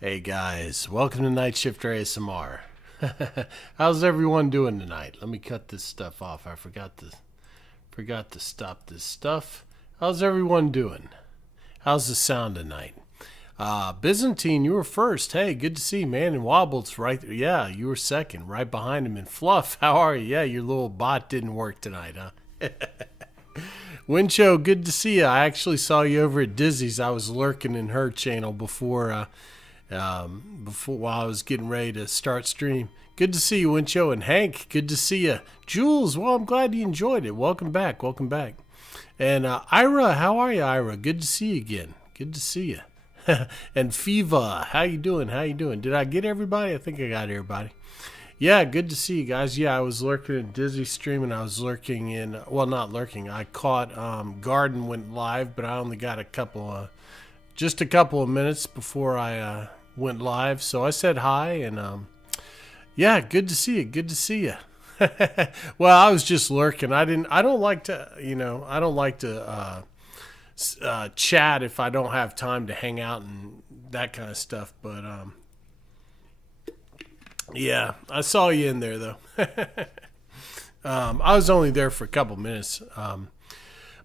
Hey guys, welcome to Night Shifter ASMR. How's everyone doing tonight? Let me cut this stuff off. I forgot to stop this stuff. How's everyone doing? How's the sound tonight? Byzantine, you were first. Hey, good to see you, man. And Wobble's right there. Yeah, you were second, right behind him. And Fluff, how are you? Yeah, your little bot didn't work tonight, huh? Wincho, good to see you. I actually saw you over at Dizzy's. I was lurking in her channel before while I was getting ready to start stream. Good to see you, Wincho. And Hank, good to see you. Jules, well, I'm glad you enjoyed it. Welcome back. Welcome back. And Ira, how are you, Ira? Good to see you again. Good to see you. And Fiva, how you doing? How you doing? Did I get everybody? I think I got everybody. Yeah, good to see you guys. Yeah, I was lurking in Dizzy stream and I was lurking in, well, not lurking. I caught Garden went live, but I only got just a couple of minutes before I went live. So I said hi and yeah, good to see you. Good to see you. Well, I was just lurking. I don't like to, chat if I don't have time to hang out and that kind of stuff. But yeah, I saw you in there though. I was only there for a couple minutes.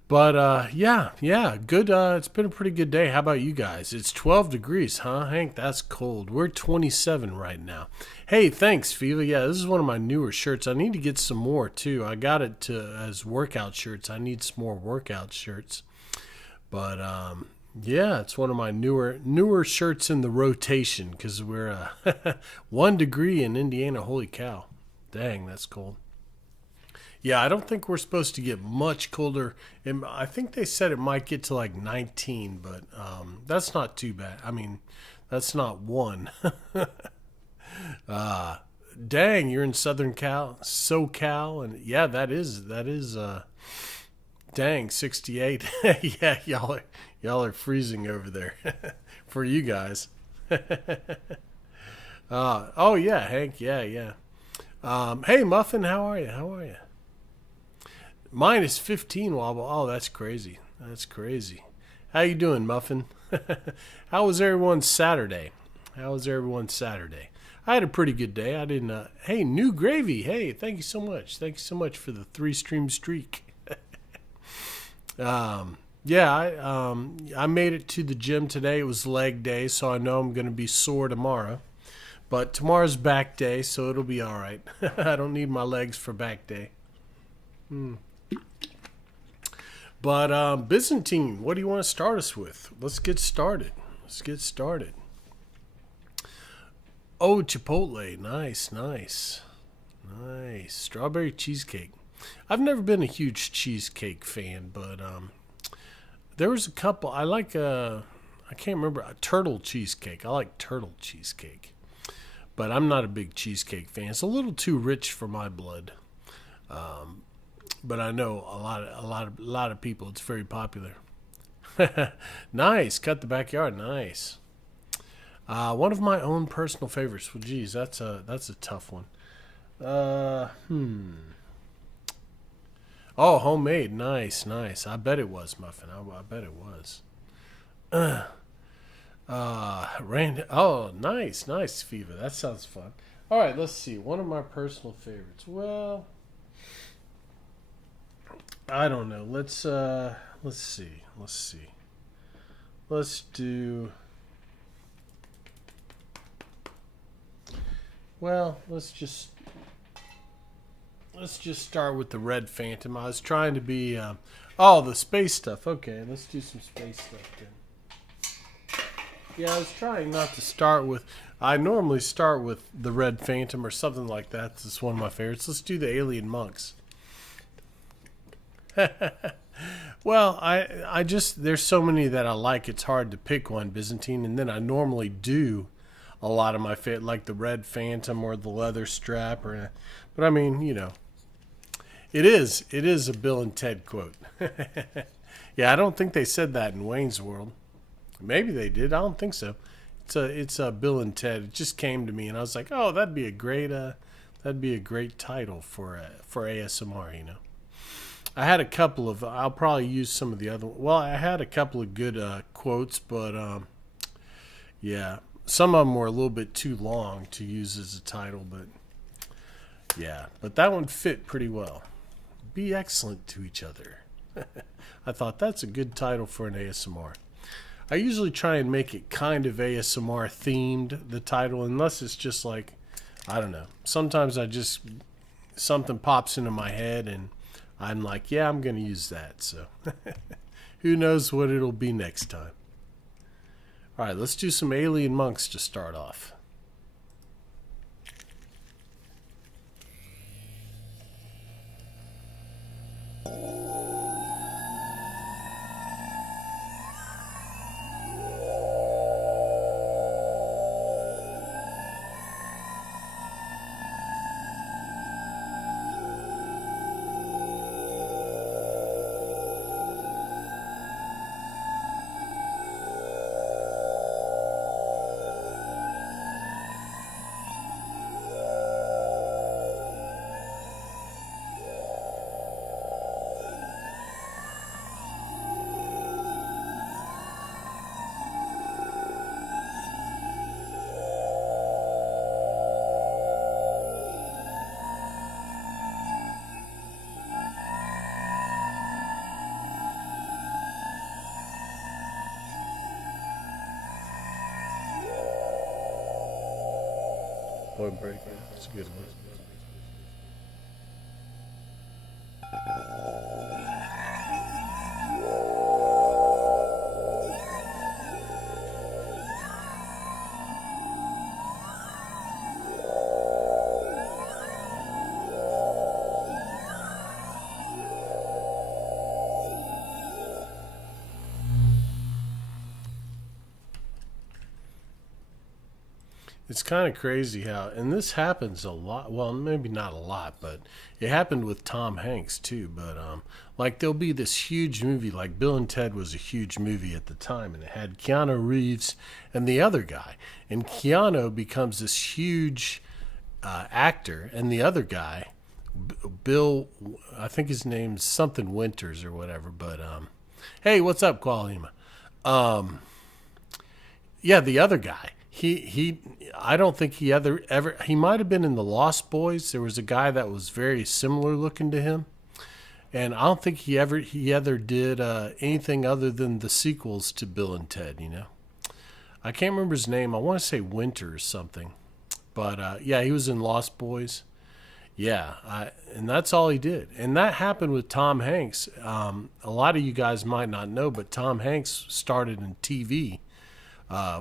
But yeah, good. It's been a pretty good day. How about you guys? It's 12 degrees, huh, Hank? That's cold. We're 27 right now. Hey, thanks, Fiva. Yeah, this is one of my newer shirts. I need to get some more too. I got it as workout shirts. I need some more workout shirts. But yeah, it's one of my newer shirts in the rotation because we're 1 degree in Indiana. Holy cow. Dang, that's cold. Yeah, I don't think we're supposed to get much colder. I think they said it might get to like 19, but that's not too bad. I mean, that's not one. Dang, you're in Southern Cal, SoCal, and yeah, that is dang 68. Yeah, y'all are freezing over there for you guys. Oh yeah, Hank. Yeah. Hey Muffin, how are you? How are you? Minus 15 wobble. Oh, that's crazy. That's crazy. How you doing, Muffin? How was everyone's Saturday? How was everyone's Saturday? I had a pretty good day. I didn't. Hey, New Gravy. Hey, thank you so much. Thank you so much for the 3-stream streak. Yeah, I made it to the gym today. It was leg day, so I know I'm going to be sore tomorrow. But tomorrow's back day, so it'll be all right. I don't need my legs for back day. But Byzantine, what do you want to start us with? Let's get started. Oh, Chipotle. Nice. Strawberry cheesecake. I've never been a huge cheesecake fan, but there was a couple. I like, I can't remember, a turtle cheesecake. I like turtle cheesecake. But I'm not a big cheesecake fan. It's a little too rich for my blood. But I know a lot of people. It's very popular. Nice, cut the backyard. Nice. One of my own personal favorites. Well, geez, that's a tough one. Oh, homemade. Nice. I bet it was Muffin. I bet it was. Randy. Oh, nice, Fever. That sounds fun. All right, let's see. One of my personal favorites. Well, I don't know. Let's see. Let's do. Well, let's just start with the Red Phantom. I was trying to be. The space stuff. Okay, let's do some space stuff then. Yeah, I was trying not to start with. I normally start with the Red Phantom or something like that. This is one of my favorites. Let's do the Alien Monks. Well, I just there's so many that I like. It's hard to pick one, Byzantine, and then I normally do a lot of my fit like the Red Phantom or the Leather Strap but I mean, it is a Bill and Ted quote. Yeah, I don't think they said that in Wayne's World. Maybe they did. I don't think so. It's a Bill and Ted. It just came to me and I was like, "Oh, that'd be a great title for ASMR, I had a couple of. I'll probably use some of the other. Well, I had a couple of good quotes, but yeah, some of them were a little bit too long to use as a title, but yeah, but that one fit pretty well. Be excellent to each other. I thought that's a good title for an ASMR. I usually try and make it kind of ASMR themed, the title, unless it's just like, I don't know. Sometimes something pops into my head and I'm like, yeah, I'm going to use that. So who knows what it'll be next time. All right, let's do some alien monks to start off. Point Break, that's a good one. It's kind of crazy how, and this happens a lot. Well, maybe not a lot, but it happened with Tom Hanks too. But like there'll be this huge movie, like Bill and Ted was a huge movie at the time, and it had Keanu Reeves and the other guy, and Keanu becomes this huge actor, and the other guy, Bill, I think his name's something Winters or whatever. But hey, what's up, Qualima? Yeah, the other guy. He I don't think he ever he might have been in the Lost Boys. There was a guy that was very similar looking to him, and I don't think he ever did anything other than the sequels to Bill and Ted. You know, I can't remember his name. I want to say Winter or something, but yeah, he was in Lost Boys. Yeah, and that's all he did. And that happened with Tom Hanks. A lot of you guys might not know, but Tom Hanks started in TV.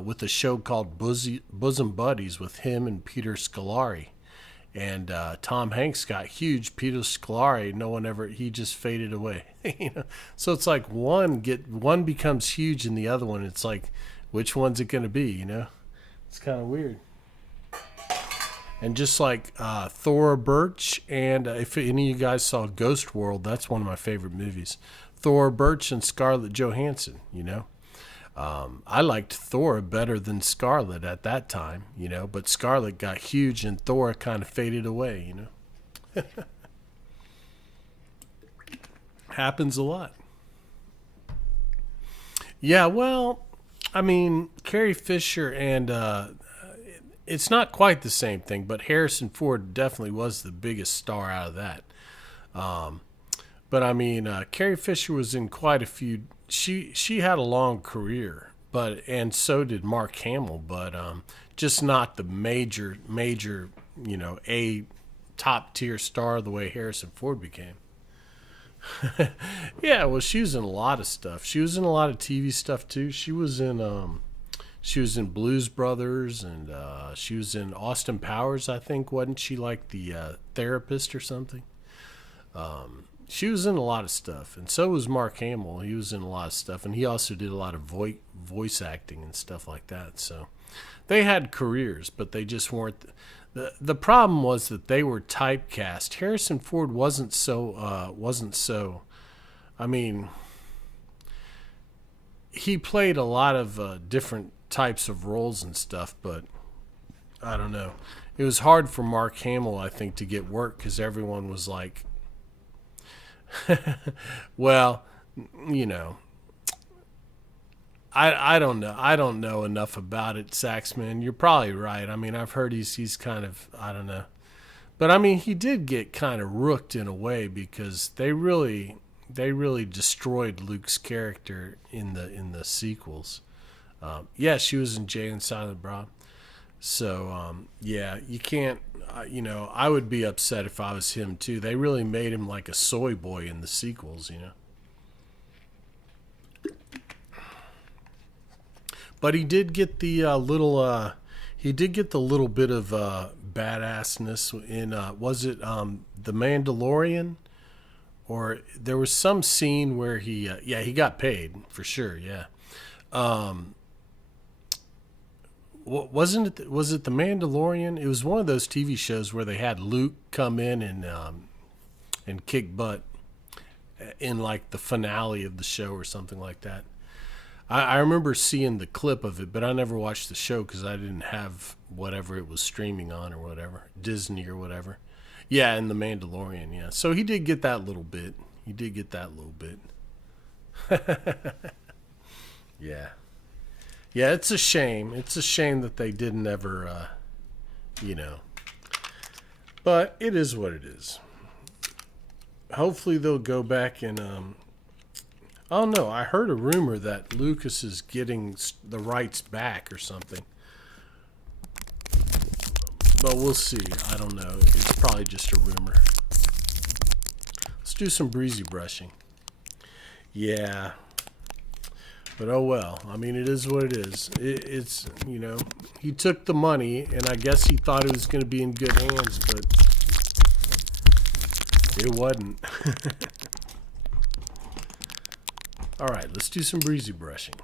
With a show called Bosom Buddies with him and Peter Scolari. And Tom Hanks got huge. Peter Scolari, he just faded away. You know? So it's like one becomes huge and the other one, it's like, which one's it going to be, you know? It's kind of weird. And just like Thora Birch, and if any of you guys saw Ghost World, that's one of my favorite movies. Thora Birch and Scarlett Johansson, you know? I liked Thora better than Scarlett at that time, you know, but Scarlett got huge and Thora kind of faded away, you know. Happens a lot. Yeah, well, I mean, Carrie Fisher and it's not quite the same thing, but Harrison Ford definitely was the biggest star out of that. But I mean, Carrie Fisher was in quite a few. She had a long career, and so did Mark Hamill, but just not the major, you know, a top tier star the way Harrison Ford became. Yeah, well, she was in a lot of stuff. She was in a lot of TV stuff too. She was in Blues Brothers, and she was in Austin Powers, I think, wasn't she, like the therapist or something? She was in a lot of stuff, and so was Mark Hamill. He was in a lot of stuff, and he also did a lot of voice acting and stuff like that. So they had careers, but they just weren't. The problem was that they were typecast. Harrison Ford wasn't so. I mean, he played a lot of different types of roles and stuff, but I don't know. It was hard for Mark Hamill, I think, to get work because everyone was like, well, you know, I don't know. I don't know enough about it, Saxman. You're probably right. I mean, I've heard he's kind of, I don't know. But I mean, he did get kind of rooked in a way because they really destroyed Luke's character in the sequels. Yeah, she was in Jay and Silent Bob. So yeah, you can't. I would be upset if I was him too. They really made him like a soy boy in the sequels. But he did get the little. He did get the little bit of badassness in. Was it the Mandalorian? Or there was some scene where he got paid for sure. Yeah. Wasn't it? Was it the Mandalorian? It was one of those TV shows where they had Luke come in and kick butt in like the finale of the show or something like that. I remember seeing the clip of it, but I never watched the show because I didn't have whatever it was streaming on or whatever, Disney or whatever. Yeah, and the Mandalorian. Yeah, so he did get that little bit. He did get that little bit. Yeah. Yeah, it's a shame. It's a shame that they didn't ever, you know. But it is what it is. Hopefully they'll go back and, I don't know. I heard a rumor that Lucas is getting the rights back or something. But we'll see. I don't know. It's probably just a rumor. Let's do some breezy brushing. Yeah. But oh well. I mean, it is what it is. It's, he took the money, and I guess he thought it was going to be in good hands, but it wasn't. All right, let's do some breezy brushing.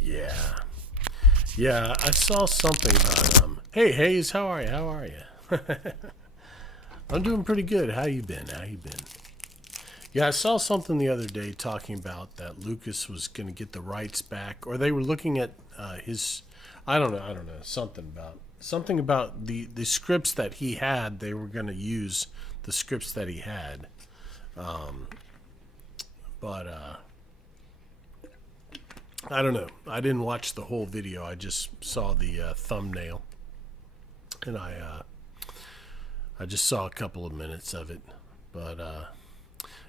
Yeah. Yeah, I saw something about Hey Hayes, how are you? How are you? I'm doing pretty good. How you been? How you been? Yeah, I saw something the other day talking about that Lucas was going to get the rights back, or they were looking at his. I don't know. Something about the scripts that he had. They were going to use the scripts that he had, but I don't know. I didn't watch the whole video. I just saw the thumbnail, and I just saw a couple of minutes of it. But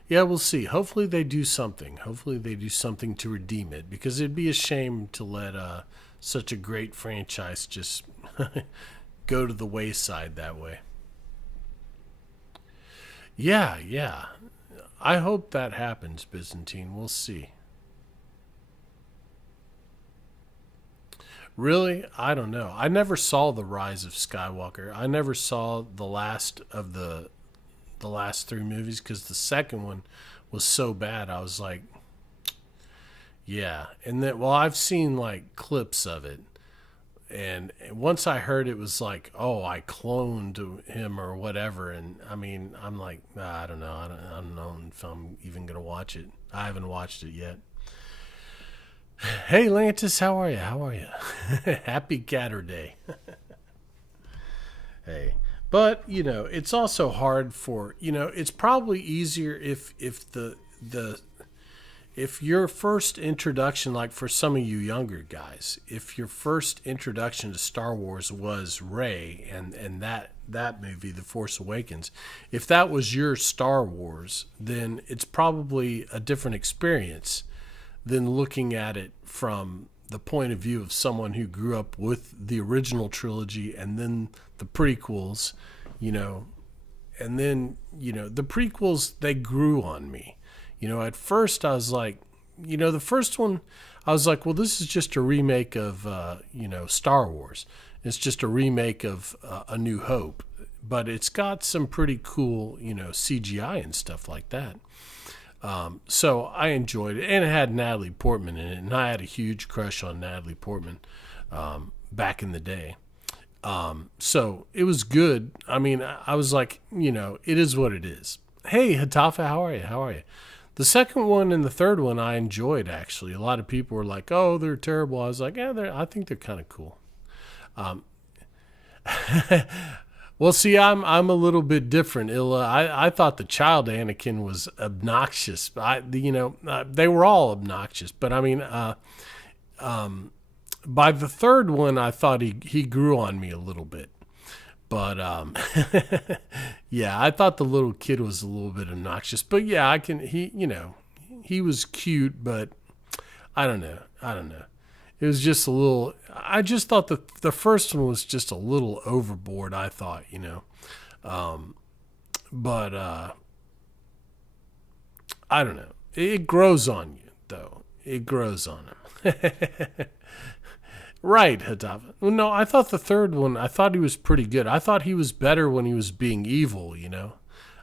yeah, we'll see. Hopefully they do something. Hopefully they do something to redeem it, because it'd be a shame to let such a great franchise just go to the wayside that way. Yeah, yeah. I hope that happens, Byzantine. We'll see. Really? I don't know. I never saw The Rise of Skywalker. I never saw the last of the last three movies because the second one was so bad. I was like, Yeah, and then well, I've seen like clips of it, and once I heard it was like, oh, I cloned him or whatever, and I mean, I'm like, I don't know, I don't know if I'm even gonna watch it. I haven't watched it yet. Hey, Lantis, how are you? How are you? Happy Gatter Day. Hey, but it's also hard for it's probably easier if the if your first introduction, like for some of you younger guys, if your first introduction to Star Wars was Rey and that movie, The Force Awakens, if that was your Star Wars, then it's probably a different experience than looking at it from the point of view of someone who grew up with the original trilogy and then the prequels, you know, and then, the prequels, they grew on me. At first I was like, the first one, I was like, well, this is just a remake of, Star Wars. It's just a remake of A New Hope, but it's got some pretty cool, CGI and stuff like that. So I enjoyed it, and it had Natalie Portman in it, and I had a huge crush on Natalie Portman back in the day. So it was good. I mean, I was like, it is what it is. Hey, Hatafa, how are you? How are you? The second one and the third one I enjoyed, actually. A lot of people were like, oh, they're terrible. I was like, yeah, I think they're kind of cool. Well, see, I'm a little bit different, Illa. I thought the child Anakin was obnoxious. They were all obnoxious, but I mean, by the third one, I thought he grew on me a little bit. But yeah, I thought the little kid was a little bit obnoxious. But yeah, he was cute, but I don't know. It was just a little. I just thought the first one was just a little overboard. I thought, but I don't know. It grows on you, though. It grows on him. Right, Hadav. Well, no, I thought the third one, I thought he was pretty good. I thought he was better when he was being evil,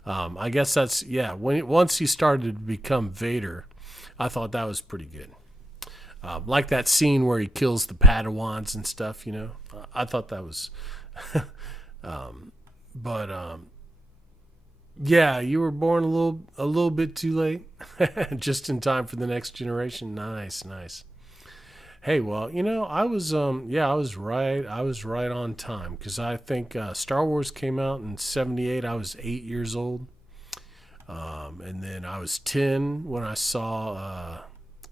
I guess that's, yeah, once he started to become Vader, I thought that was pretty good. Like that scene where he kills the Padawans and stuff, I thought that was, but yeah, you were born a little bit too late, just in time for the next generation. Nice. Hey, well, I was I was right. I was right on time because I think Star Wars came out in '78. I was 8 years old, and then I was 10 when I saw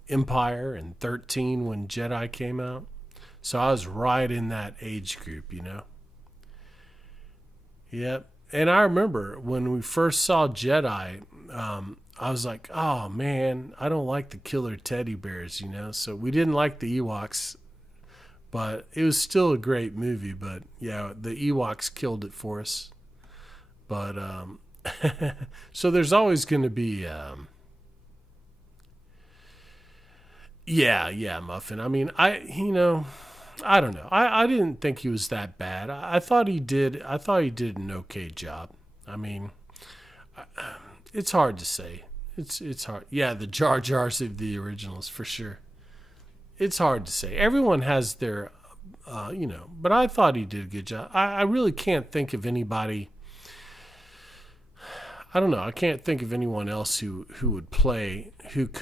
Empire, and 13 when Jedi came out. So I was right in that age group, Yep. And I remember when we first saw Jedi, I was like, oh man, I don't like the killer teddy bears, So we didn't like the Ewoks, but it was still a great movie. But yeah, the Ewoks killed it for us. But so there's always going to be, yeah, Muffin. I mean, I don't know. I didn't think he was that bad. I thought he did. I thought he did an okay job. I mean, it's hard to say. It's hard. Yeah, the Jar Jars of the originals for sure. It's hard to say. Everyone has their, But I thought he did a good job. I really can't think of anybody. I don't know. I can't think of anyone else who could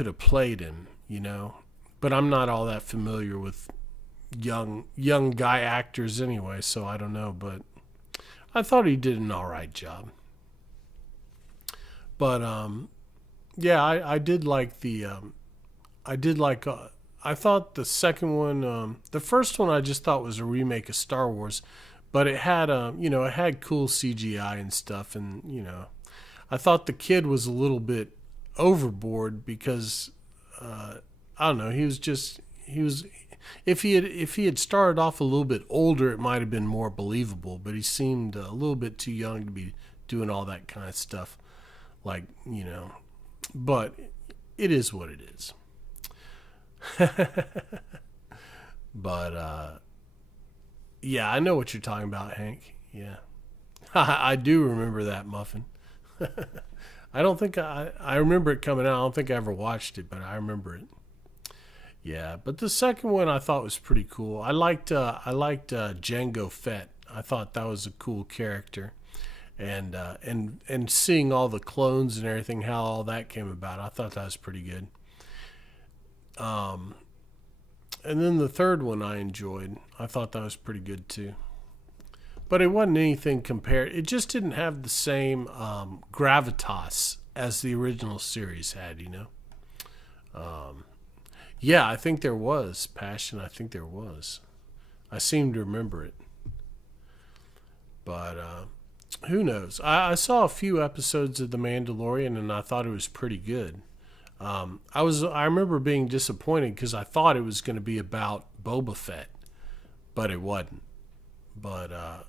have played him. But I'm not all that familiar with young guy actors anyway, so I don't know. But I thought he did an all right job. But yeah, I did like the I thought the second one, the first one I just thought was a remake of Star Wars, but it had it had cool CGI and stuff, and I thought the kid was a little bit overboard because I don't know, he was if he had started off a little bit older, it might have been more believable, but he seemed a little bit too young to be doing all that kind of stuff. Like, but it is what it is. But, yeah, I know what you're talking about, Hank. Yeah. I do remember that, Muffin. I don't think I remember it coming out. I don't think I ever watched it, but I remember it. Yeah, but the second one I thought was pretty cool. I liked Django Fett. I thought that was a cool character, and seeing all the clones and everything, how all that came about, I thought that was pretty good. Um, and then the third one I enjoyed. I thought that was pretty good too. But it wasn't anything compared. It just didn't have the same gravitas as the original series had. Um, yeah, I think there was passion. I think there was. I seem to remember it. But who knows? I saw a few episodes of The Mandalorian and I thought it was pretty good. I remember being disappointed because I thought it was going to be about Boba Fett, but it wasn't. But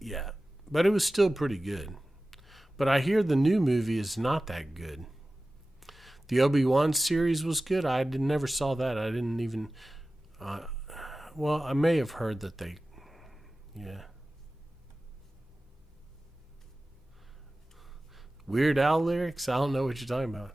yeah, but it was still pretty good. But I hear the new movie is not that good. The Obi-Wan series was good. Never saw that. I didn't even. Uh, well, I may have heard that they. Yeah. Weird Al lyrics. I don't know what you're talking about.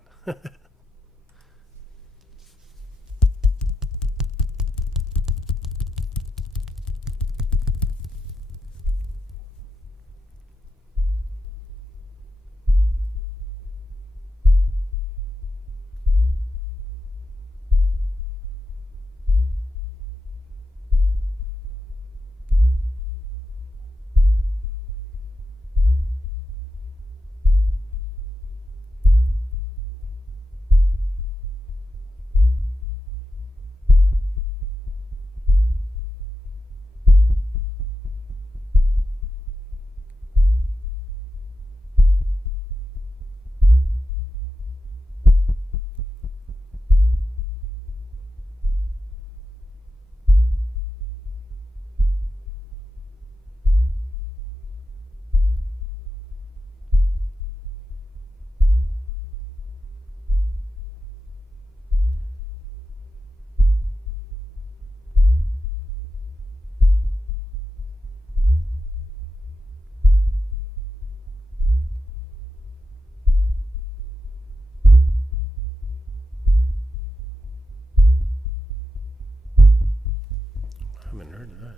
I haven't heard of that.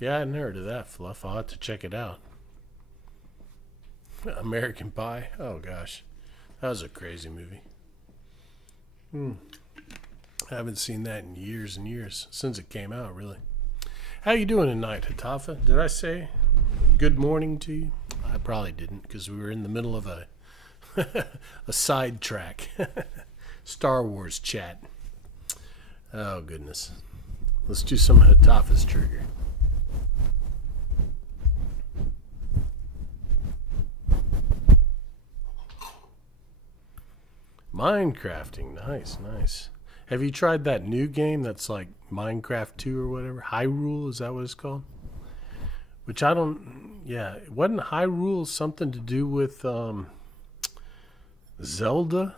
Yeah, I hadn't heard of that fluff. I'll have to check it out. American Pie. Oh gosh, that was a crazy movie. Hmm. I haven't seen that in years and years since it came out. Really. How you doing tonight, Hatafa? Did I say good morning to you? I probably didn't because we were in the middle of a a sidetrack. Star Wars chat. Oh goodness. Let's do some Hatafa's trigger. Minecrafting, nice, nice. Have you tried that new game that's like Minecraft 2 or whatever? Hyrule, is that what it's called? Which I don't, yeah, wasn't Hyrule something to do with Zelda?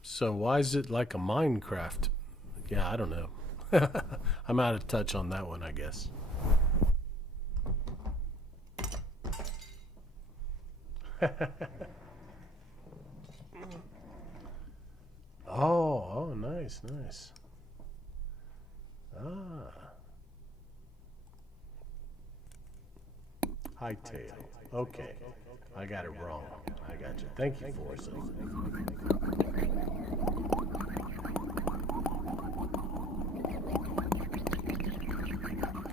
So why is it like a Minecraft? Yeah, I don't know. I'm out of touch on that one, I guess. Oh, nice, nice. Ah, hightail. Okay, I got it wrong. I got you. Thank you, Forza.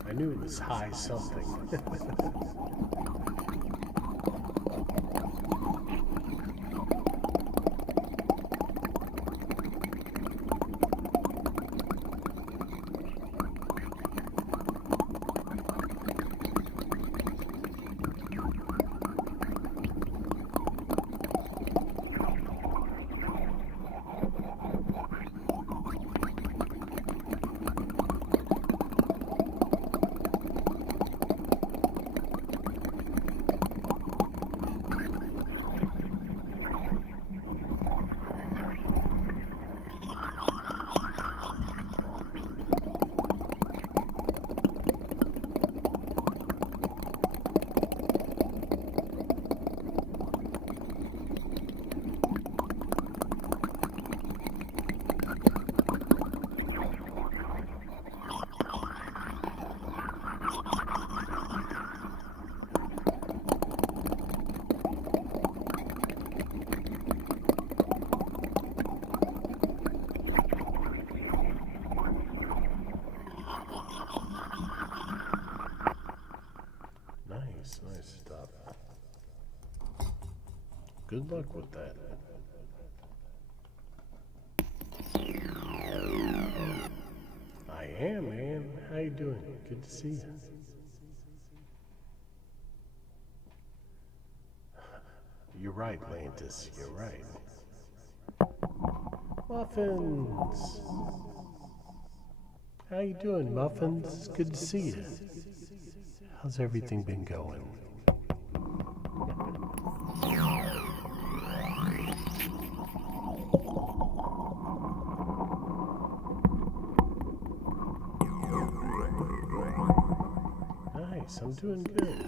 I knew it was high something. Good luck with that. I am, man. How you doing? Good to see you. You're right, Lantis. You're right. Muffins. How you doing, Muffins? Good to see you. How's everything been going? Nice, I'm doing good.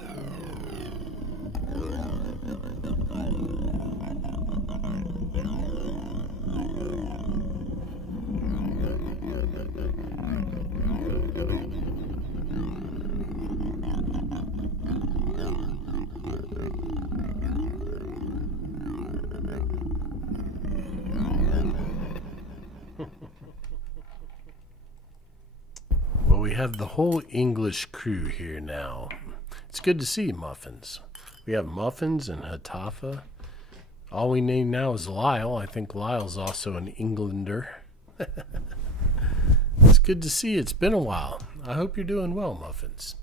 Well, we have the whole English crew here now. It's good to see you, Muffins. We have Muffins and Hatafa. All we need now is Lyle. I think Lyle's also an Englander. It's good to see you. It's been a while. I hope you're doing well, Muffins.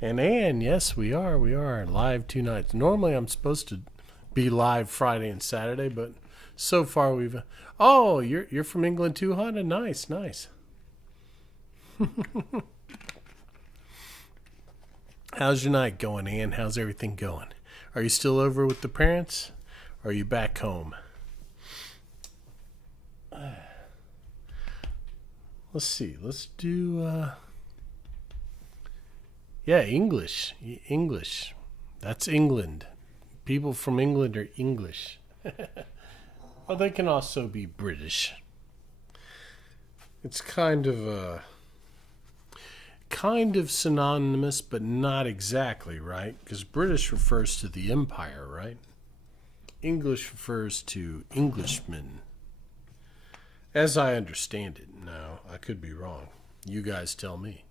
And Ann, yes, we are. We are live 2 nights. Normally I'm supposed to be live Friday and Saturday, but so far we've... Oh, you're from England too, Honda? Nice, nice. How's your night going, Ann? How's everything going? Are you still over with the parents? Or are you back home? Let's see. Let's do... Yeah, English. English. That's England. People from England are English. Well, they can also be British. It's kind of synonymous, but not exactly, right? Because British refers to the empire, right? English refers to Englishmen. As I understand it. No, I could be wrong. You guys tell me.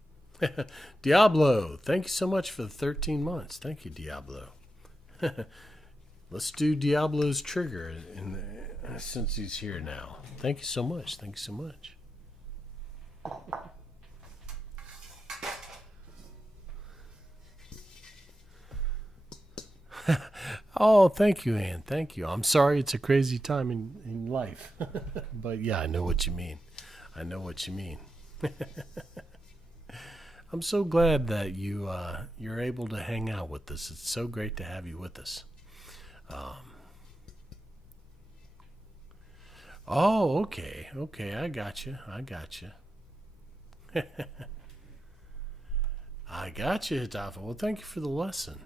Diablo, thank you so much for the 13 months. Thank you, Diablo. Let's do Diablo's trigger since he's here now. Thank you so much. Thank you so much. Oh, thank you, Ann. Thank you. I'm sorry it's a crazy time in life. But yeah, I know what you mean. I know what you mean. I'm so glad that you're able to hang out with us. It's so great to have you with us. Oh, okay. Okay, I got you. I got you. I got you, Hitafa. Well, thank you for the lesson.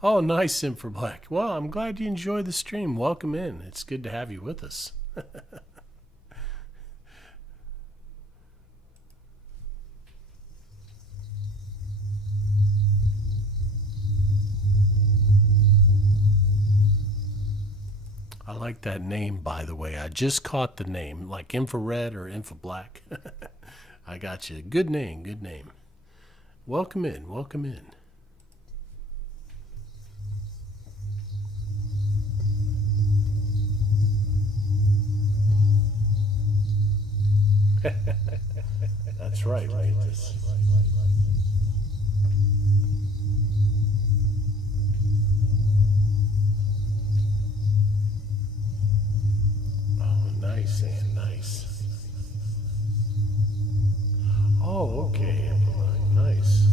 Oh, nice, Sim for Black. Well, I'm glad you enjoyed the stream. Welcome in. It's good to have you with us. I like that name, by the way. I just caught the name, like infrared or infra black. I got you. Good name, good name. Welcome in, welcome in. That's right, Lantis. Oh, nice, Ann, nice. Oh, okay, nice.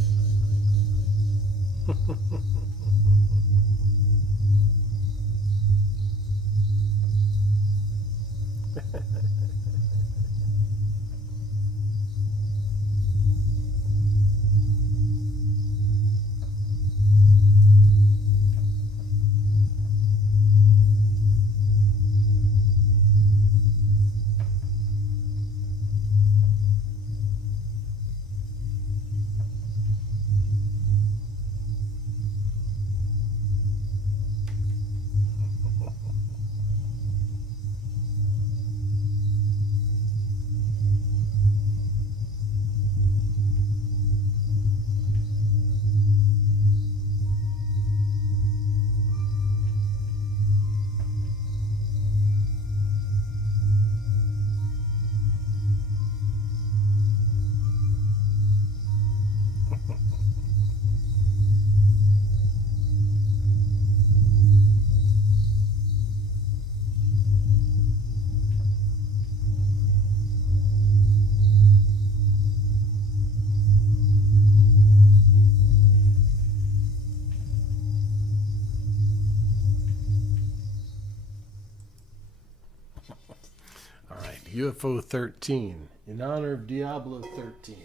UFO 13 in honor of Diablo 13.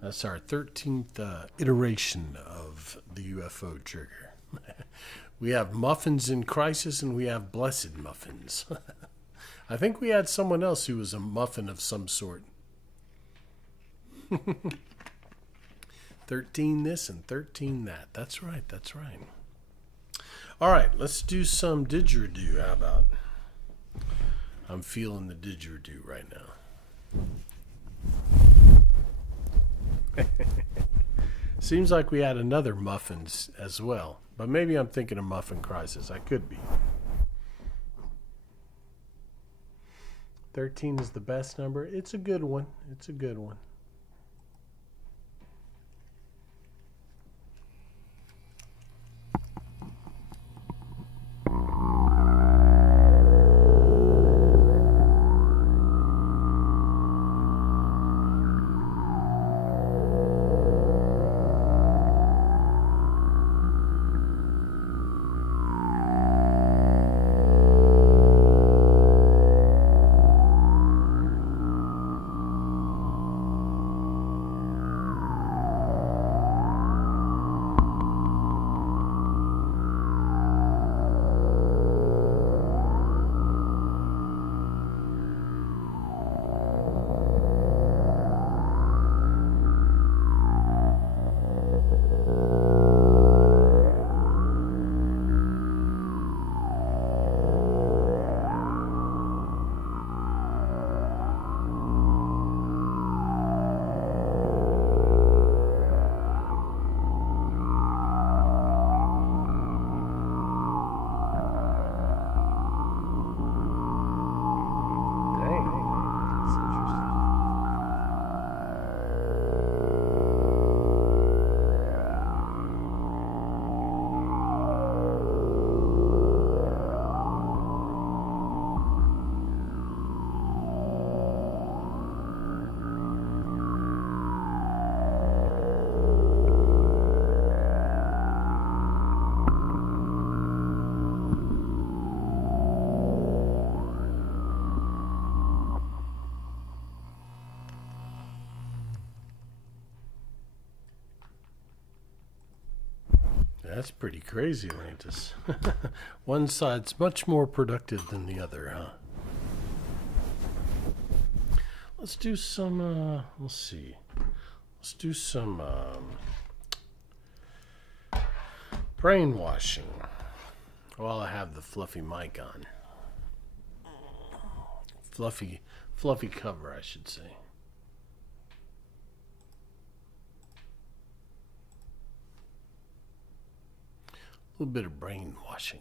That's our 13th iteration of the UFO trigger. We have muffins in crisis and we have blessed muffins. I think we had someone else who was a muffin of some sort. 13 this and 13 that. That's right, that's right. All right, let's do some didgeridoo. How about? I'm feeling the didgeridoo right now. Seems like we had another muffins as well, but maybe I'm thinking of Muffin Crisis. I could be. 13 is the best number. It's a good one. It's a good one. That's pretty crazy, Atlantis. One side's much more productive than the other, huh? Let's do some, let's see. Let's do some brainwashing while I have the fluffy mic on. Fluffy cover, I should say. A little bit of brainwashing.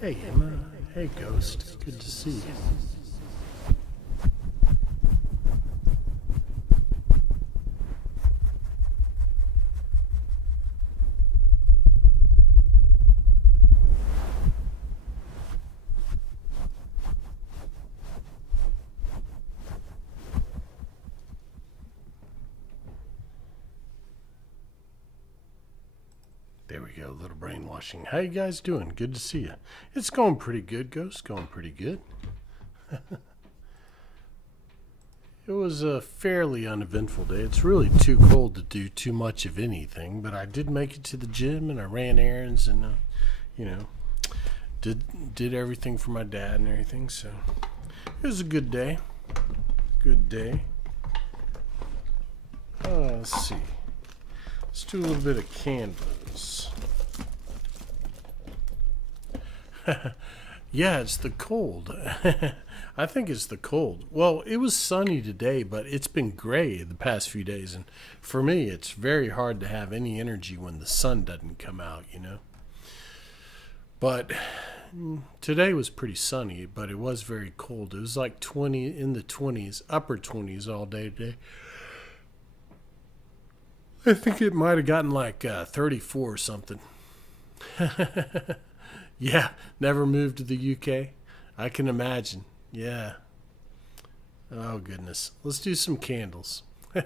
Hey, Emma. Hey, Ghost. Good to see you. There we go, a little brainwashing. How you guys doing? Good to see you. It's going pretty good, Ghost. Going pretty good. It was a fairly uneventful day. It's really too cold to do too much of anything, but I did make it to the gym and I ran errands and, you know, did everything for my dad and everything. So it was a good day. Good day. Let's see. Let's do a little bit of candles. Yeah, it's the cold. I think it's the cold. Well, it was sunny today, but it's been gray the past few days. And for me, it's very hard to have any energy when the sun doesn't come out, you know. But today was pretty sunny, but it was very cold. It was like 20 in the 20s, upper 20s all day today. I think it might have gotten like 34 or something. Yeah, never moved to the UK. I can imagine. Yeah. Oh, goodness. Let's do some candles. Yeah,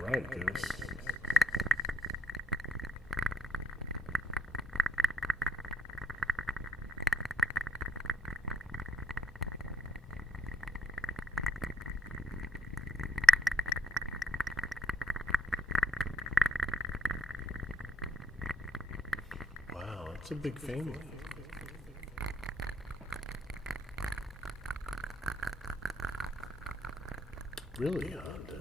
right, Ghost. Wow, it's a big family. Really, Honda.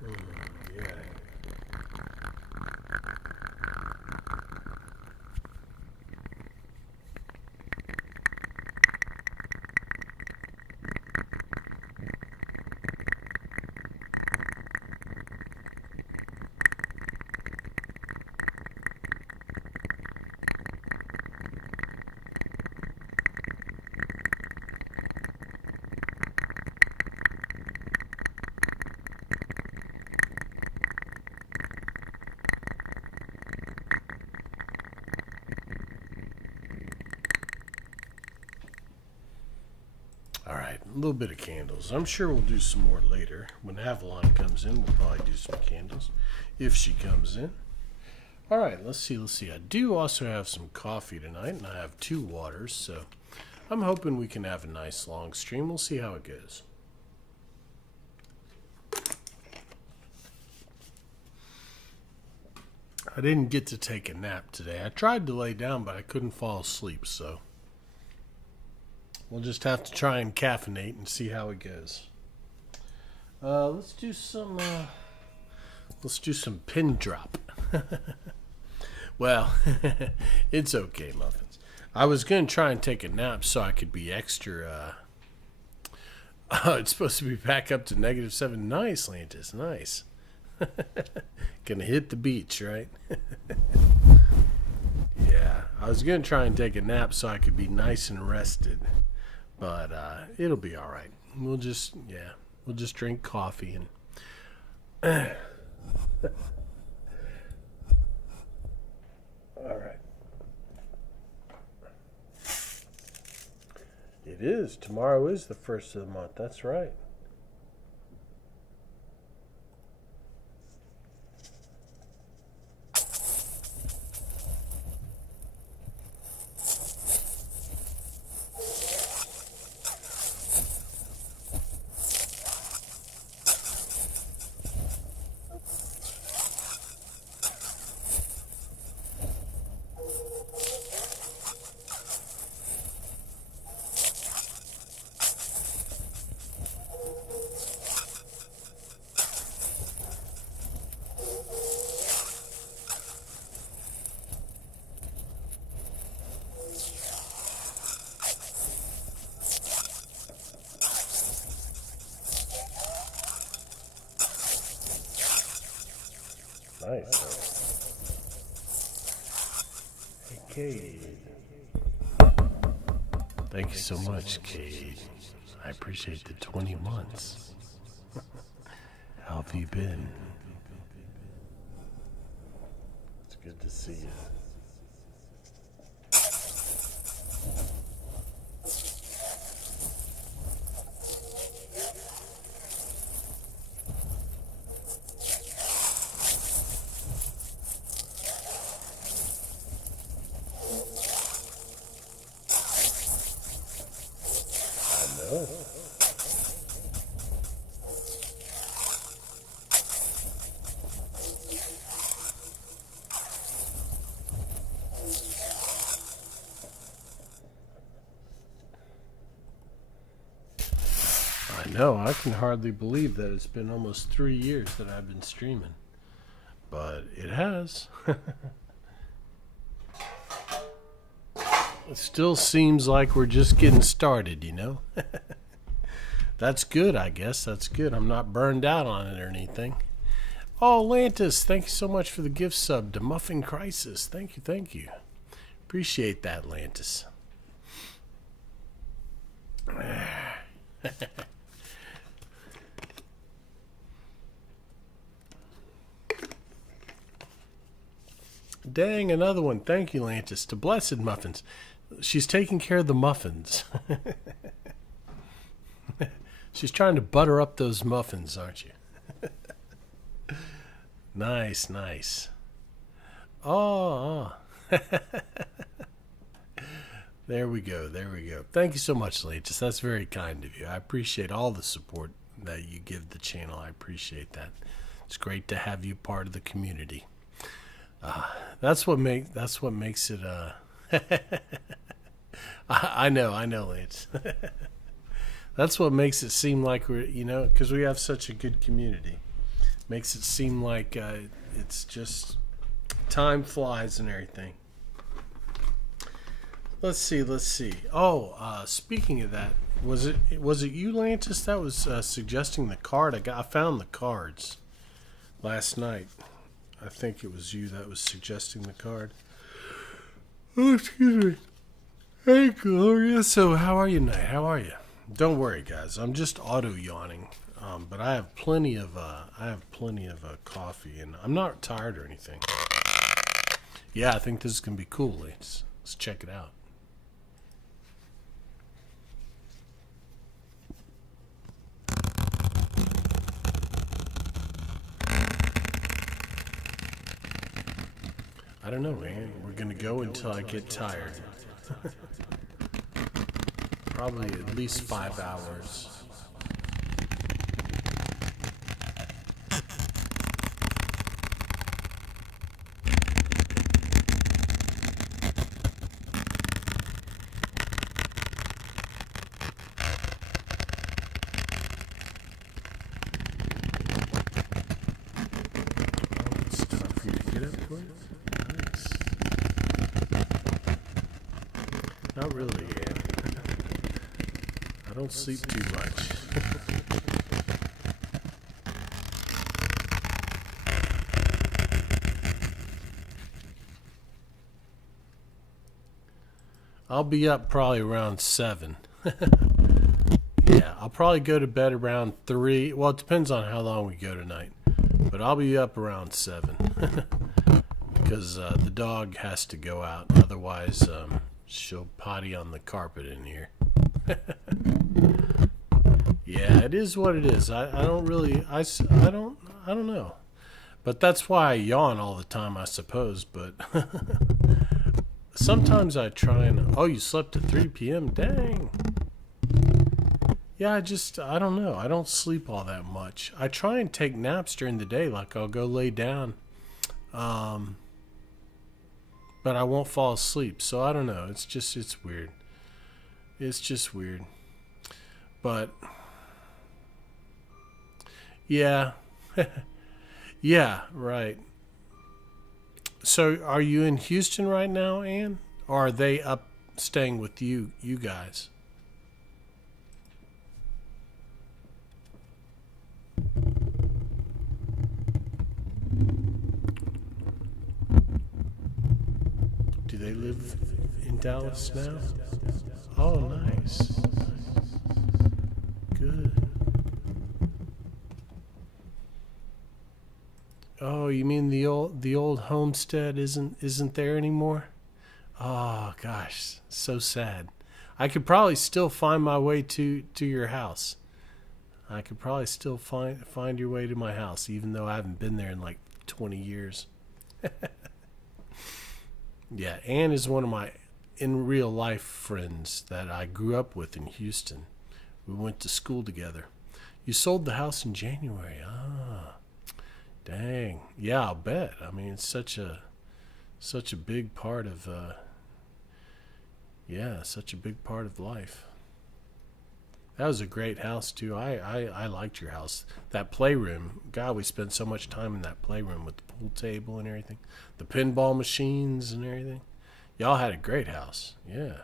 Oh, yeah. All right, a little bit of candles. I'm sure we'll do some more later. When Avalon comes in, we'll probably do some candles if she comes in. All right, let's see. I do also have some coffee tonight, and I have 2 waters, so I'm hoping we can have a nice long stream. We'll see how it goes. I didn't get to take a nap today. I tried to lay down, but I couldn't fall asleep, so we'll just have to try and caffeinate and see how it goes. Let's do some pin drop. Well, it's okay, Muffins. I was going to try and take a nap so I could be extra. It's supposed to be back up to -7. Nice, Lantis. Nice. Gonna hit the beach, right? Yeah, I was going to try and take a nap so I could be nice and rested. But it'll be all right. We'll just drink coffee and all right. It is. Tomorrow is the first of the month. That's right. Cade. Thank you so much, Cade. I appreciate the 20 months. How have you been? It's good to see you. I know. No, I can hardly believe that it's been almost 3 years that I've been streaming. But it has. It still seems like we're just getting started, you know? That's good, I guess. That's good. I'm not burned out on it or anything. Oh, Lantis, thank you so much for the gift sub to Muffin Crisis. Thank you, thank you. Appreciate that, Lantis. Dang, another one. Thank you, Lantis. To Blessed Muffins. She's taking care of the muffins. She's trying to butter up those muffins, aren't you? Nice, nice. Oh. There we go, there we go. Thank you so much, Lantis. That's very kind of you. I appreciate all the support that you give the channel. I appreciate that. It's great to have you part of the community. That's what makes it. I know, Lance. That's what makes it seem like we're, because we have such a good community. Makes it seem like it's just time flies and everything. Let's see. Oh, speaking of that, was it you, Lantis, that was suggesting the card? I found the cards last night. I think it was you that was suggesting the card. Oh, excuse me. Hey, Gloria. So, how are you tonight? How are you? Don't worry, guys. I'm just auto yawning, but I have plenty of coffee, and I'm not tired or anything. Yeah, I think this is gonna be cool. Let's check it out. I don't know, man. We're gonna go until I get tired. Probably at least 5 hours. It's time for you to get up, boy. Nice. Not really, yeah. I don't sleep too much. I'll be up probably around 7. Yeah, I'll probably go to bed around 3. Well, it depends on how long we go tonight. But I'll be up around 7. Because the dog has to go out. Otherwise, she'll potty on the carpet in here. Yeah, it is what it is. I don't really, I don't know. But that's why I yawn all the time, I suppose. But sometimes I try and, oh, you slept at 3 p.m.? Dang. Yeah, I don't know. I don't sleep all that much. I try and take naps during the day, like I'll go lay down. But I won't fall asleep. So I don't know. It's weird. It's just weird. But yeah. Yeah, right. So are you in Houston right now, Ann? Or are they up staying with you guys? Do they live in Dallas now? Oh, nice. Good. Oh, you mean the old homestead isn't there anymore? Oh gosh, so sad. I could probably still find my way to your house. I could probably still find your way to my house, even though I haven't been there in like 20 years. Yeah, Ann is one of my in real life friends that I grew up with in Houston. We went to school together. You sold the house in January. Ah, dang. Yeah, I'll bet. I mean, it's such a big part of yeah, such a big part of life. That was a great house too. I liked your house. That playroom, God, we spent so much time in that playroom with the pool table and everything, the pinball machines and everything. Y'all had a great house. Yeah.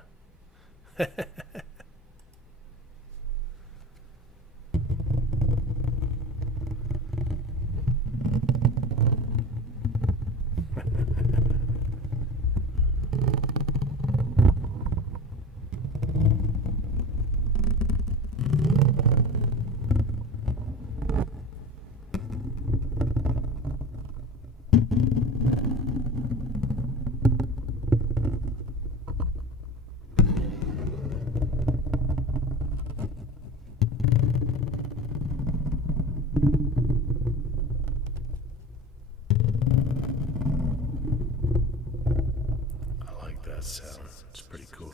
I like that sound. It's pretty cool.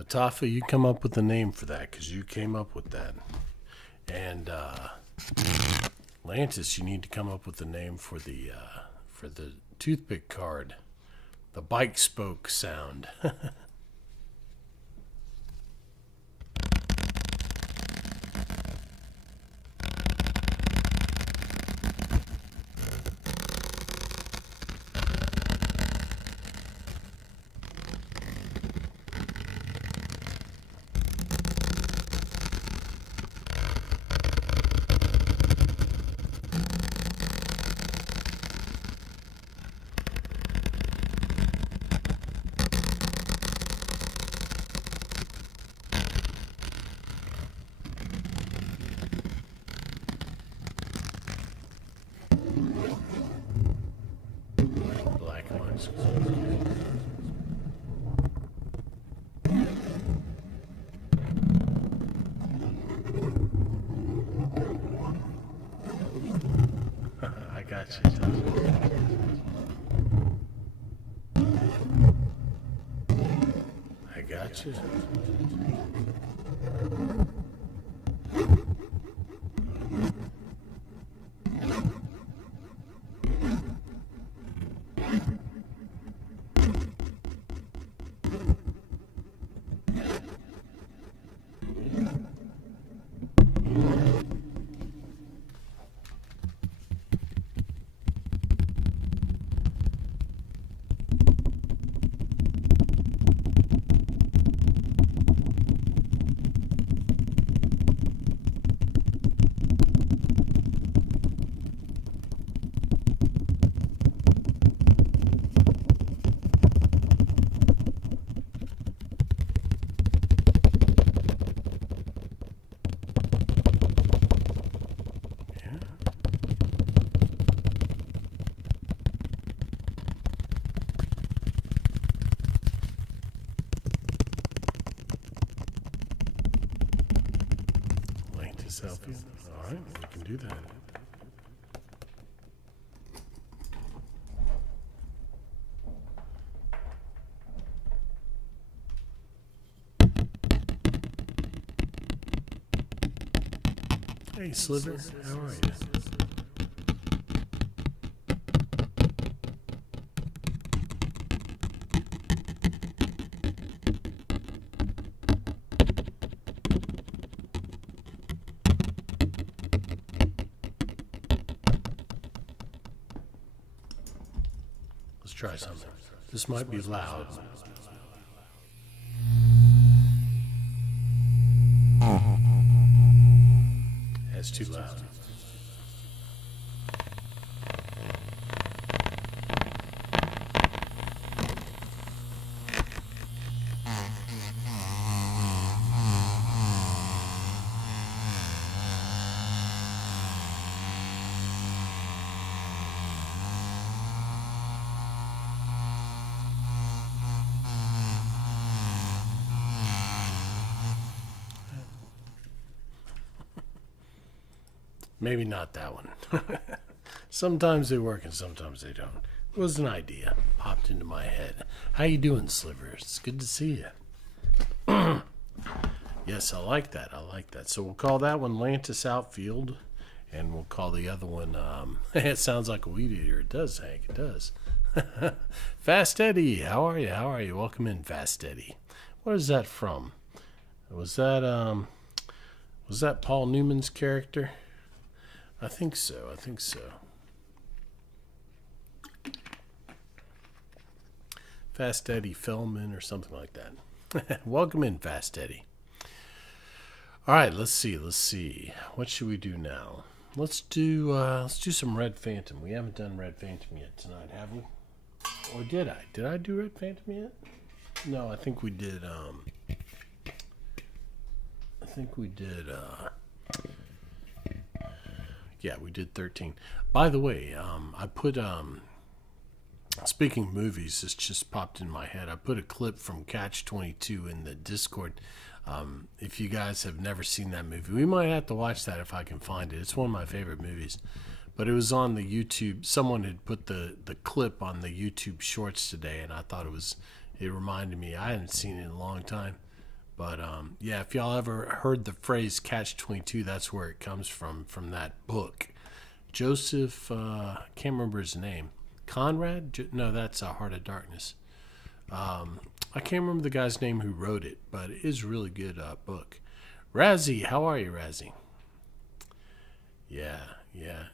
Atafa, you come up with a name for that because you came up with that. And Lantis, you need to come up with a name for the toothpick card, the bike spoke sound. Black ones. I got you. I got you. Yeah. Link to selfie. All right, we can do that. Hey, Sliver, how are you? try something. This might be loud. That's too loud. Maybe not that one. Sometimes they work and sometimes they don't. It was an idea. Popped into my head. How you doing, Slivers? It's good to see you. Yes, I like that. I like that. So we'll call that one Lantis Outfield. And we'll call the other one, it sounds like a weed eater. It does, Hank. It does. Fast Eddie. How are you? How are you? Welcome in, Fast Eddie. What is that from? Was that Paul Newman's character? I think so. Fast Eddie Feldman or something like that. Welcome in, Fast Eddie. All right, let's see. What should we do now? Let's do some Red Phantom. We haven't done Red Phantom yet tonight, have we? Or did I? Did I do Red Phantom yet? No, I think we did. Yeah, we did 13. By the way, I put, speaking of movies, this just popped in my head. I put a clip from Catch 22 in the Discord. If you guys have never seen that movie, we might have to watch that if I can find it. It's one of my favorite movies. But it was on the YouTube. Someone had put the clip on the YouTube Shorts today, and I thought it reminded me. I hadn't seen it in a long time. But, yeah, if y'all ever heard the phrase Catch-22, that's where it comes from that book. Joseph, can't remember his name. Conrad? No, that's Heart of Darkness. I can't remember the guy's name who wrote it, but it is a really good book. Razzie, how are you, Razzie? Yeah,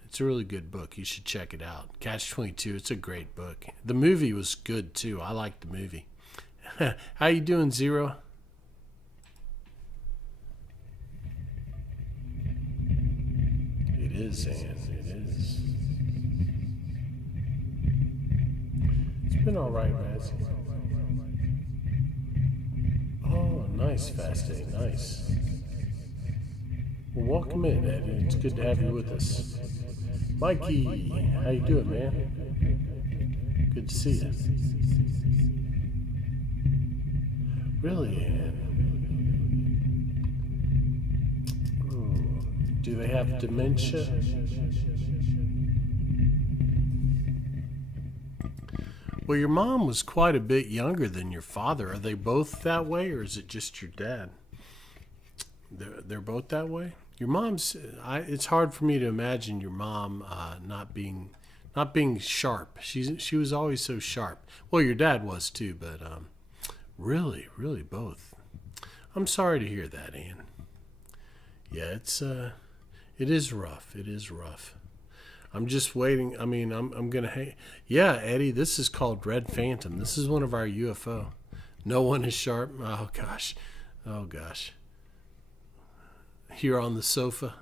it's a really good book. You should check it out. Catch-22, it's a great book. The movie was good, too. I liked the movie. How you doing, Zero? It is, Ann. It is. It's been all right, Razzie. Oh, nice, Fast Day. Nice. Well, welcome in, Eddie. It's good to have you with us. Mikey, how you doing, man? Good to see you. Really, Ann? Do they have dementia? Well, your mom was quite a bit younger than your father. Are they both that way, or is it just your dad? They're both that way? Your mom's... it's hard for me to imagine your mom not being sharp. She was always so sharp. Well, your dad was too, but really both. I'm sorry to hear that, Ann. Yeah, it is rough. It is rough. I'm just waiting. I mean, I'm going to... Yeah, Eddie, this is called Red Phantom. This is one of our UFO. No one is sharp. Oh, gosh. Here on the sofa.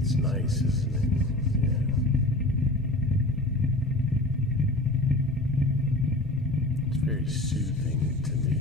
It's nice, isn't it? Yeah. It's very soothing to me.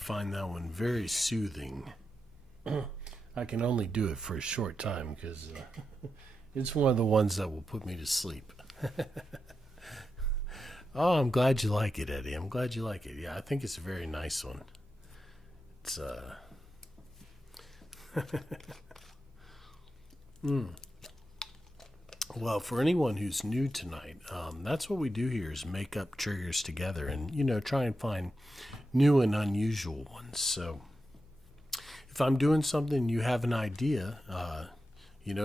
find that one very soothing. I can only do it for a short time because it's one of the ones that will put me to sleep. Oh, I'm glad you like it, Eddie. I'm glad you like it. Yeah, I think it's a very nice one. It's Well, for anyone who's new tonight, that's what we do here is make up triggers together and, try and find new and unusual ones. So if I'm doing something, you have an idea,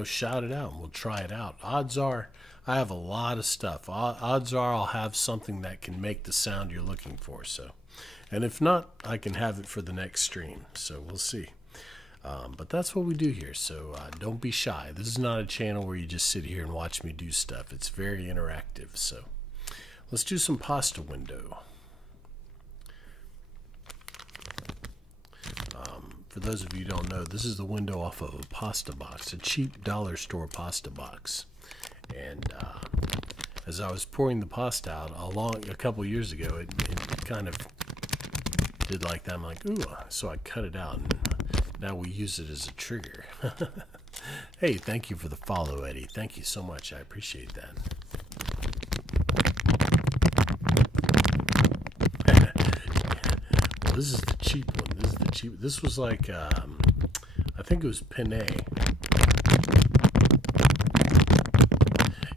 shout it out and we'll try it out. Odds are I have a lot of stuff. Odds are I'll have something that can make the sound you're looking for. So, and if not, I can have it for the next stream. So we'll see. But that's what we do here, so don't be shy. This is not a channel where you just sit here and watch me do stuff. It's very interactive, so let's do some pasta window. For those of you who don't know, this is the window off of a pasta box, a cheap dollar store pasta box. And as I was pouring the pasta out a couple years ago, it kind of did like that. I'm like, ooh, so I cut it out and now we use it as a trigger. Hey, thank you for the follow, Eddie. Thank you so much. I appreciate that. Well, this is the cheap one. This was like, I think it was Penne.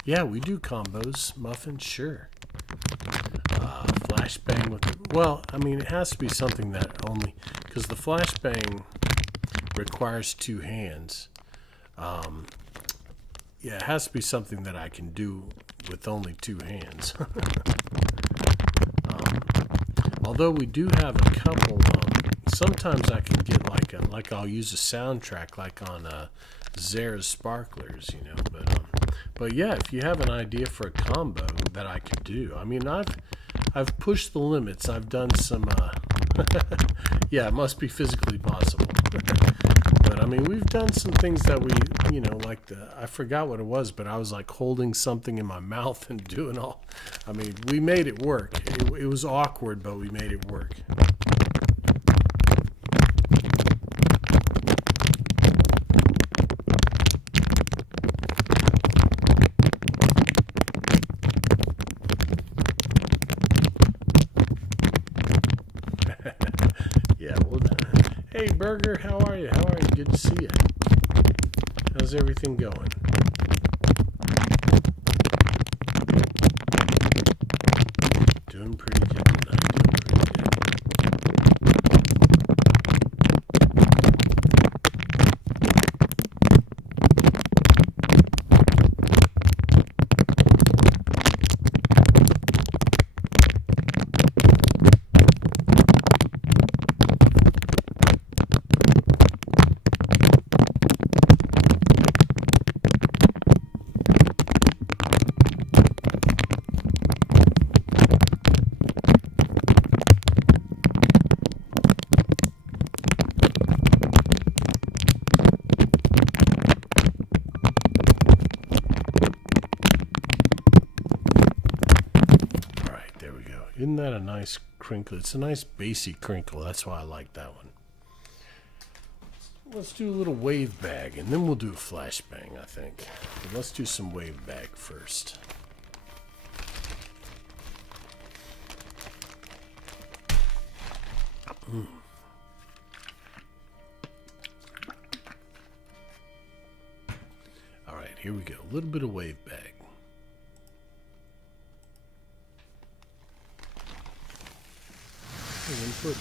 Yeah, we do combos. Muffins, sure. Flashbang with it. Well, I mean, it has to be something that only, because the flashbang requires two hands. Yeah, it has to be something that I can do with only two hands. Although we do have a couple, sometimes I can get like I'll use a soundtrack like on Zara's Sparklers, but yeah, if you have an idea for a combo that I could do, I mean, I've pushed the limits. I've done some, yeah, it must be physically possible. But I mean, we've done some things that we, I forgot what it was, but I was like holding something in my mouth and doing all, I mean, we made it work. It was awkward, but we made it work. Hey, Burger, how are you? Good to see you. How's everything going? Doing pretty good tonight. Isn't that a nice crinkle? It's a nice bassy crinkle. That's why I like that one. Let's do a little wave bag, and then we'll do a flashbang, I think. But let's do some wave bag first. All right, here we go. A little bit of wave bag. Input.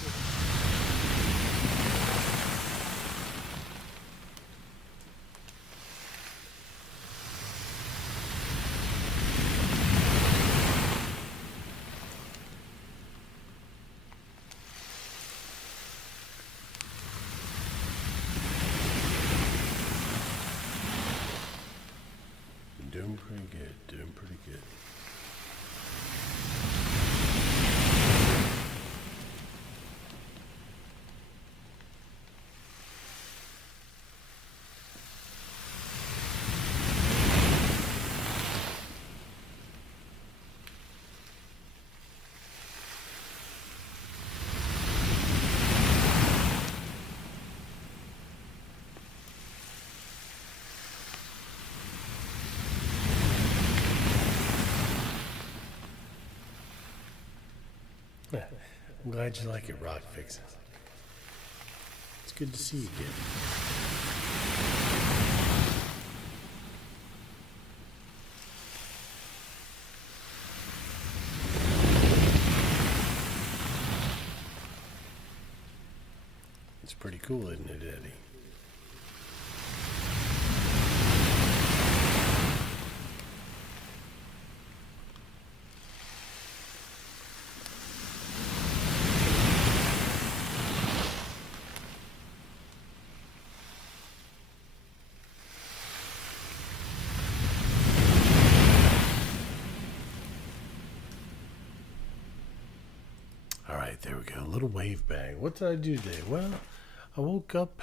Doing pretty good. Doing pretty good. I'm glad you like it, Rock Fixes. It's good to see you again. It's pretty cool, isn't it, Eddie? All right, there we go. A little wave bang. What did I do today? Well, I woke up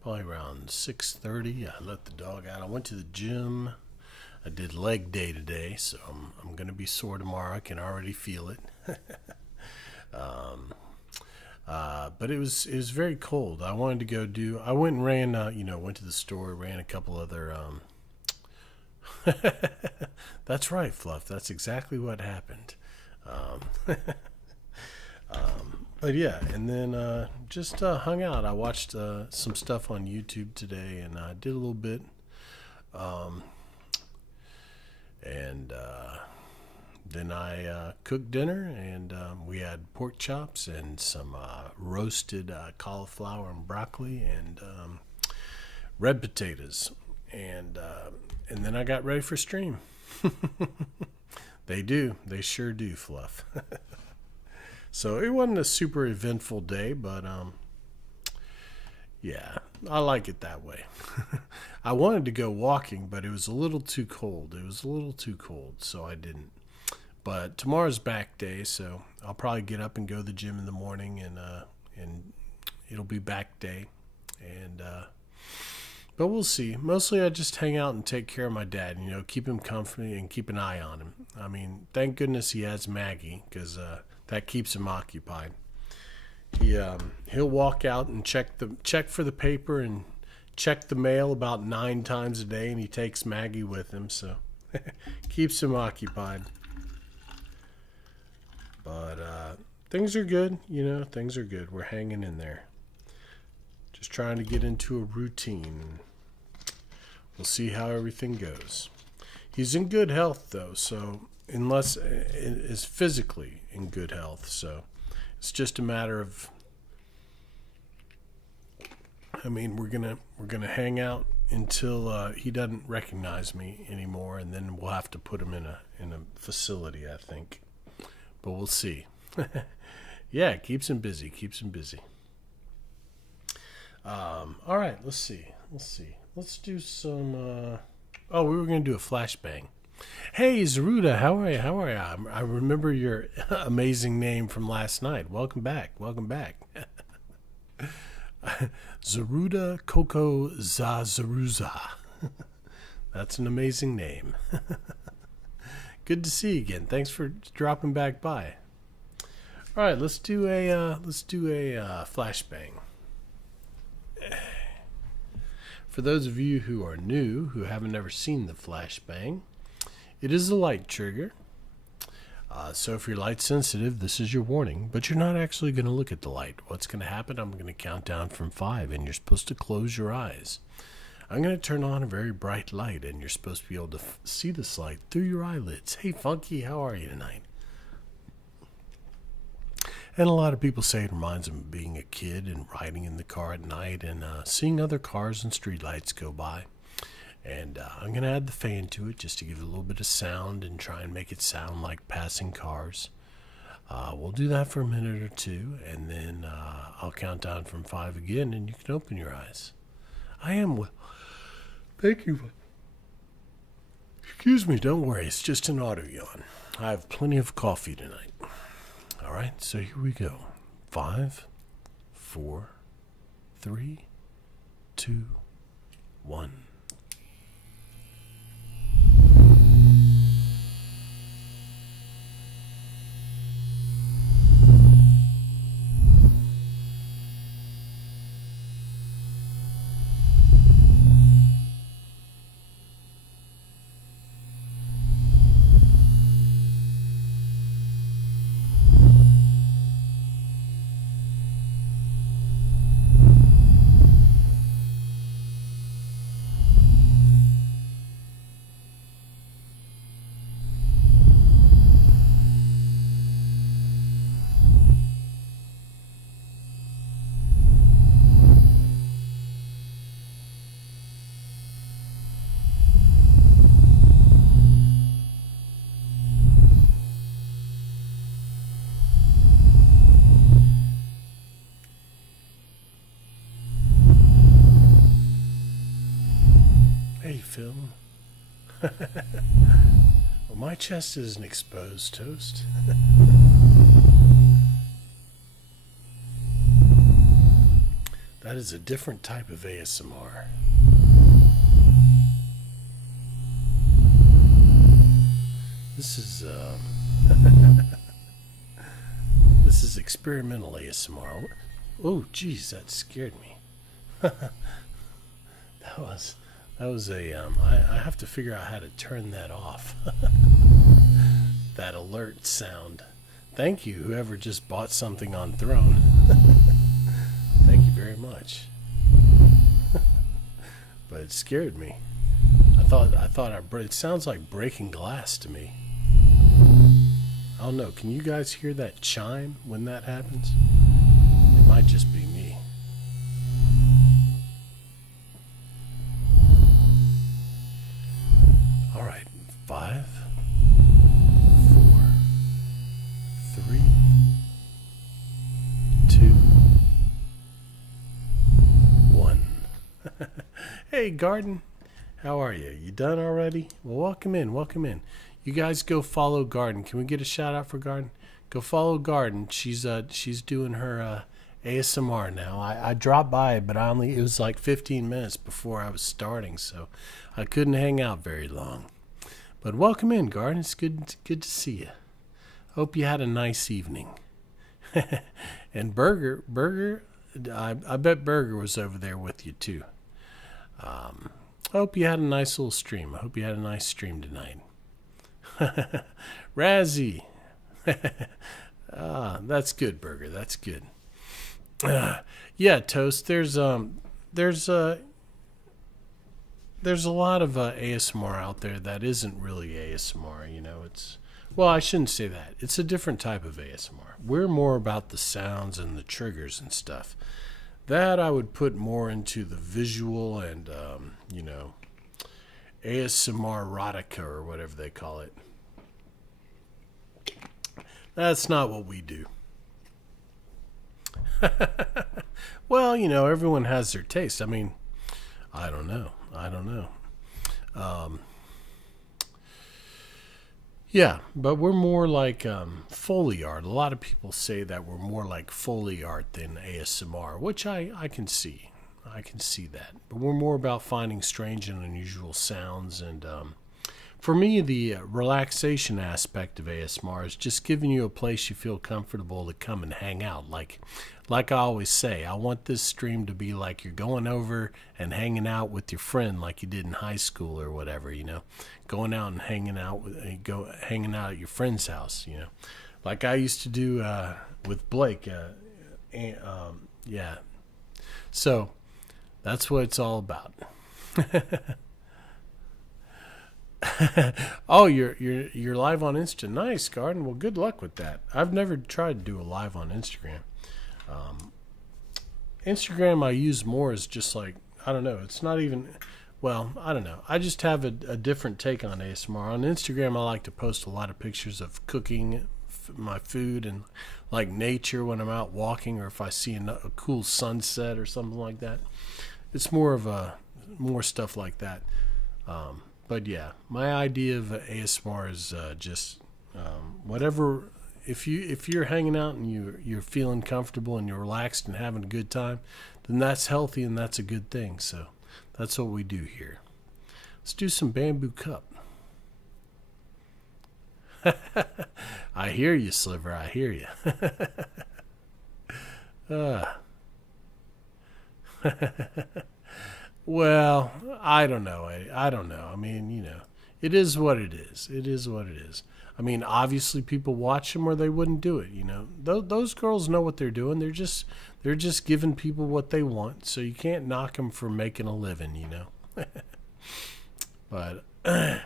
probably around 6:30. I let the dog out. I went to the gym. I did leg day today, so I'm going to be sore tomorrow. I can already feel it. But it was very cold. I wanted to go do. I went and ran. Went to the store, ran a couple other. That's right, Fluff. That's exactly what happened. But yeah, and then just hung out. I watched some stuff on YouTube today, and I did a little bit. And then I cooked dinner, and we had pork chops and some roasted cauliflower and broccoli and red potatoes. And then I got ready for stream. They do. They sure do, Fluff. So it wasn't a super eventful day, but yeah, I like it that way. I wanted to go walking, but it was a little too cold. So I didn't. But tomorrow's back day, so I'll probably get up and go to the gym in the morning, and it'll be back day. And but we'll see. Mostly I just hang out and take care of my dad, keep him comfy and keep an eye on him. I mean, thank goodness he has Maggie, because that keeps him occupied. He'll walk out and check for the paper and check the mail about 9 times a day, and he takes Maggie with him, so keeps him occupied. But things are good, things are good. We're hanging in there. Just trying to get into a routine. We'll see how everything goes. He's in good health, though, so unless is physically in good health, so it's just a matter of. I mean, we're gonna hang out until he doesn't recognize me anymore, and then we'll have to put him in a facility, I think. But we'll see. Yeah, it keeps him busy. All right, let's see. Let's do some. We were gonna do a flashbang. Hey, Zaruda, how are you? I remember your amazing name from last night. Welcome back. Zaruda Coco Zazaruza. That's an amazing name. Good to see you again. Thanks for dropping back by. All right, let's do a flashbang. For those of you who are new, who haven't ever seen the flashbang, it is a light trigger. So if you're light sensitive, this is your warning, but you're not actually going to look at the light. What's going to happen? I'm going to count down from 5, and you're supposed to close your eyes. I'm going to turn on a very bright light, and you're supposed to be able to see this light through your eyelids. Hey, Funky, how are you tonight? And a lot of people say it reminds them of being a kid and riding in the car at night and seeing other cars and streetlights go by. And I'm going to add the fan to it just to give it a little bit of sound and try and make it sound like passing cars. We'll do that for a minute or two, and then I'll count down from 5 again, and you can open your eyes. I am well. Thank you. Excuse me, don't worry. It's just an auto yawn. I have plenty of coffee tonight. All right, so here we go. 5, 4, 3, 2, 1. film. Well, my chest isn't exposed, Toast. That is a different type of ASMR. This is this is experimental ASMR. Oh, geez, that scared me. that was a I have to figure out how to turn that off. That alert sound. Thank you, whoever just bought something on Throne. Thank you very much. But it scared me. It sounds like breaking glass to me. I don't know. Can you guys hear that chime when that happens? It might just be me. All right. 5, 4, 3, 2, 1. Hey, Garden. How are you? You done already? Well, welcome in. Welcome in. You guys go follow Garden. Can we get a shout out for Garden? Go follow Garden. She's doing her ASMR now. I dropped by, but it was like 15 minutes before I was starting, so I couldn't hang out very long. But welcome in, Garden. It's good to see you. Hope you had a nice evening. And Burger, I bet Burger was over there with you too. I hope you had a nice little stream. I hope you had a nice stream tonight. Razzie. That's good, Burger. That's good. Yeah, Toast. There's a lot of ASMR out there that isn't really ASMR. You know, I shouldn't say that. It's a different type of ASMR. We're more about the sounds and the triggers and stuff. That I would put more into the visual and ASMR erotica or whatever they call it. That's not what we do. Well, everyone has their taste. I mean, I don't know. Yeah, but we're more like Foley art. A lot of people say that we're more like Foley art than ASMR, which I can see. I can see that. But we're more about finding strange and unusual sounds. And for me, the relaxation aspect of ASMR is just giving you a place you feel comfortable to come and hang out. Like I always say, I want this stream to be like you're going over and hanging out with your friend like you did in high school or whatever, going out and hanging out at your friend's house, like I used to do with Blake. Yeah. So that's what it's all about. Oh, you're live on Insta. Nice, Garden. Well, good luck with that. I've never tried to do a live on Instagram. Instagram I use more as just like, I don't know. It's not even, well, I don't know. I just have a different take on ASMR. On Instagram, I like to post a lot of pictures of cooking my food and like nature when I'm out walking, or if I see a cool sunset or something like that. It's more stuff like that. But yeah, my idea of ASMR is just whatever. If you're hanging out and you're feeling comfortable and you're relaxed and having a good time, then that's healthy and that's a good thing. So that's what we do here. Let's do some Bamboo Cup. I hear you, Sliver. I hear you. Well, I don't know. I don't know. I mean, it is what it is. It is what it is. I mean, obviously people watch them or they wouldn't do it, Those girls know what they're doing. They're just giving people what they want. So you can't knock them for making a living, But it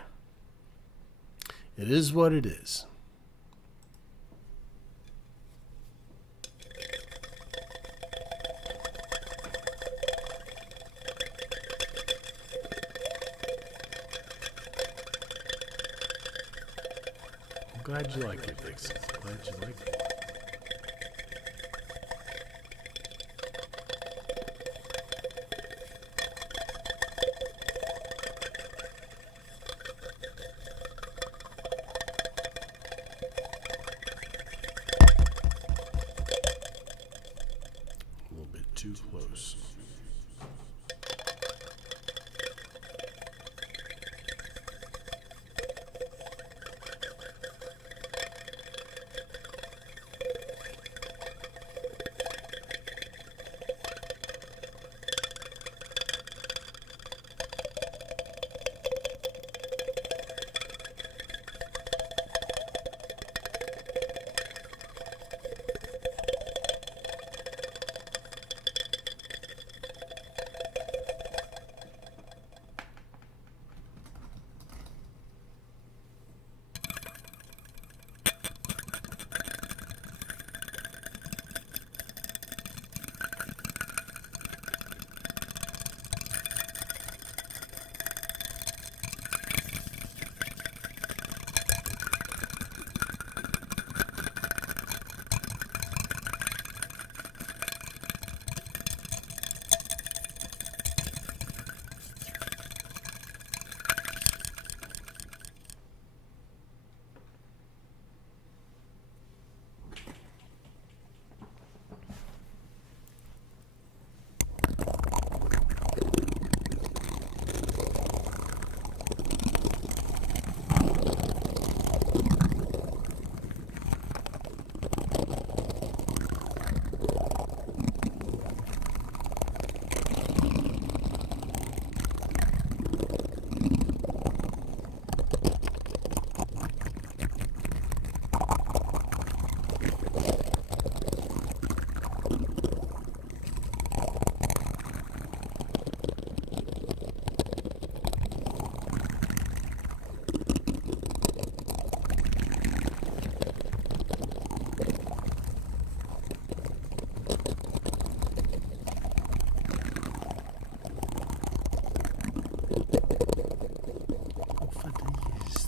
is what it is. Glad you like it, Vixen. Glad you like it. close.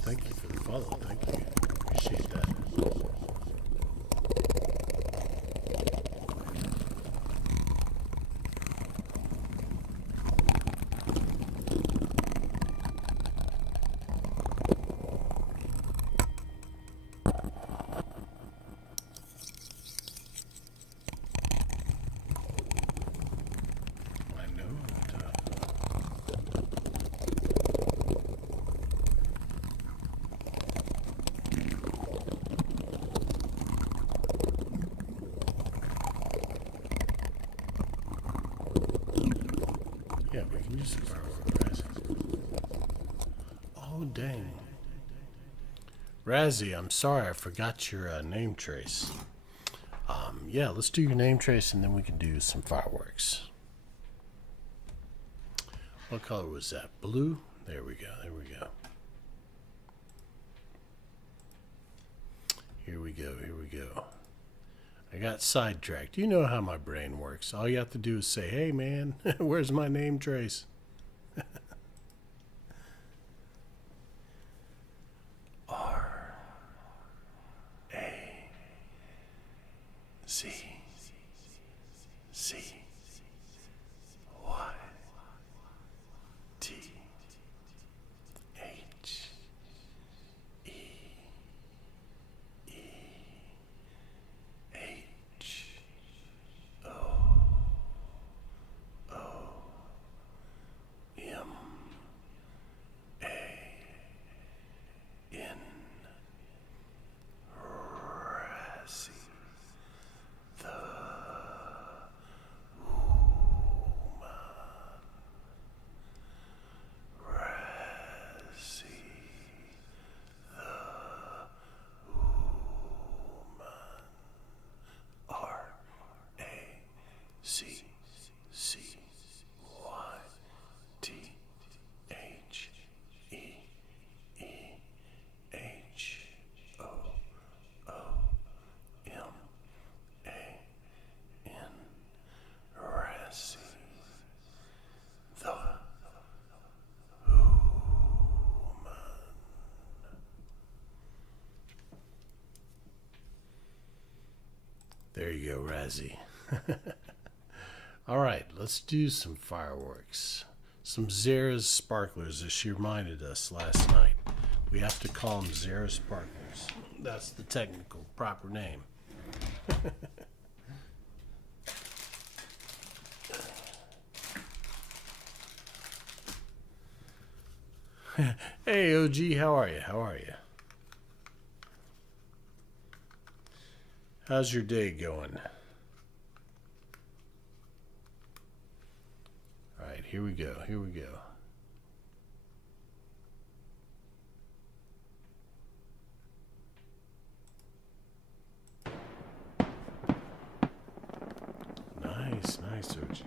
Thank you for the follow. Thank you. Appreciate that. I know. Yeah, we can use some fireworks. Oh, dang. Razzie, I'm sorry, I forgot your name trace. Yeah, let's do your name trace and then we can do some fireworks. What color was that? Blue? There we go, there we go. Here we go, here we go. I got sidetracked. You know how my brain works. All you have to do is say, hey man, where's my name trace? R A Z C Y T H E E H O O M A N Razzie the Razzie R A C C Y T H E E H O O M A N Razzie the There you go, Razzie. All right, let's do some fireworks. Some Zara's sparklers, as she reminded us last night. We have to call them Zara sparklers. That's the technical proper name. Hey, OG, how are you? How are you? How's your day going? All right, here we go. Here we go. Nice, nice, OG.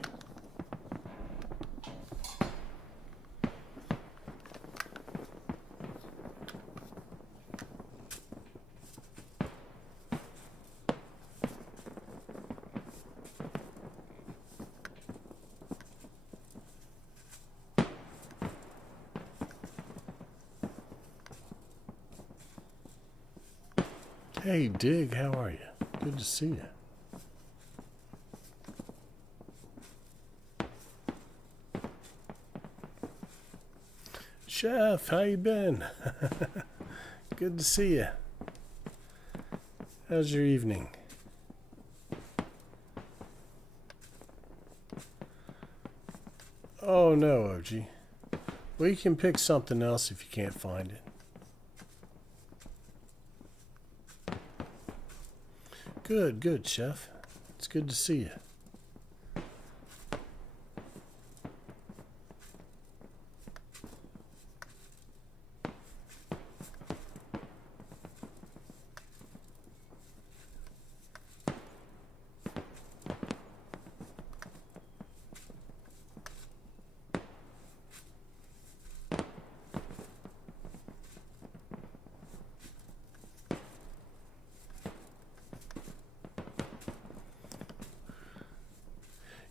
Hey, Dig, how are you? Good to see you. Chef, how you been? Good to see you. How's your evening? Oh no, OG. Well, you can pick something else if you can't find it. Good, good, Chef. It's good to see you.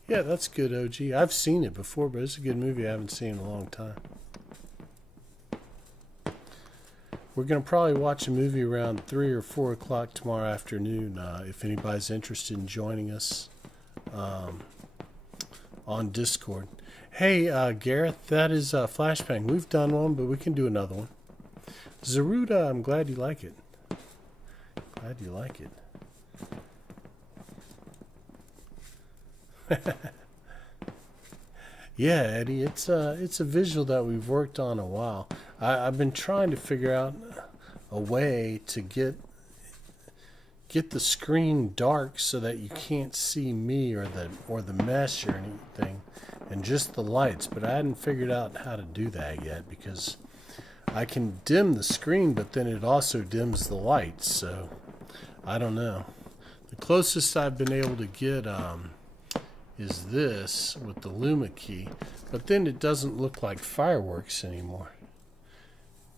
Yeah, that's good, OG. I've seen it before, but it's a good movie I haven't seen in a long time. We're going to probably watch a movie around 3 or 4 o'clock tomorrow afternoon if anybody's interested in joining us on Discord. Hey, Gareth, that is Flashbang. We've done one, but we can do another one. Zaruda, I'm glad you like it. Glad you like it. Yeah, Eddie, it's a visual that we've worked on a while. I've been trying to figure out a way to get the screen dark so that you can't see me or the mesh or anything, and just the lights. But I hadn't figured out how to do that yet because I can dim the screen, but then it also dims the lights. So I don't know. The closest I've been able to get is this with the Luma key, but then it doesn't look like fireworks anymore.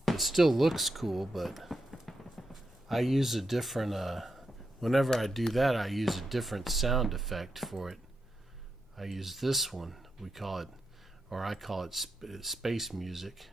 It still looks cool, but I use a different whenever I do that, I use a different sound effect for it. I use this one. We call it, or I call it space music.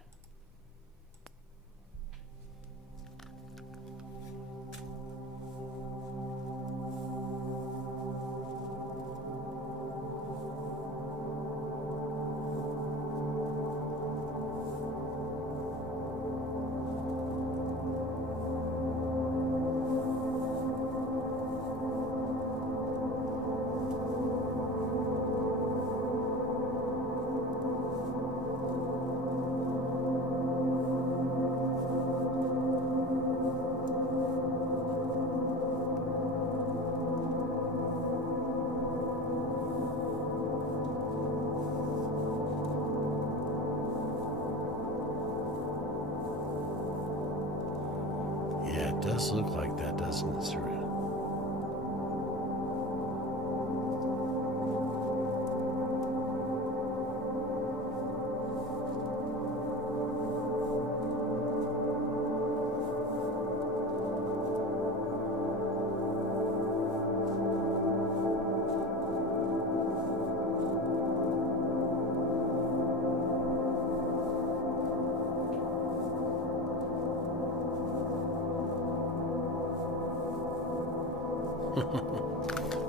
Yeah, it does look like that, doesn't it, Surya?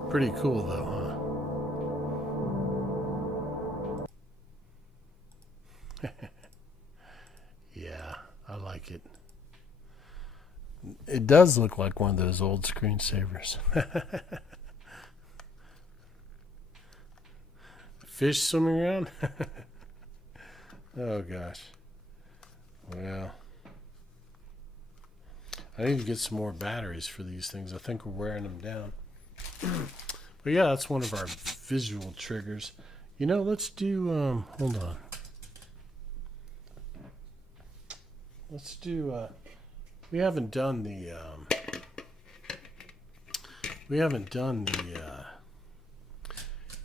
Pretty cool, though, huh? Yeah, I like it. It does look like one of those old screensavers. Fish swimming around? Oh, gosh. Well, I need to get some more batteries for these things. I think we're wearing them down. But yeah, that's one of our visual triggers. You know, let's do, hold on. Let's do, we haven't done the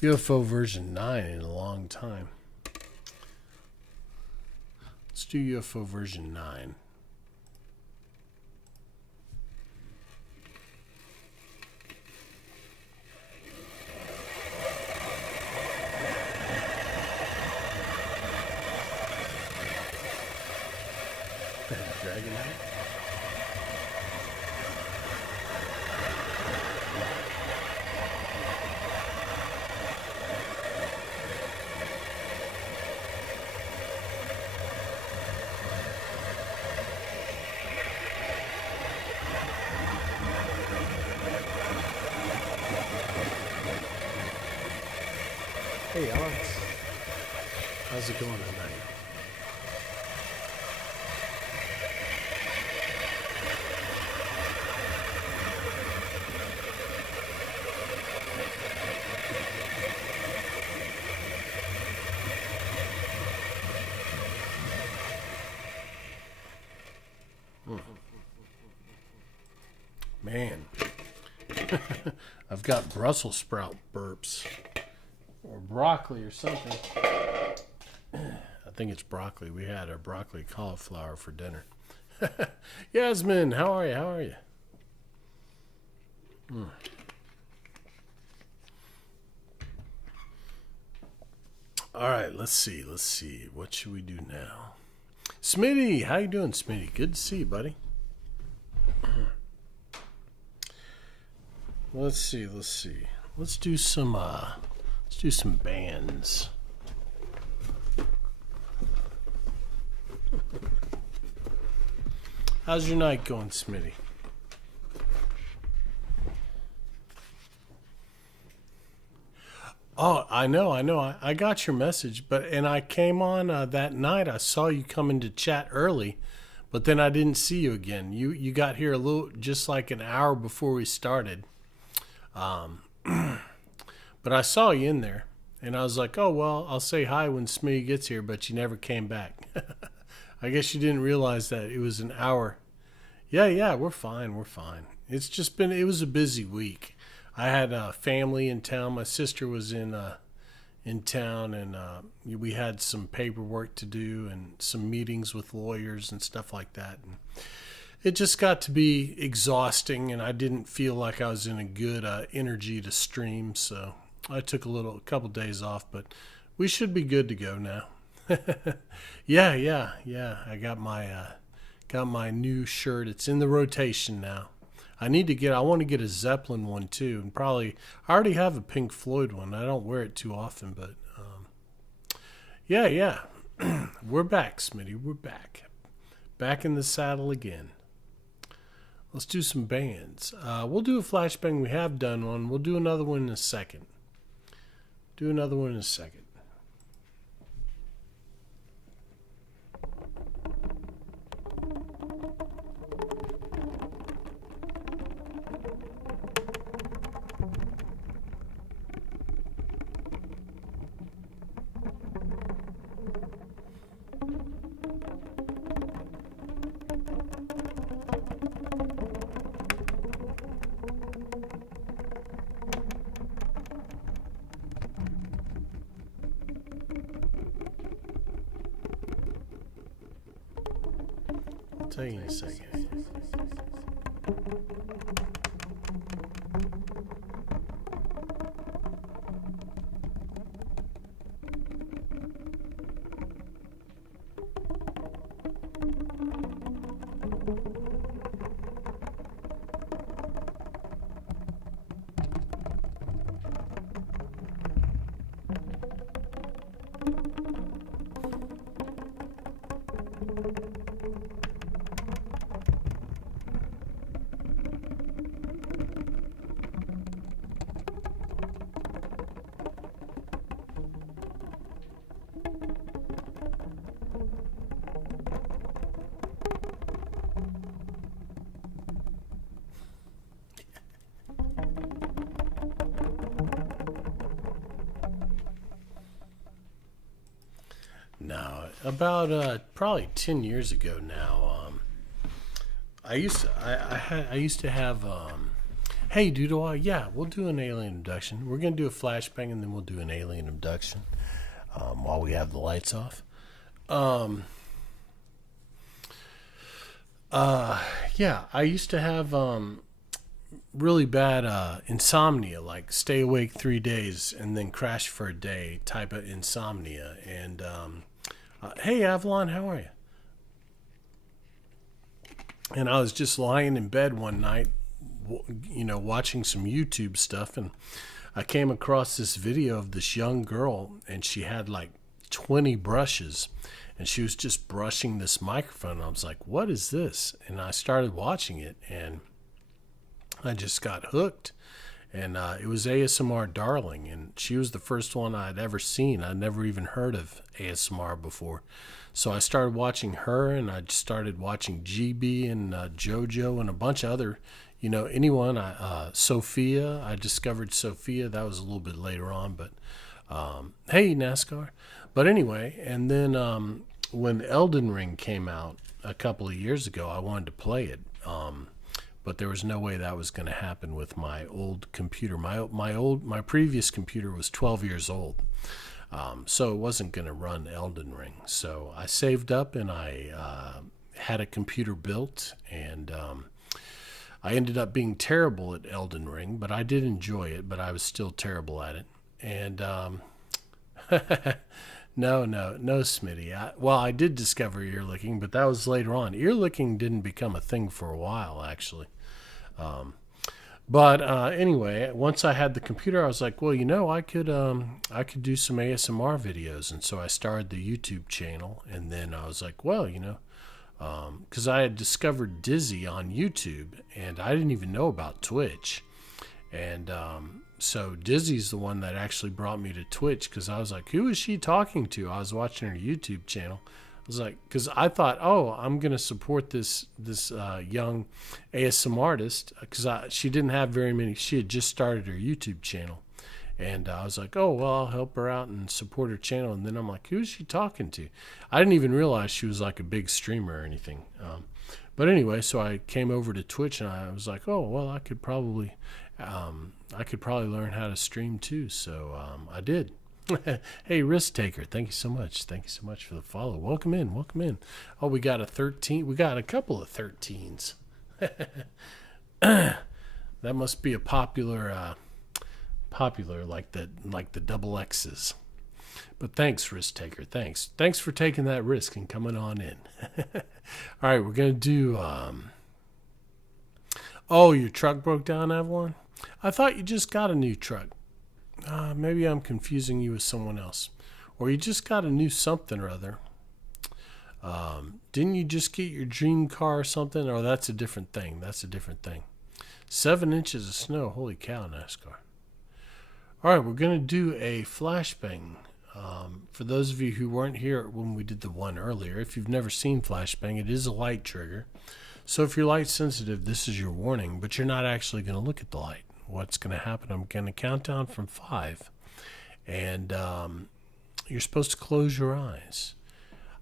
UFO version 9 in a long time. Let's do UFO version 9. Dragonite. Hey Alex, how's it going tonight? Man, I've got Brussels sprout burps. Or broccoli or something. I think it's broccoli. We had our broccoli cauliflower for dinner. Yasmin, how are you? How are you? All right, let's see. Let's see. What should we do now? Smitty, how you doing, Smitty? Good to see you, buddy. Let's see. Let's see. Let's do some bands. How's your night going, Smitty? Oh, I know. I got your message, and I came on that night. I saw you come into chat early, but then I didn't see you again. You got here a little, just like an hour before we started. But I saw you in there, and I was like, oh, well, I'll say hi when Smitty gets here, but you never came back. I guess you didn't realize that it was an hour. Yeah, we're fine. It's just it was a busy week. I had family in town. My sister was in town, and we had some paperwork to do and some meetings with lawyers and stuff like that. And it just got to be exhausting, and I didn't feel like I was in a good energy to stream, so I took a couple days off, but we should be good to go now. Yeah. I got my new shirt. It's in the rotation now. I want to get a Zeppelin one too, and I already have a Pink Floyd one. I don't wear it too often, but yeah. We're back, Smitty. We're back in the saddle again. Let's do some bands. We'll do a flashbang. We have done one. We'll do another one in a second. I'll tell you in a second. No, about probably 10 years ago now. I used to have. Hey, dude, yeah, we'll do an alien abduction. We're gonna do a flashbang and then we'll do an alien abduction while we have the lights off. Um, yeah, I used to have really bad insomnia, like stay awake 3 days and then crash for a day type of insomnia. And hey, Avalon, how are you? And I was just lying in bed one night, watching some YouTube stuff, and I came across this video of this young girl, and she had like 20 brushes, and she was just brushing this microphone. I was like, what is this? And I started watching it, and I just got hooked. And it was ASMR Darling, and she was the first one I'd ever seen. I'd never even heard of ASMR before. So I started watching her, and I started watching GB and JoJo and a bunch of other, anyone. Sophia, I discovered Sophia. That was a little bit later on, but hey, NASCAR. But anyway, and then when Elden Ring came out a couple of years ago, I wanted to play it. But there was no way that was going to happen with my old computer. My previous computer was 12 years old, so it wasn't going to run Elden Ring. So I saved up and I had a computer built, and I ended up being terrible at Elden Ring, but I did enjoy it. But I was still terrible at it. And no, Smitty. I did discover ear licking, but that was later on. Ear licking didn't become a thing for a while, actually. But anyway, once I had the computer, I was like, well, I could do some ASMR videos, and so I started the YouTube channel. And then I was like, well, because I had discovered Dizzy on YouTube, and I didn't even know about Twitch, and so Dizzy's the one that actually brought me to Twitch, because I was like, who is she talking to? I was watching her YouTube channel. I was like, because I thought, oh, I'm going to support this young ASMR artist, because she didn't have very many. She had just started her YouTube channel. And I was like, oh, well, I'll help her out and support her channel. And then I'm like, who is she talking to? I didn't even realize she was like a big streamer or anything. But anyway, so I came over to Twitch, and I was like, oh, well, I could probably learn how to stream too. So I did. Hey, Risk Taker, thank you so much. Thank you so much for the follow. Welcome in. Oh, we got a 13. We got a couple of 13s. That must be a popular like the double X's. But thanks, Risk Taker. Thanks for taking that risk and coming on in. All right, we're gonna do. Oh, your truck broke down, Avalon? I thought you just got a new truck. Maybe I'm confusing you with someone else. Or you just got a new something or other. Didn't you just get your dream car or something? Or that's a different thing. 7 inches of snow. Holy cow, NASCAR. All right, we're going to do a flashbang. For those of you who weren't here when we did the one earlier, if you've never seen flashbang, it is a light trigger. So if you're light sensitive, this is your warning, but you're not actually going to look at the light. What's going to happen, I'm going to count down from 5, and you're supposed to close your eyes.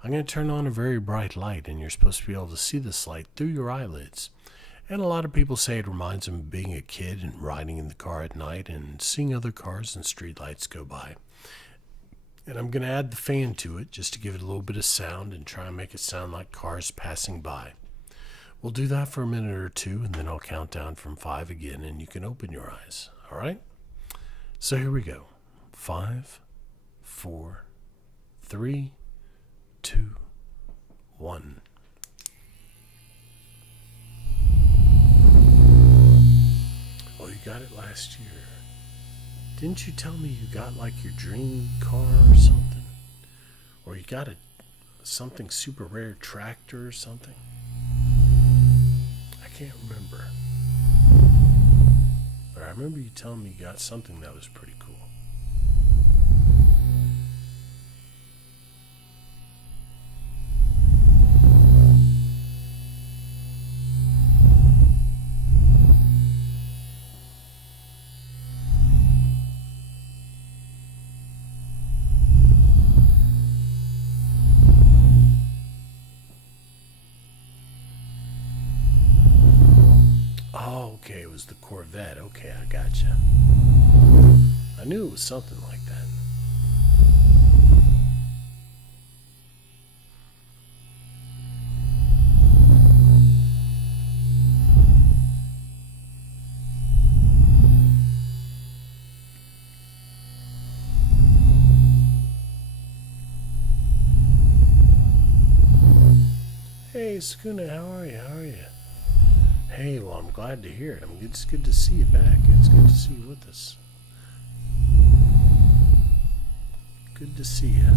I'm going to turn on a very bright light, and you're supposed to be able to see this light through your eyelids. And a lot of people say it reminds them of being a kid and riding in the car at night and seeing other cars and street lights go by. And I'm going to add the fan to it just to give it a little bit of sound and try and make it sound like cars passing by. We'll do that for a minute or two, and then I'll count down from 5 again, and you can open your eyes. All right? So here we go. 5, 4, 3, 2, 1. Oh, you got it last year. Didn't you tell me you got like your dream car or something? Or you got something super rare tractor or something? I can't remember. But I remember you telling me you got something that was pretty cool. was the Corvette. Okay, I gotcha. I knew it was something like that. Hey, Sakuna, how are you? How are you? Hey, well, I'm glad to hear it. It's good to see you back. It's good to see you with us. Good to see you.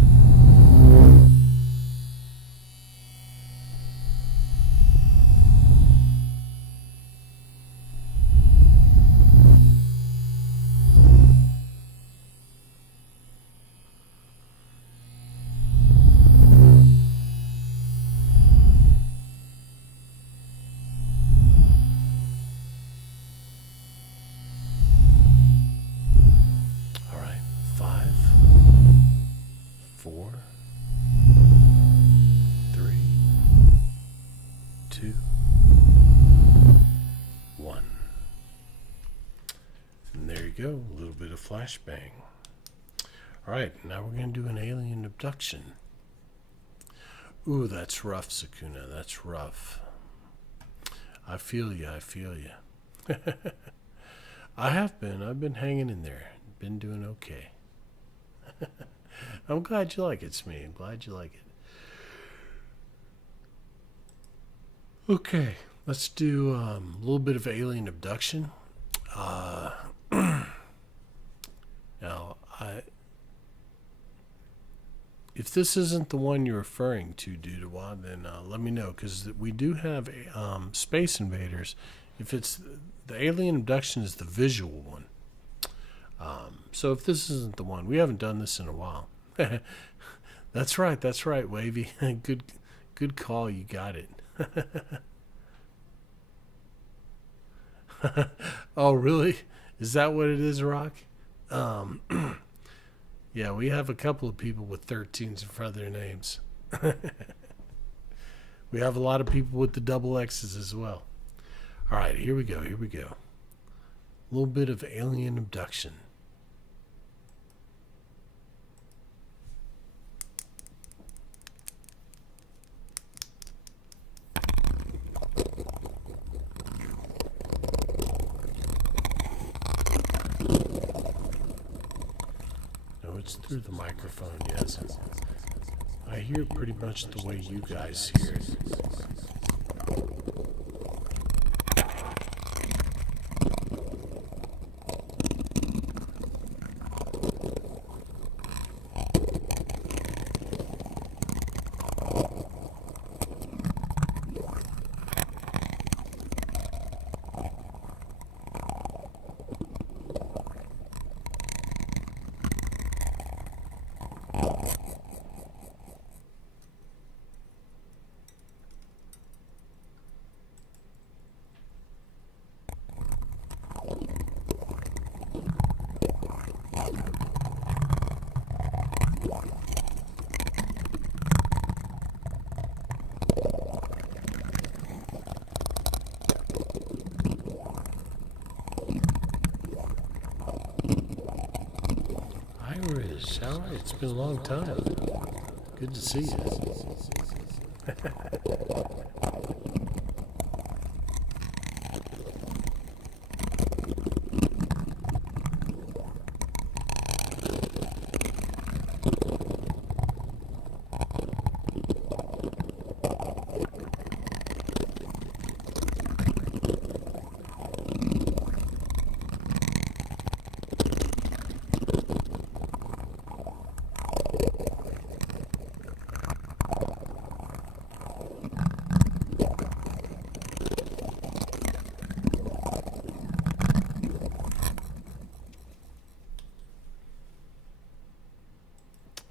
All right, 5, 4, 3, 2, 1. And there you go, a little bit of flashbang. All right, now we're going to do an alien abduction. Ooh, that's rough, Sakuna. That's rough. I feel you. I feel you. I've been hanging in there. Been doing okay. I'm glad you like it, Smee. I'm glad you like it. Okay, let's do a little bit of alien abduction. Now, if this isn't the one you're referring to, Dudawa, then let me know, because we do have Space Invaders. If it's the alien abduction is the visual one. So if this isn't the one, we haven't done this in a while. That's right, Wavy. Good call. You got it. Oh, really? Is that what it is, Rock? Yeah, we have a couple of people with 13s in front of their names. We have a lot of people with the double X's as well. All right, here we go. A little bit of alien abduction. No, it's through the microphone, yes. I hear pretty much the way you guys hear it. Irish, all right, it's been a long time. Good to see you.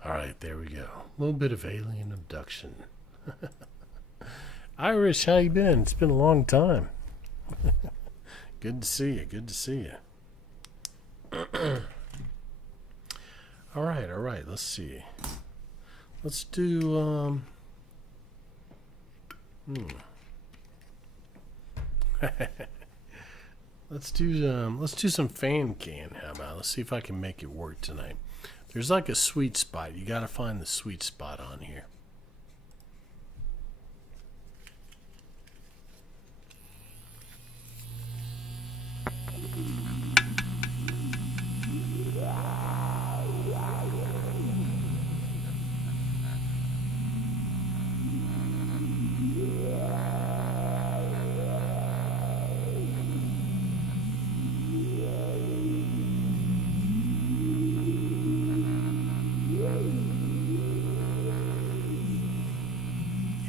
All right, there we go. A little bit of alien abduction. Irish, how you been? It's been a long time. Good to see you. All right. Let's see. Let's do let's do some fan can. How about? Let's see if I can make it work tonight. There's like a sweet spot. You got to find the sweet spot on here.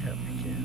Yeah, we can.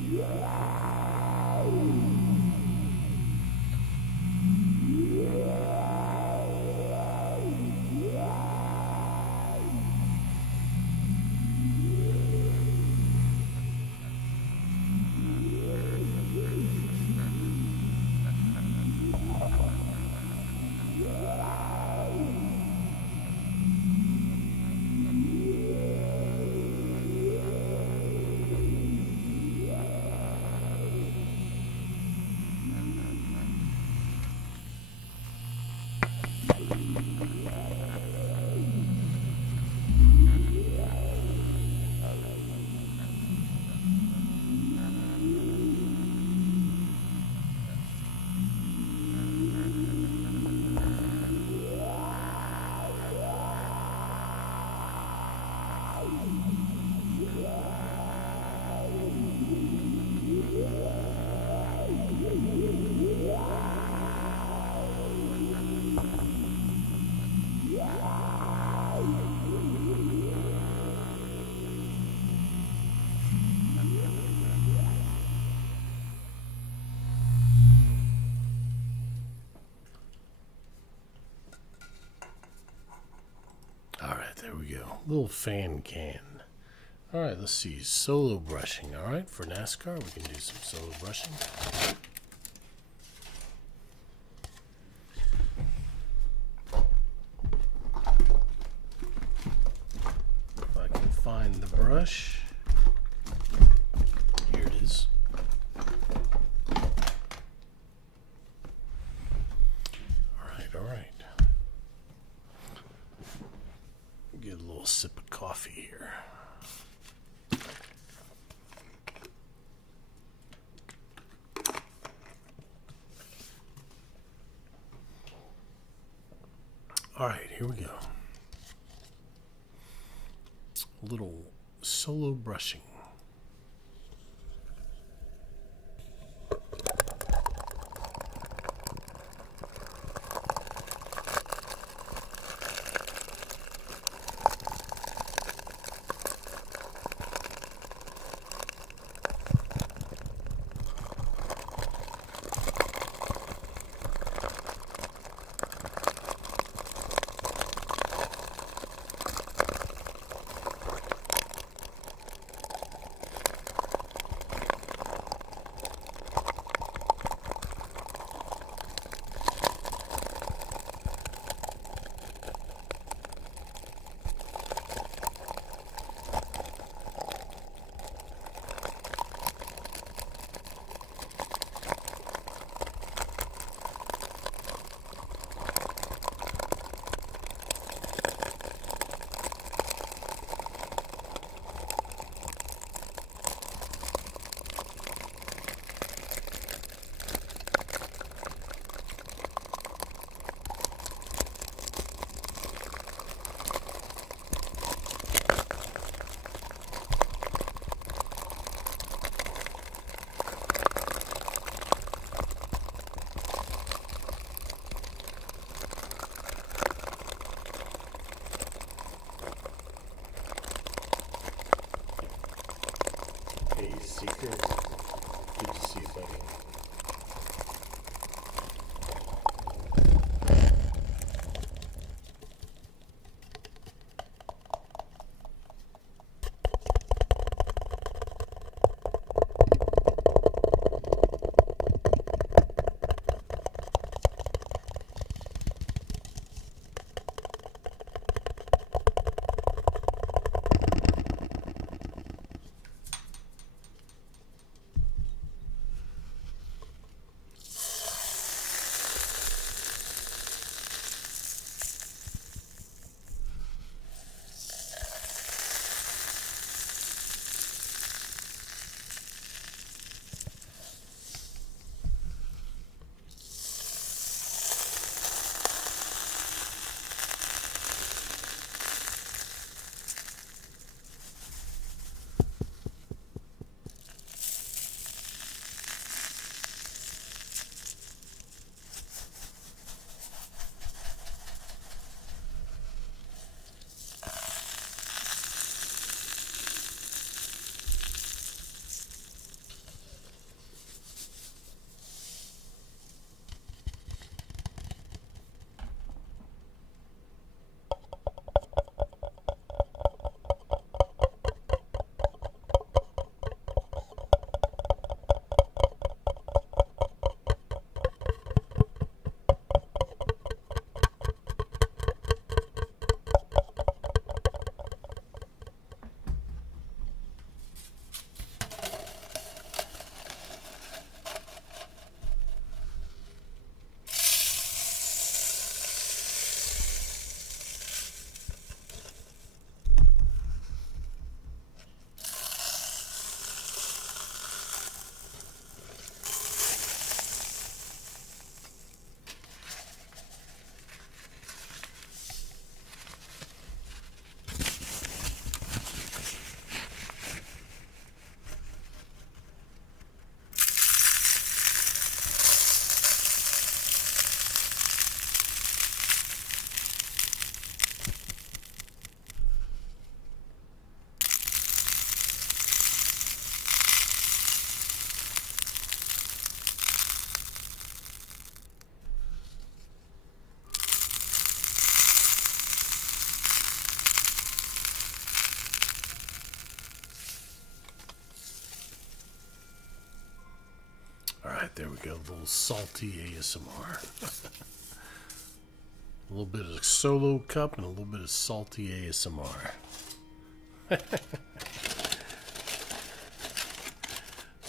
All right, there we go. Little fan can. All right, let's see. Solo brushing. All right, for NASCAR, we can do some solo brushing. If I can find the brush. Here it is. All right, all right. Get a little sip of coffee here. All right, here we go. A little solo brushing. Hey, Secret. Good to see you, buddy. right, there we go. A little salty ASMR. A little bit of Solo Cup and a little bit of salty ASMR.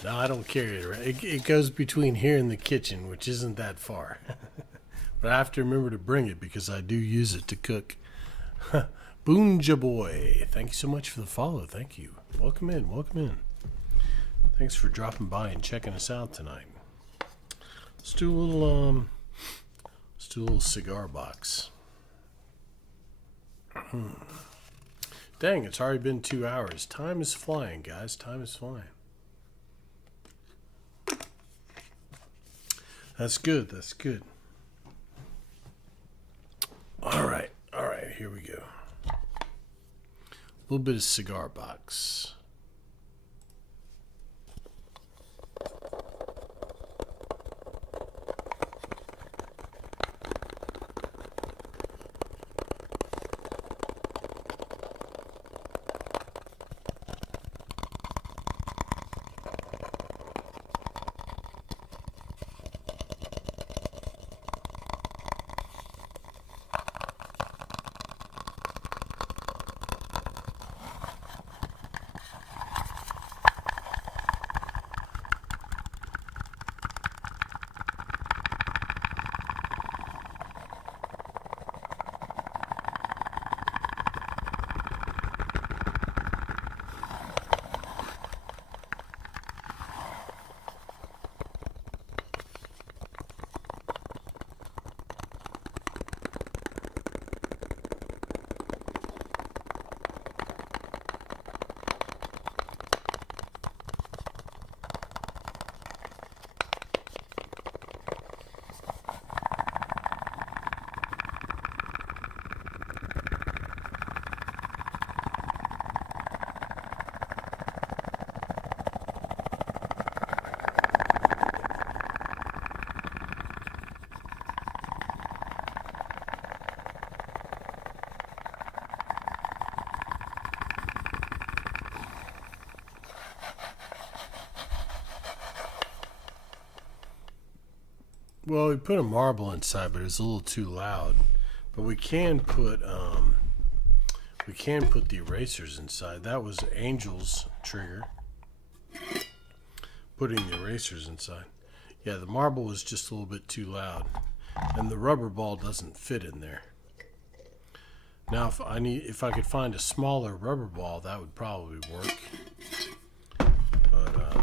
No, I don't carry it around. It goes between here and the kitchen, which isn't that far. But I have to remember to bring it because I do use it to cook. Boonja Boy, thank you so much for the follow. Thank you. Welcome in. Welcome in. Thanks for dropping by and checking us out tonight. Let's do a little cigar box. Dang, it's already been 2 hours. Time is flying, guys. Time is flying. That's good. That's good. All right. All right. Here we go. A little bit of cigar box. Well, we put a marble inside, but it's a little too loud. But we can put the erasers inside. That was Angel's trigger. Putting the erasers inside. Yeah, the marble was just a little bit too loud, and the rubber ball doesn't fit in there. Now, if I could find a smaller rubber ball, that would probably work. But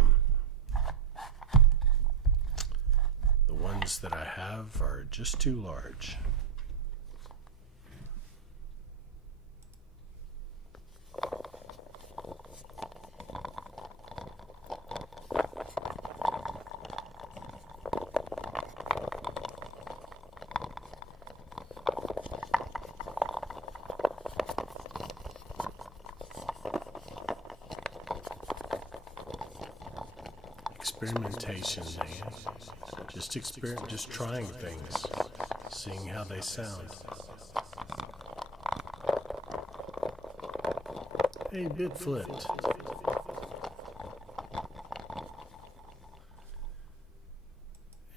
the ones that I have are just too large. Experimentation, man. Just trying things, seeing how they sound. Hey, Bit Flipped.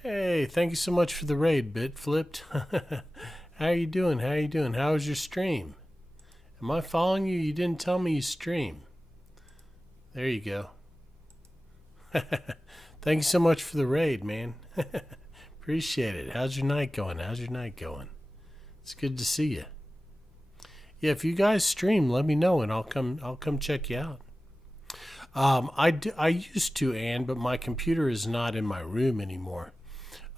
Hey, thank you so much for the raid, Bit Flipped. How you doing? How you doing? How was your stream? Am I following you? You didn't tell me you stream. There you go. Thank you so much for the raid, man. Appreciate it. How's your night going? How's your night going? It's good to see you. Yeah, if you guys stream, let me know and I'll come check you out. I used to, Ann, but my computer is not in my room anymore.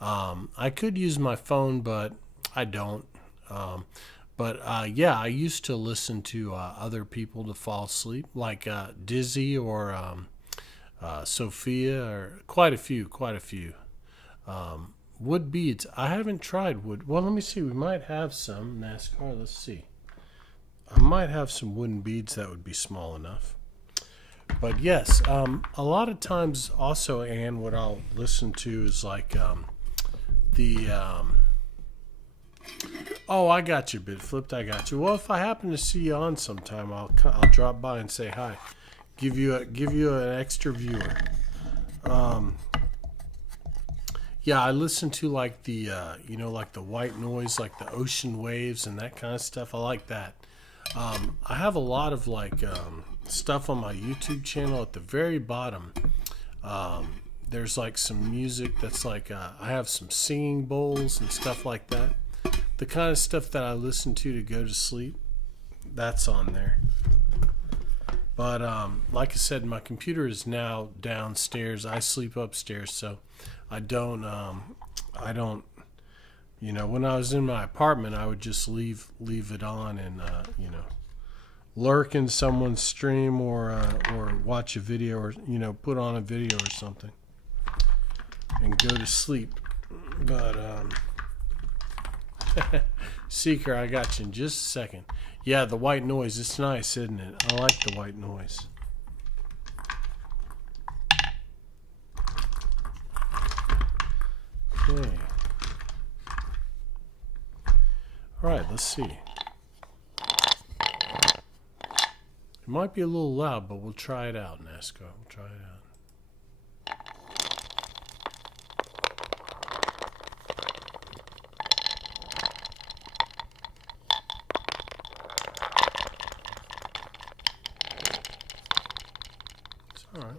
I could use my phone, but I don't. Yeah, I used to listen to other people to fall asleep, like Dizzy or Sophia, or quite a few. Wood beads. I haven't tried wood. Well, let me see. We might have some NASCAR. Let's see. I might have some wooden beads that would be small enough. But yes, a lot of times also, Ann, what I'll listen to is like oh, I got you, Bit Flipped. I got you. Well, if I happen to see you on sometime, I'll drop by and say hi. Give you an extra viewer. Yeah, I listen to like the like the white noise, like the ocean waves and that kind of stuff. I like that. I have a lot of like stuff on my YouTube channel at the very bottom. There's like some music that's like I have some singing bowls and stuff like that. The kind of stuff that I listen to go to sleep, that's on there. But like I said, my computer is now downstairs. I sleep upstairs, so I don't. When I was in my apartment, I would just leave it on and lurk in someone's stream or watch a video or put on a video or something and go to sleep. But Seeker, I got you in just a second. Yeah, the white noise. It's nice, isn't it? I like the white noise. Okay. All right, let's see. It might be a little loud, but we'll try it out, NASCAR. We'll try it out. It's all right.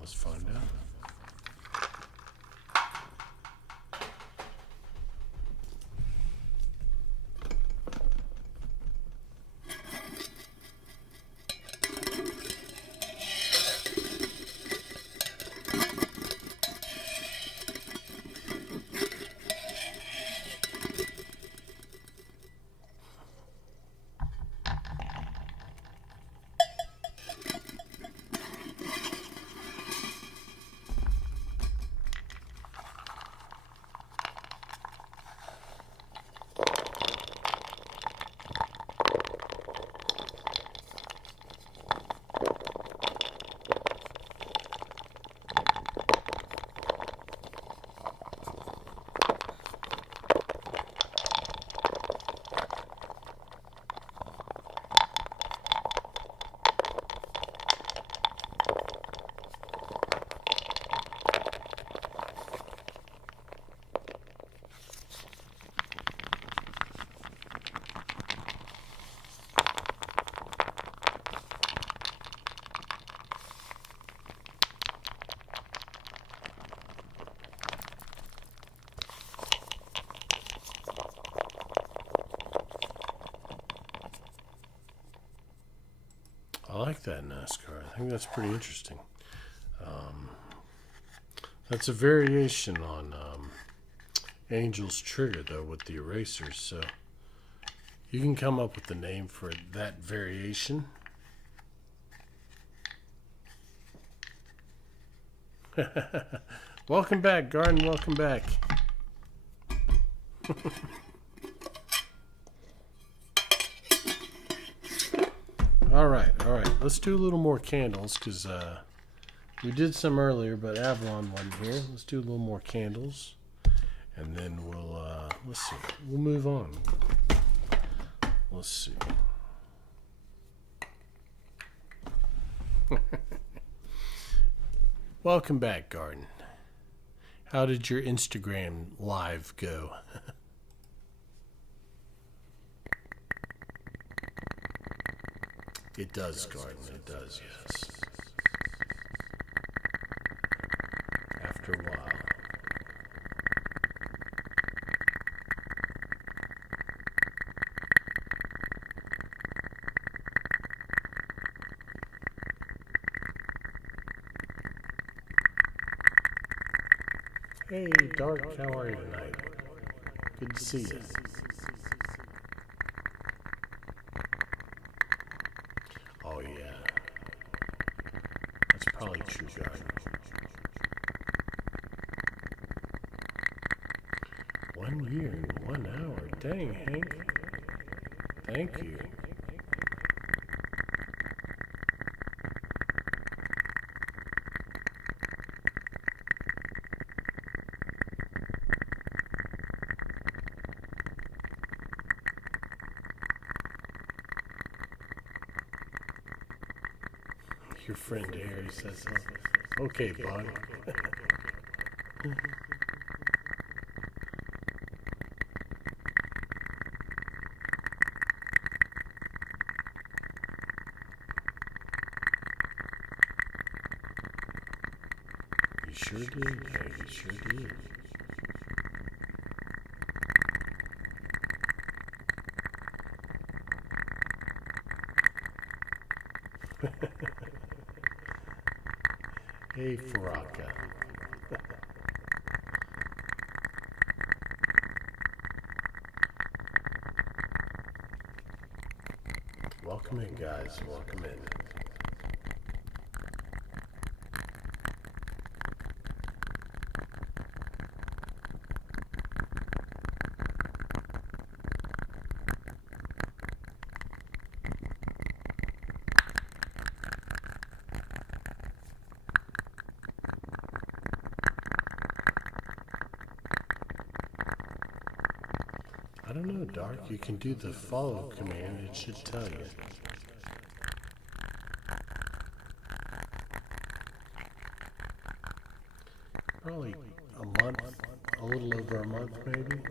Let's find out. I like that NASCAR. I think that's pretty interesting. That's a variation on Angel's Trigger, though, with the erasers. So you can come up with the name for that variation. Welcome back, Garden. Welcome back. All right. Let's do a little more candles because we did some earlier, but Avalon wasn't here. Let's do a little more candles, and then we'll let's see. We'll move on. Let's see. Welcome back, Garden. How did your Instagram live go? It does, Garden. It does, yes. After a while. Hey, Dark, how are you tonight? Good to see you. Oh, yeah. That's probably true, guys. 1 year and 1 hour. Dang, Hank. Thank you. Your friend Harry says so. Okay, bud. You sure did. Yeah, you sure did. Hey, Faraka. Welcome in, guys. Welcome in. I don't know, Dark. You can do the follow command. It should tell you. Probably a month, a little over a month, maybe.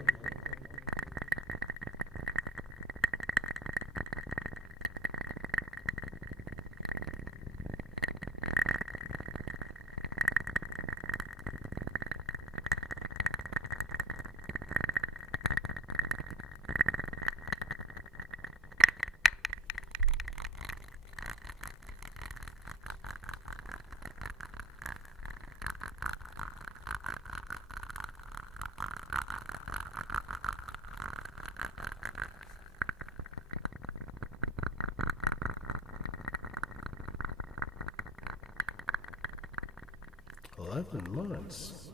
$11 months.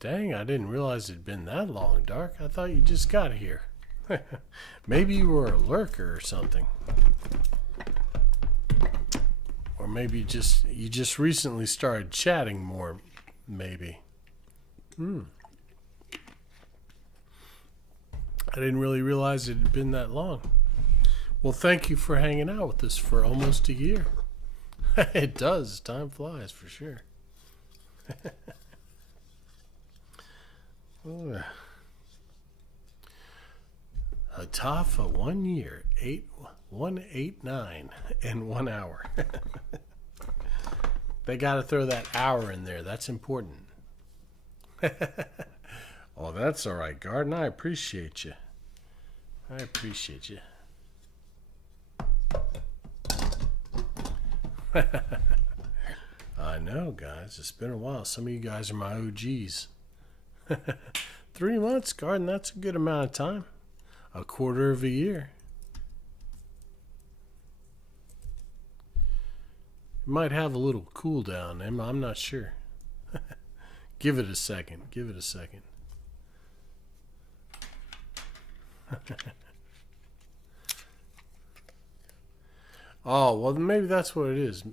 Dang, I didn't realize it'd been that long, Dark. I thought you just got here. Maybe you were a lurker or something. Or maybe you just recently started chatting more, maybe. I didn't really realize it had been that long. Well, thank you for hanging out with us for almost a year. It does. Time flies, for sure. Hatafa, 1 year, 189 and 1 hour. They got to throw that hour in there. That's important. Oh, that's all right, Garden. I appreciate you. I appreciate you. I know, guys. It's been a while. Some of you guys are my OGs. 3 months, Garden. That's a good amount of time. A quarter of a year. It might have a little cool down. I'm not sure. Give it a second. Give it a second. Oh, well, maybe that's what it is.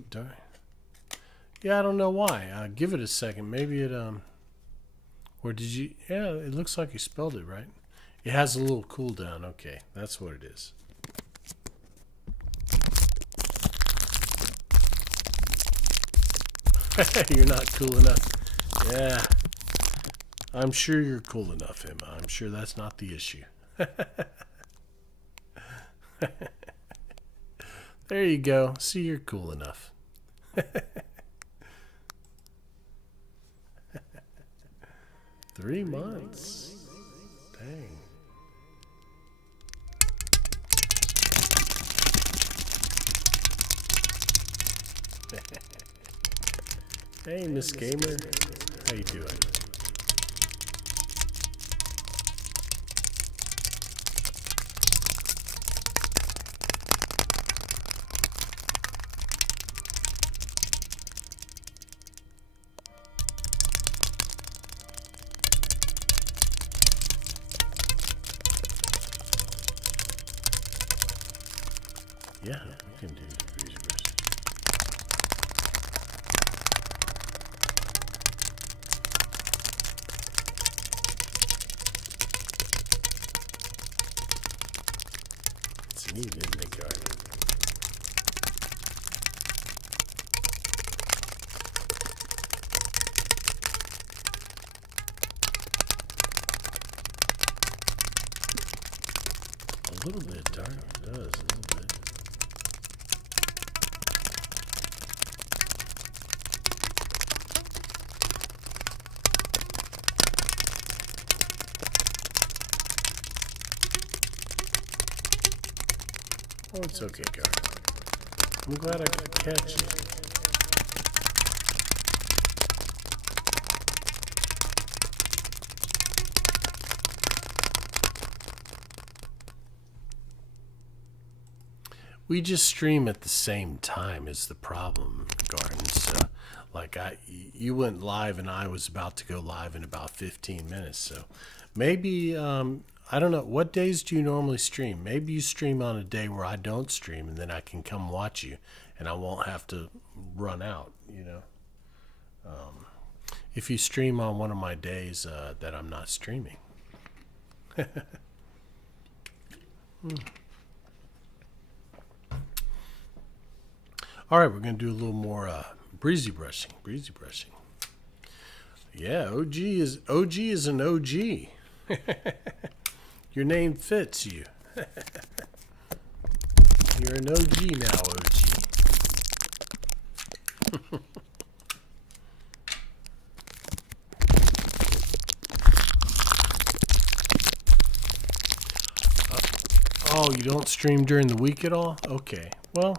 Yeah, I don't know why. Give it a second. Maybe it, or did you, yeah, it looks like you spelled it right. It has a little cooldown. Okay, that's what it is. You're not cool enough. Yeah. I'm sure you're cool enough, Emma. I'm sure that's not the issue. There you go. See, you're cool enough. 3 months. Dang. Hey, Miss Gamer. How you doing? Yeah, we can do breezy brush. It's neat, isn't it, Garden? A little bit dark. It does, a little bit. Oh, it's okay, Garden. I'm glad I could catch you. We just stream at the same time is the problem, Garden. So, like you went live and I was about to go live in about 15 minutes. So, maybe I don't know. What days do you normally stream? Maybe you stream on a day where I don't stream, and then I can come watch you, and I won't have to run out. If you stream on one of my days that I'm not streaming. All right, we're going to do a little more breezy brushing. Breezy brushing. Yeah, OG is an OG. Your name fits you. You're an OG now, OG. Oh, you don't stream during the week at all? Okay, well,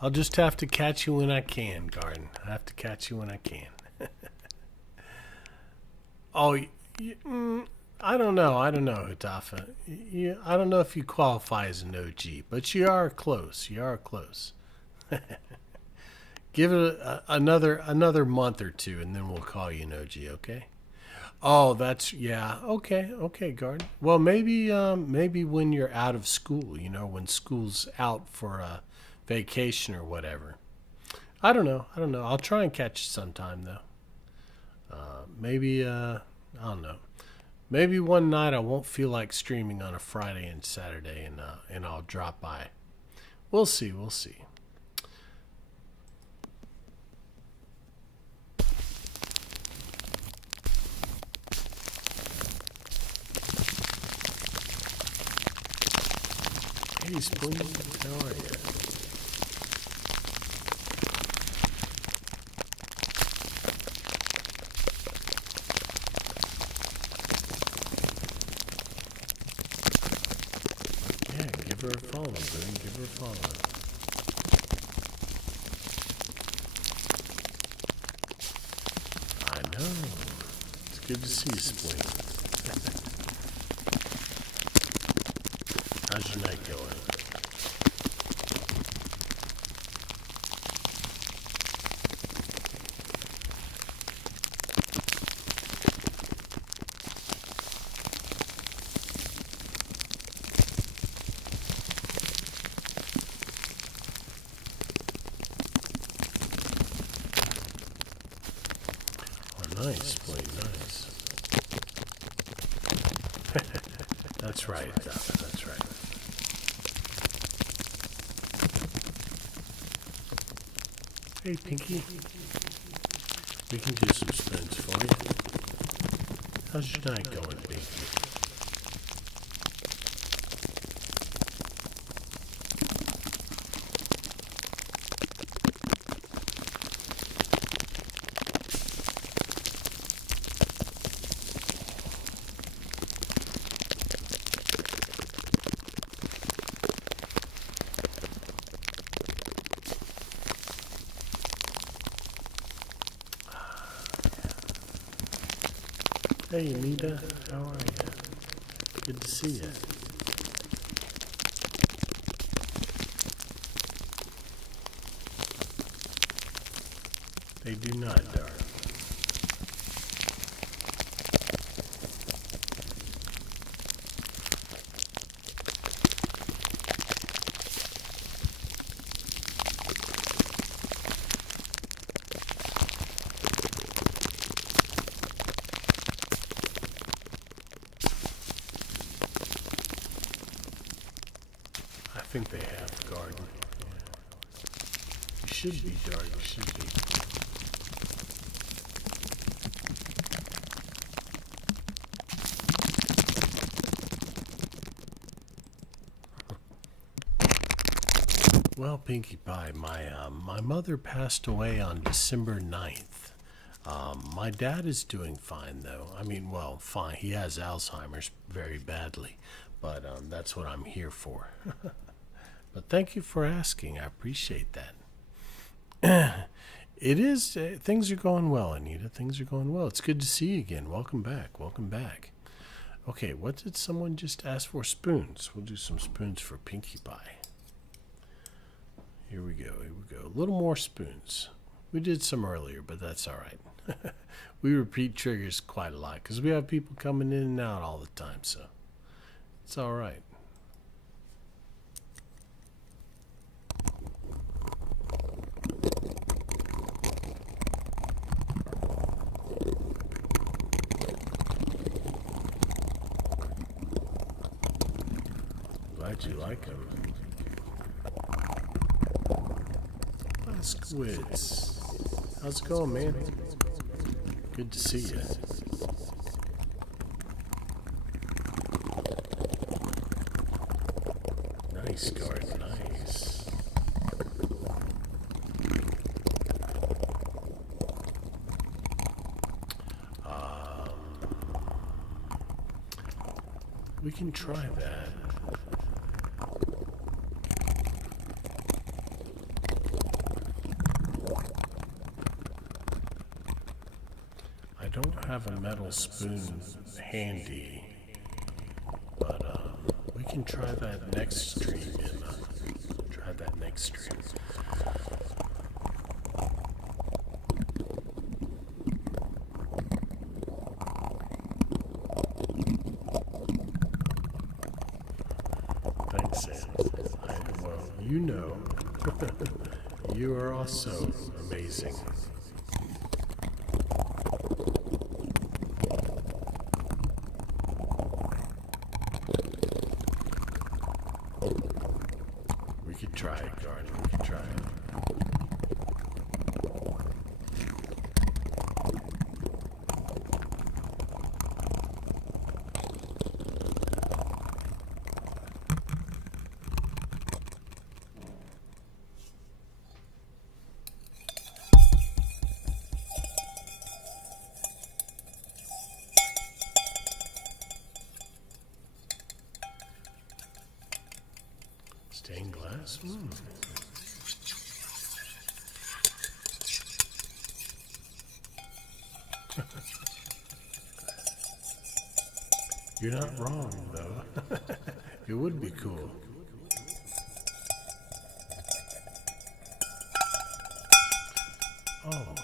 I'll just have to catch you when I can, Garden. I have to catch you when I can. Oh, I don't know. Hitafa. I don't know if you qualify as an OG, but you are close. You are close. Give it another month or two, and then we'll call you an OG. Okay? Oh, that's yeah. Okay, Garden. Well, maybe when you're out of school, when school's out for a vacation or whatever. I don't know. I'll try and catch you sometime though. Maybe I don't know. Maybe one night I won't feel like streaming on a Friday and Saturday, and I'll drop by. We'll see. Hey, Spoon, how are you? Give her a follow, Boone. Give her a follow. I know. It's good to see you, Spling. How's your night going? Nice, Spling, nice. That's right, that's right. Hey, Pinky. We can do some spins for you. How's your night going, Pinky? Hey, Anita. How are you? Good to see you. They do not, darling. I think they have garden. You should be, darling. You should be. Well, Pinkie Pie, my mother passed away on December 9th. My dad is doing fine, though. I mean, well, fine. He has Alzheimer's very badly, but that's what I'm here for. But thank you for asking. I appreciate that. It is. Things are going well, Anita. Things are going well. It's good to see you again. Welcome back. Welcome back. Okay, what did someone just ask for? Spoons. We'll do some spoons for Pinkie Pie. Here we go. Here we go. A little more spoons. We did some earlier, but that's all right. We repeat triggers quite a lot because we have people coming in and out all the time, so it's all right. Glad you like them. Squids. How's it going, man? Good to see you. Nice garden, nice. We can try that. I don't have a metal spoon handy, but we can try that next stream, Emma. Try that next stream. Thanks, Sam. Well, you know, you are also amazing. We could try it, Garden. We could try it. Stained glass? You're not wrong, though. It would be cool. Oh.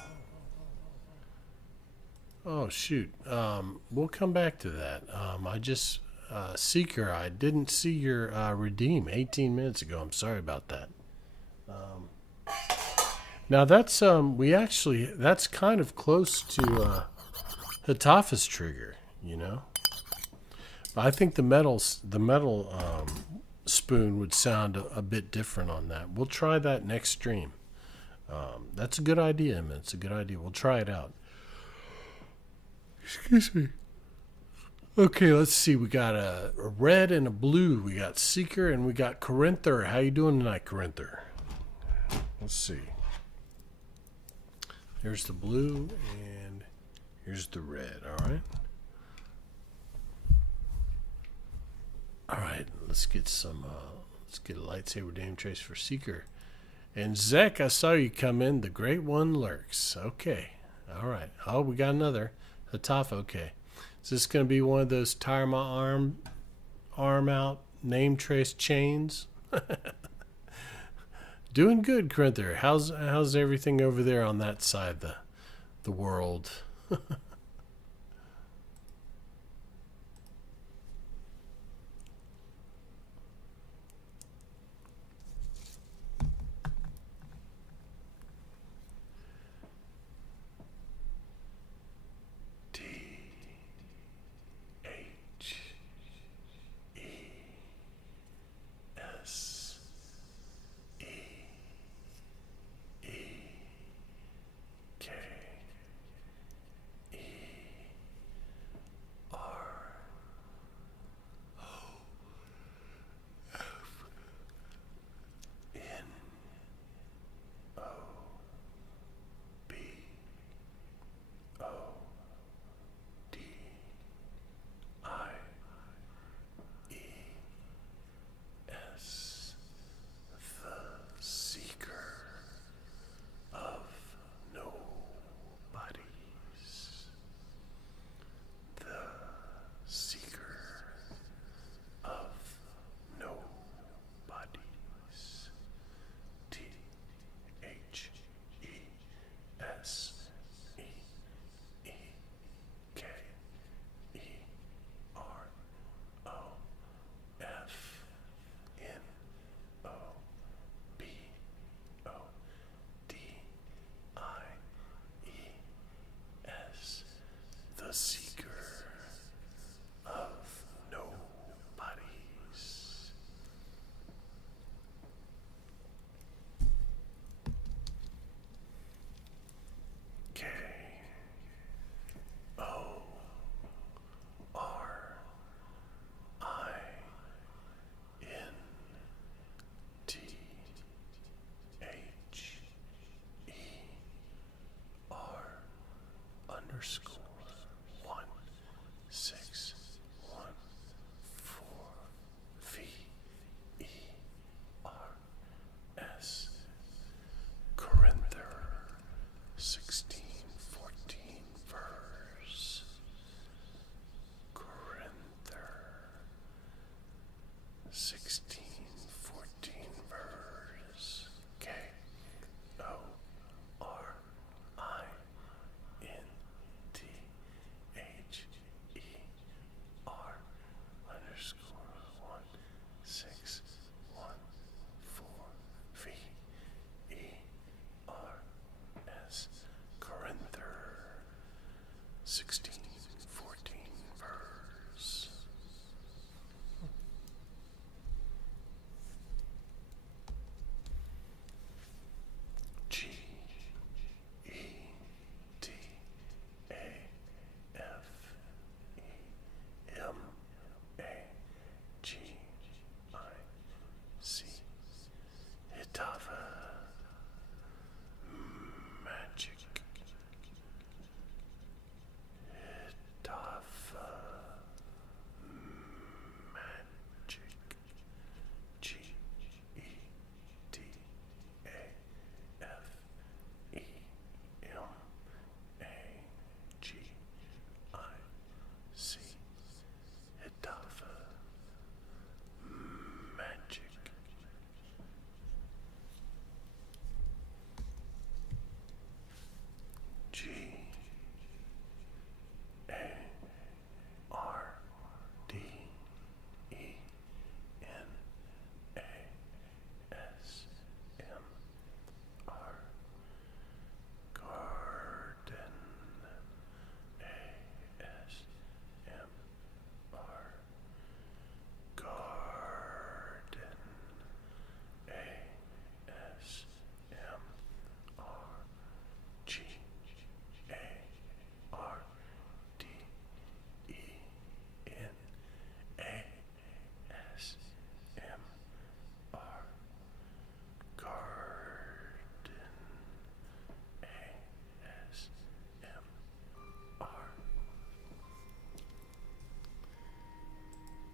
Oh, shoot. We'll come back to that. I just... Seeker, I didn't see your redeem 18 minutes ago. I'm sorry about that. Now that's that's kind of close to Hatafa's trigger, you know. But I think the metal spoon would sound a bit different on that. We'll try that next stream. That's a good idea, man. It's a good idea. We'll try it out. Excuse me. Okay, let's see. We got a red and a blue. We got Seeker and we got Corinther. How you doing tonight, Corinther? Let's see. Here's the blue and here's the red. All right. All right. Let's get some. Let's get a lightsaber name trace for Seeker. And Zek, I saw you come in. The Great One lurks. Okay. All right. Oh, we got another Hatafa. Okay. Is this going to be one of those tire my arm out name trace chains? Doing good, Crinther. How's everything over there on that side of the world?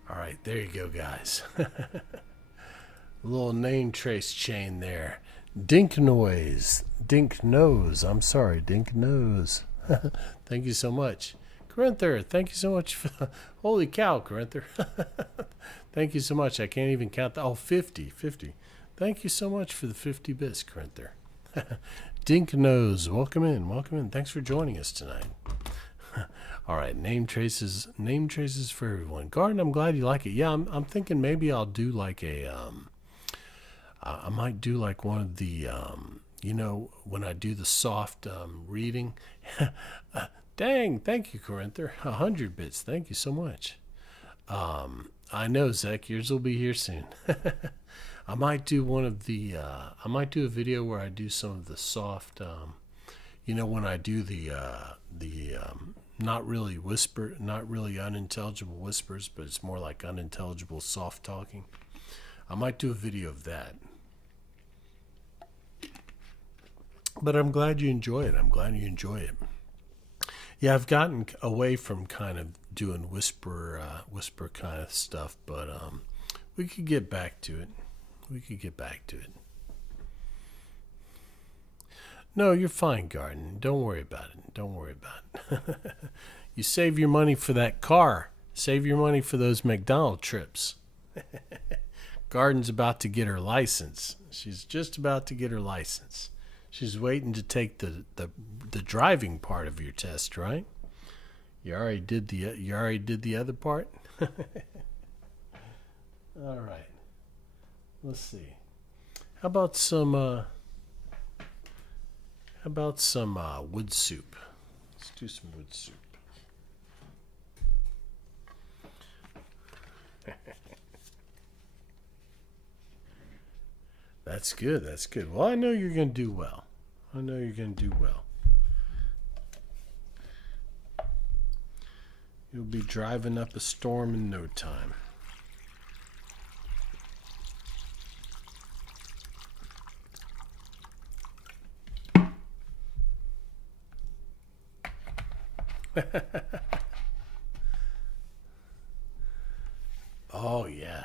All right, there you go, guys. Little name trace chain there. Dink Noise. Dink Nose. I'm sorry, Dink Nose. Thank you so much. Corinther, thank you so much for holy cow, Corinther. Thank you so much. I can't even count the 50. Thank you so much for the 50 bits, Corinther. Dink Nose, welcome in. Thanks for joining us tonight. All right, name traces for everyone. Garden, I'm glad you like it. Yeah, I'm thinking maybe I'll do like I might do like one of the when I do the soft reading. Dang, thank you, Corinther. 100 bits, thank you so much. I know, Zach, yours will be here soon. I might do one of the. I might do a video where I do some of the soft. When I do the not really unintelligible whispers, but it's more like unintelligible soft talking. I might do a video of that. But I'm glad you enjoy it. Yeah, I've gotten away from kind of doing whisper kind of stuff, but we could get back to it. No, you're fine, Garden. Don't worry about it. You save your money for that car. Save your money for those McDonald's trips. Garden's about to get her license. She's just about to get her license. She's waiting to take the driving part of your test, right? You already did the other part? All right. Let's see. How about some wood soup? Let's do some wood soup. That's good. Well, I know you're going to do well. You'll be driving up a storm in no time. Oh, yeah.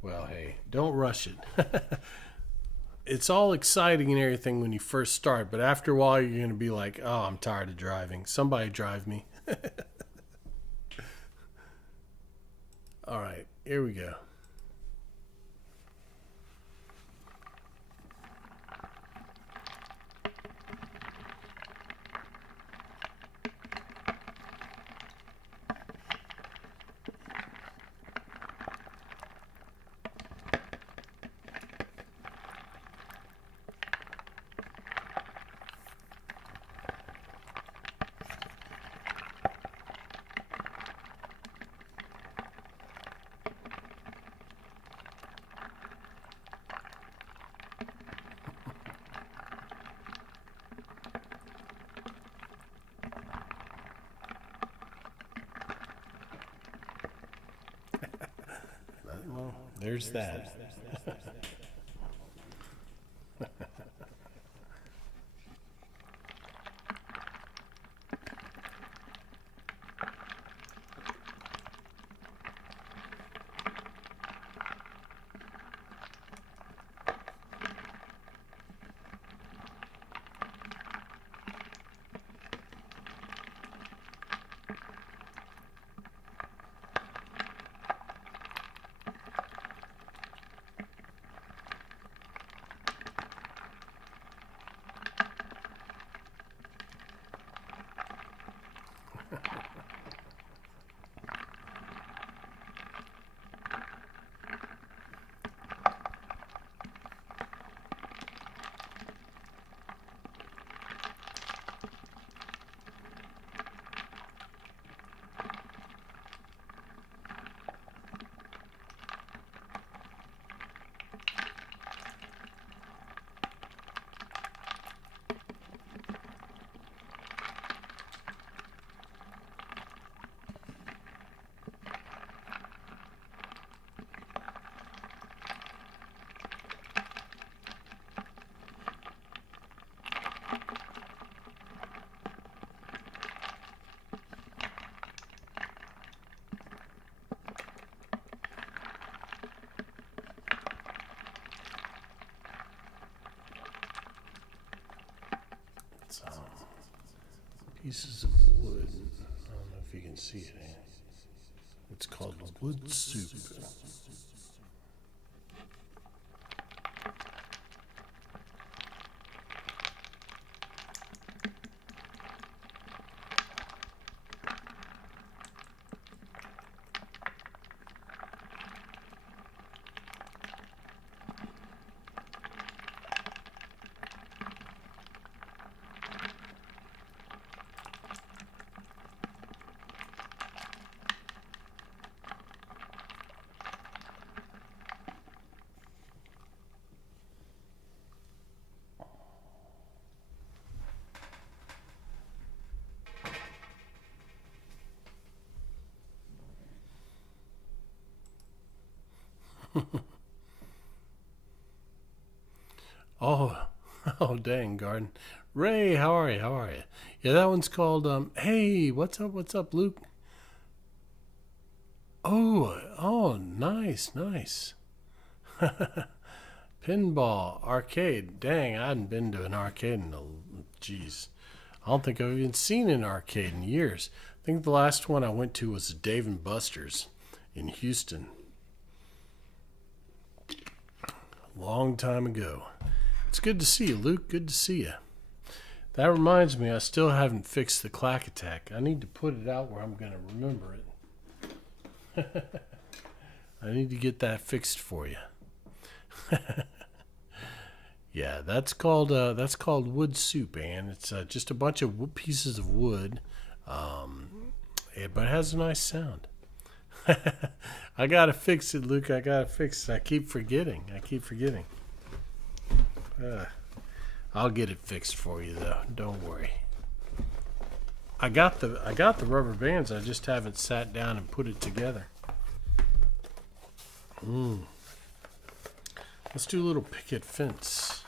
Well, hey, don't rush it. It's all exciting and everything when you first start, but after a while you're going to be like, oh, I'm tired of driving. Somebody drive me. All right, here we go. Well, there's that. Pieces of wood. see it. It's called wood soup. Oh, oh, dang, Garden. Ray, how are you? How are you? Yeah, that one's called, hey, what's up? What's up, Luke? Oh, nice, nice. Pinball, arcade. Dang, I hadn't been to an arcade in geez. I don't think I've even seen an arcade in years. I think the last one I went to was Dave and Buster's in Houston. Long time ago. It's good to see you, Luke. Good to see you. That reminds me, I still haven't fixed the clack attack. I need to put it out where I'm going to remember it. I need to get that fixed for you. Yeah, that's called wood soup, and it's just a bunch of pieces of wood, but it has a nice sound. I gotta fix it, Luke. I gotta fix it. I keep forgetting. I'll get it fixed for you, though. Don't worry. I got the rubber bands. I just haven't sat down and put it together. Let's do a little picket fence.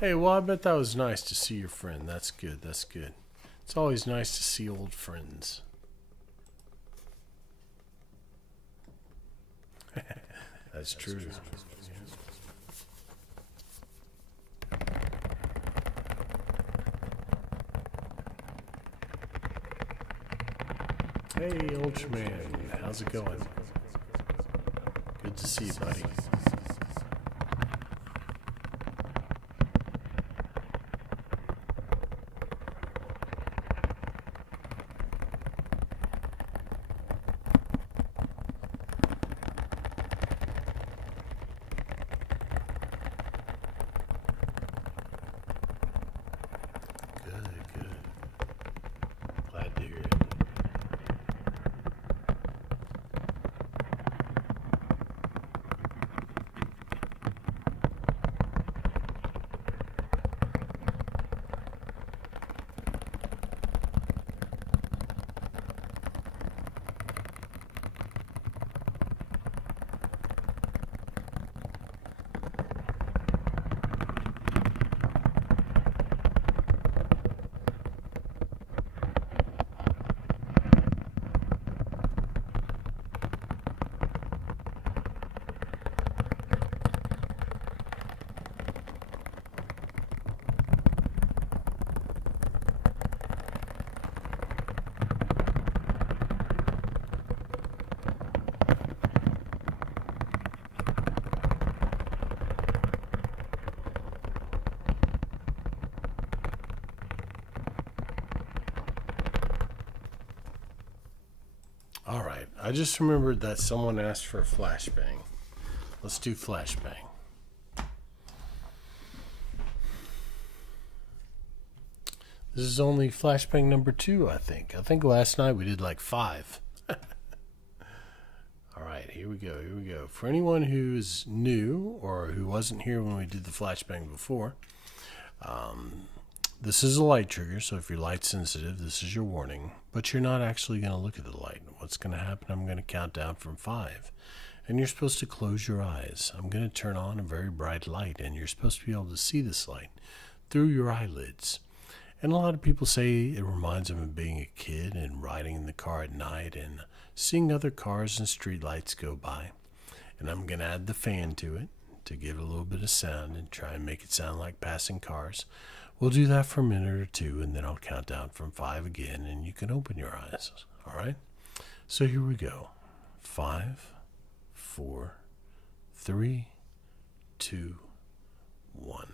Hey, well, I bet that was nice to see your friend. That's good. It's always nice to see old friends. That's true. Hey, Ultraman, how's it going? Good to see you, buddy. Good. Glad to hear it. All right, I just remembered that someone asked for a flashbang. Let's do flashbang. This is only flashbang number 2, I think. I think last night we did like 5. All right, here we go. For anyone who's new or who wasn't here when we did the flashbang before, this is a light trigger, so if you're light sensitive, this is your warning. But you're not actually going to look at the light. What's going to happen, I'm going to count down from 5. And you're supposed to close your eyes. I'm going to turn on a very bright light, and you're supposed to be able to see this light through your eyelids. And a lot of people say it reminds them of being a kid and riding in the car at night and seeing other cars and street lights go by. And I'm going to add the fan to it to give it a little bit of sound and try and make it sound like passing cars. We'll do that for a minute or two, and then I'll count down from 5 again, and you can open your eyes. All right? So here we go. 5, 4, 3, 2, 1.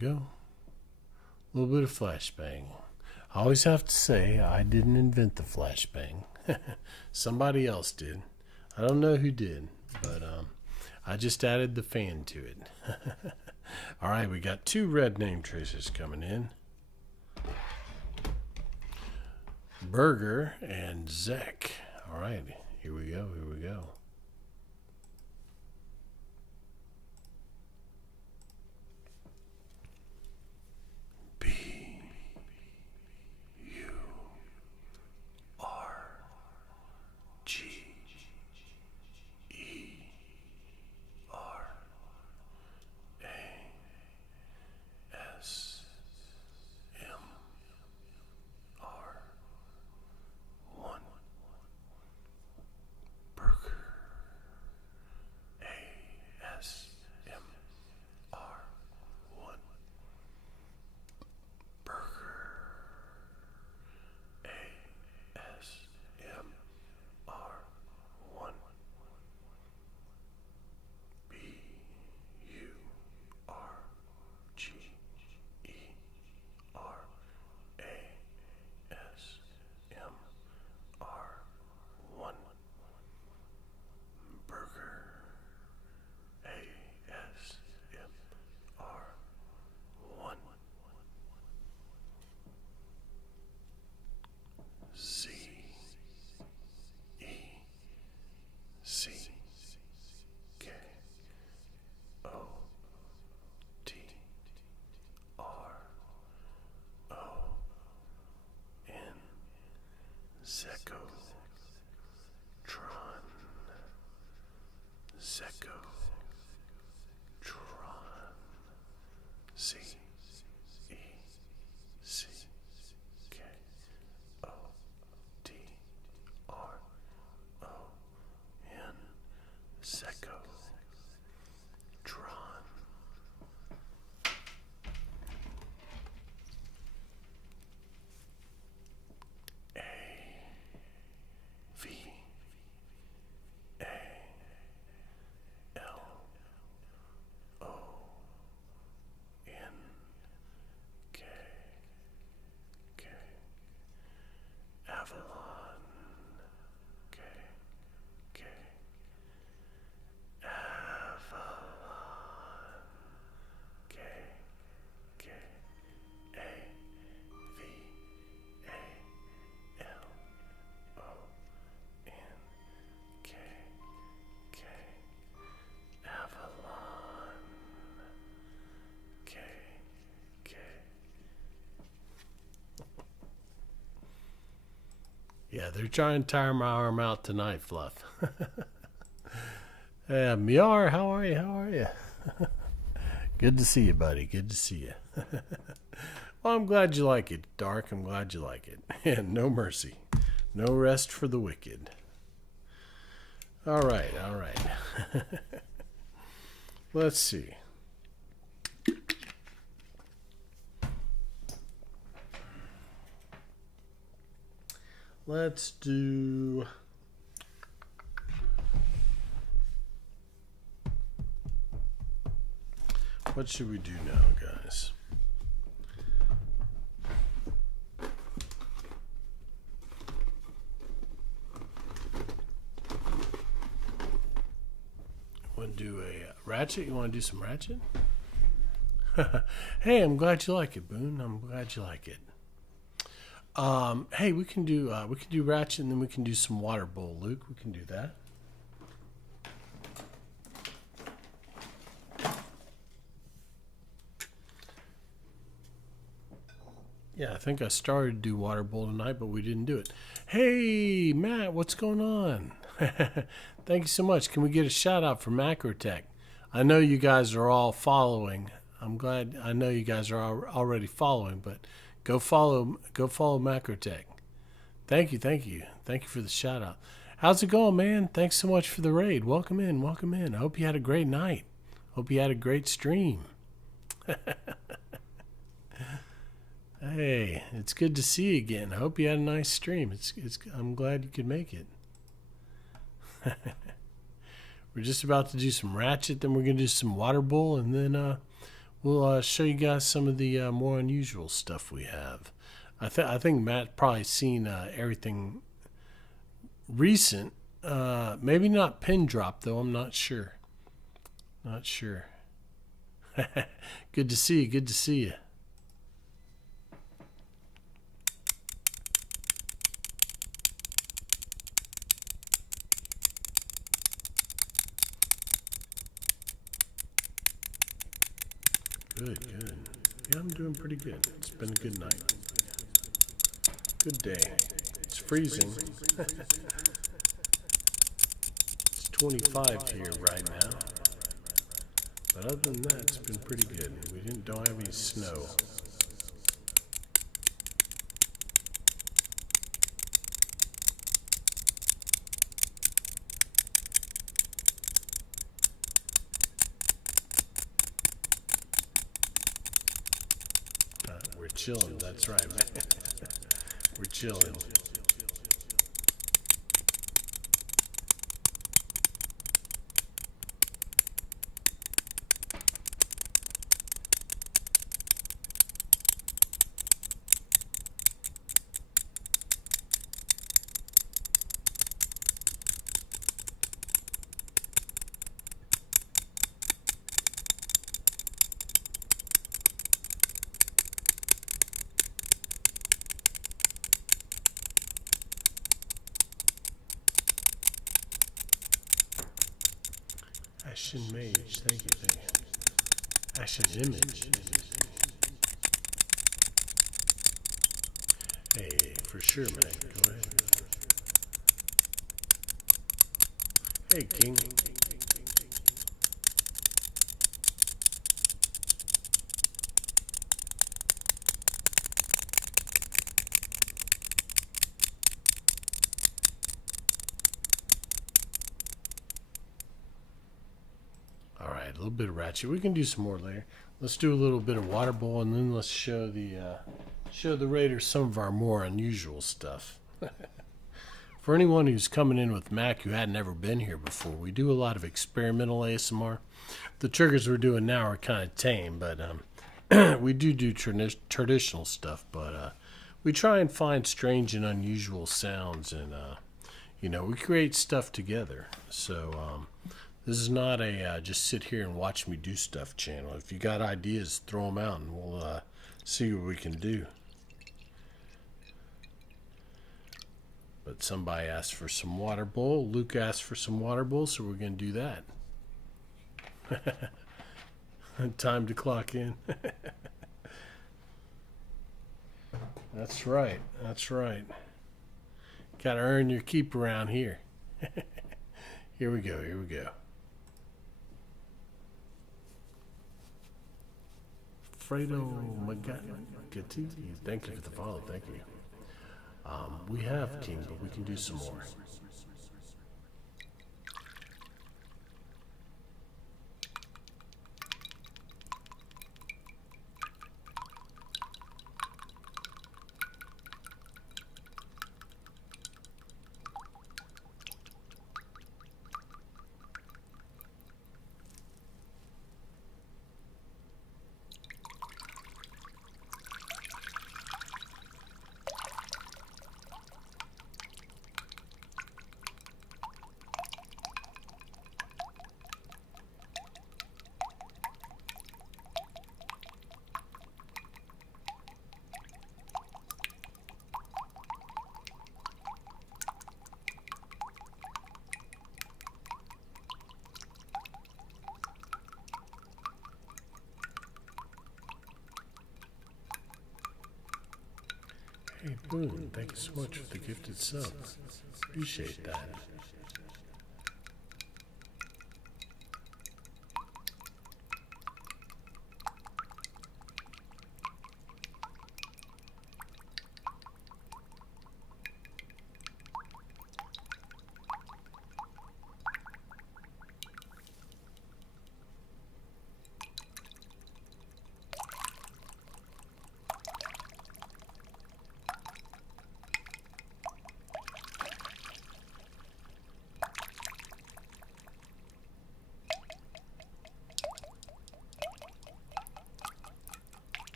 Go. A little bit of flashbang. I always have to say I didn't invent the flashbang. Somebody else did. I don't know who did, but I just added the fan to it. All right, we got 2 red name tracers coming in. Burger and Zek. All right, here we go. Here we go. Zeko, Tron, Zeko, Tron, C, E, C, K, O, T, R, O, N, Zeko, Tron. Yeah, they're trying to tire my arm out tonight, Fluff. Miar, how are you? How are you? Good to see you, buddy. Good to see you. Well, I'm glad you like it, Dark. I'm glad you like it. And no mercy. No rest for the wicked. All right, all right. Let's see. Let's do... What should we do now, guys? Want to do a ratchet? You want to do some ratchet? Hey, I'm glad you like it, Boone. I'm glad you like it. Hey, we can do ratchet, and then we can do some water bowl, Luke. We can do that. Yeah, I think I started to do water bowl tonight, but we didn't do it. Hey, Matt, what's going on? Thank you so much. Can we get a shout out for Macrotech? I know you guys are all following. I'm glad. I know you guys are already following, but go follow Macrotech. Thank you for the shout out. How's it going, man? Thanks so much for the raid. Welcome in. I hope you had a great night. Hope you had a great stream. Hey, it's good to see you again. I hope you had a nice stream. I'm glad you could make it. We're just about to do some ratchet, then we're going to do some water bowl, and then we'll show you guys some of the more unusual stuff we have. I think Matt probably seen everything recent. Maybe not pin drop, though. I'm not sure. Good to see you. Good. Yeah, I'm doing pretty good. It's been a good night. Good day. It's freezing. It's 25 here right now. But other than that, it's been pretty good. We don't have any snow. We're chilling, that's right, man. We're chilling. Ashen Mage, thank you. Ashen Image. Hey, for sure, man. Go ahead. Hey, King. A little bit of ratchet. We can do some more later. Let's do a little bit of water bowl, and then let's show the raiders some of our more unusual stuff. For anyone who's coming in with Mac who hadn't ever been here before, we do a lot of experimental ASMR. The triggers we're doing now are kind of tame, but we do traditional stuff. But we try and find strange and unusual sounds, and we create stuff together. So. This is not a just sit here and watch me do stuff channel. If you got ideas, throw them out, and we'll see what we can do. But somebody asked for some water bowl. Luke asked for some water bowl, so we're going to do that. Time to clock in. That's right. Gotta earn your keep around here. Here we go. Here we go. Fredo Magatti. Thank you for the follow. Thank you. We have King, but we can do some more. Hey, Boone, thank you so much for the gifted sub. Appreciate that.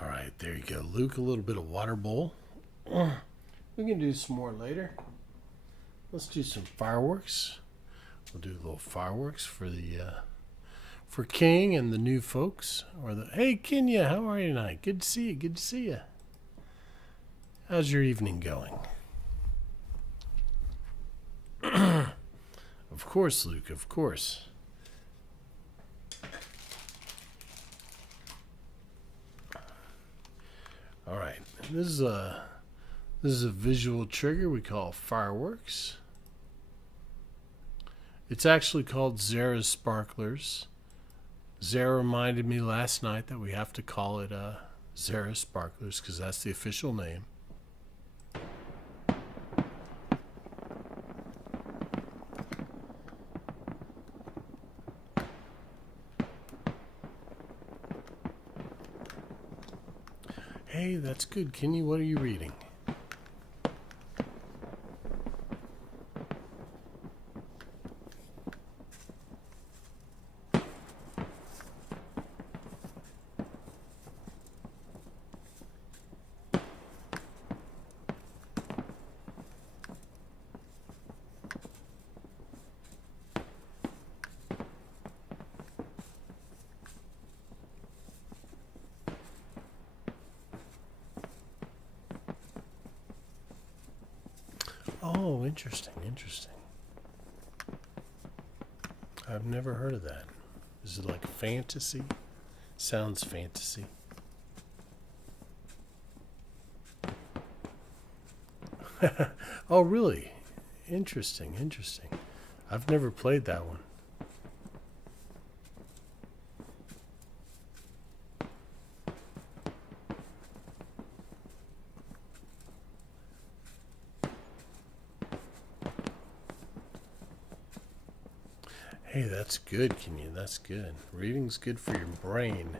All right, there you go. Luke, a little bit of water bowl. We can do some more later. Let's do some fireworks. We'll do a little fireworks for the for King and the new folks. Or the hey Kenya, how are you tonight? Good to see you. Good to see you. How's your evening going? Of course, Luke. Of course. All right, this is a visual trigger we call fireworks. It's actually called Zara's Sparklers. Zara reminded me last night that we have to call it Zara's Sparklers because that's the official name. Hey, that's good. Kenny, what are you reading? Oh, interesting, interesting. I've never heard of that. Is it like fantasy? Sounds fantasy. Oh, really? Interesting, interesting. I've never played that one. Hey, that's good, Kenyon. That's good. Reading's good for your brain.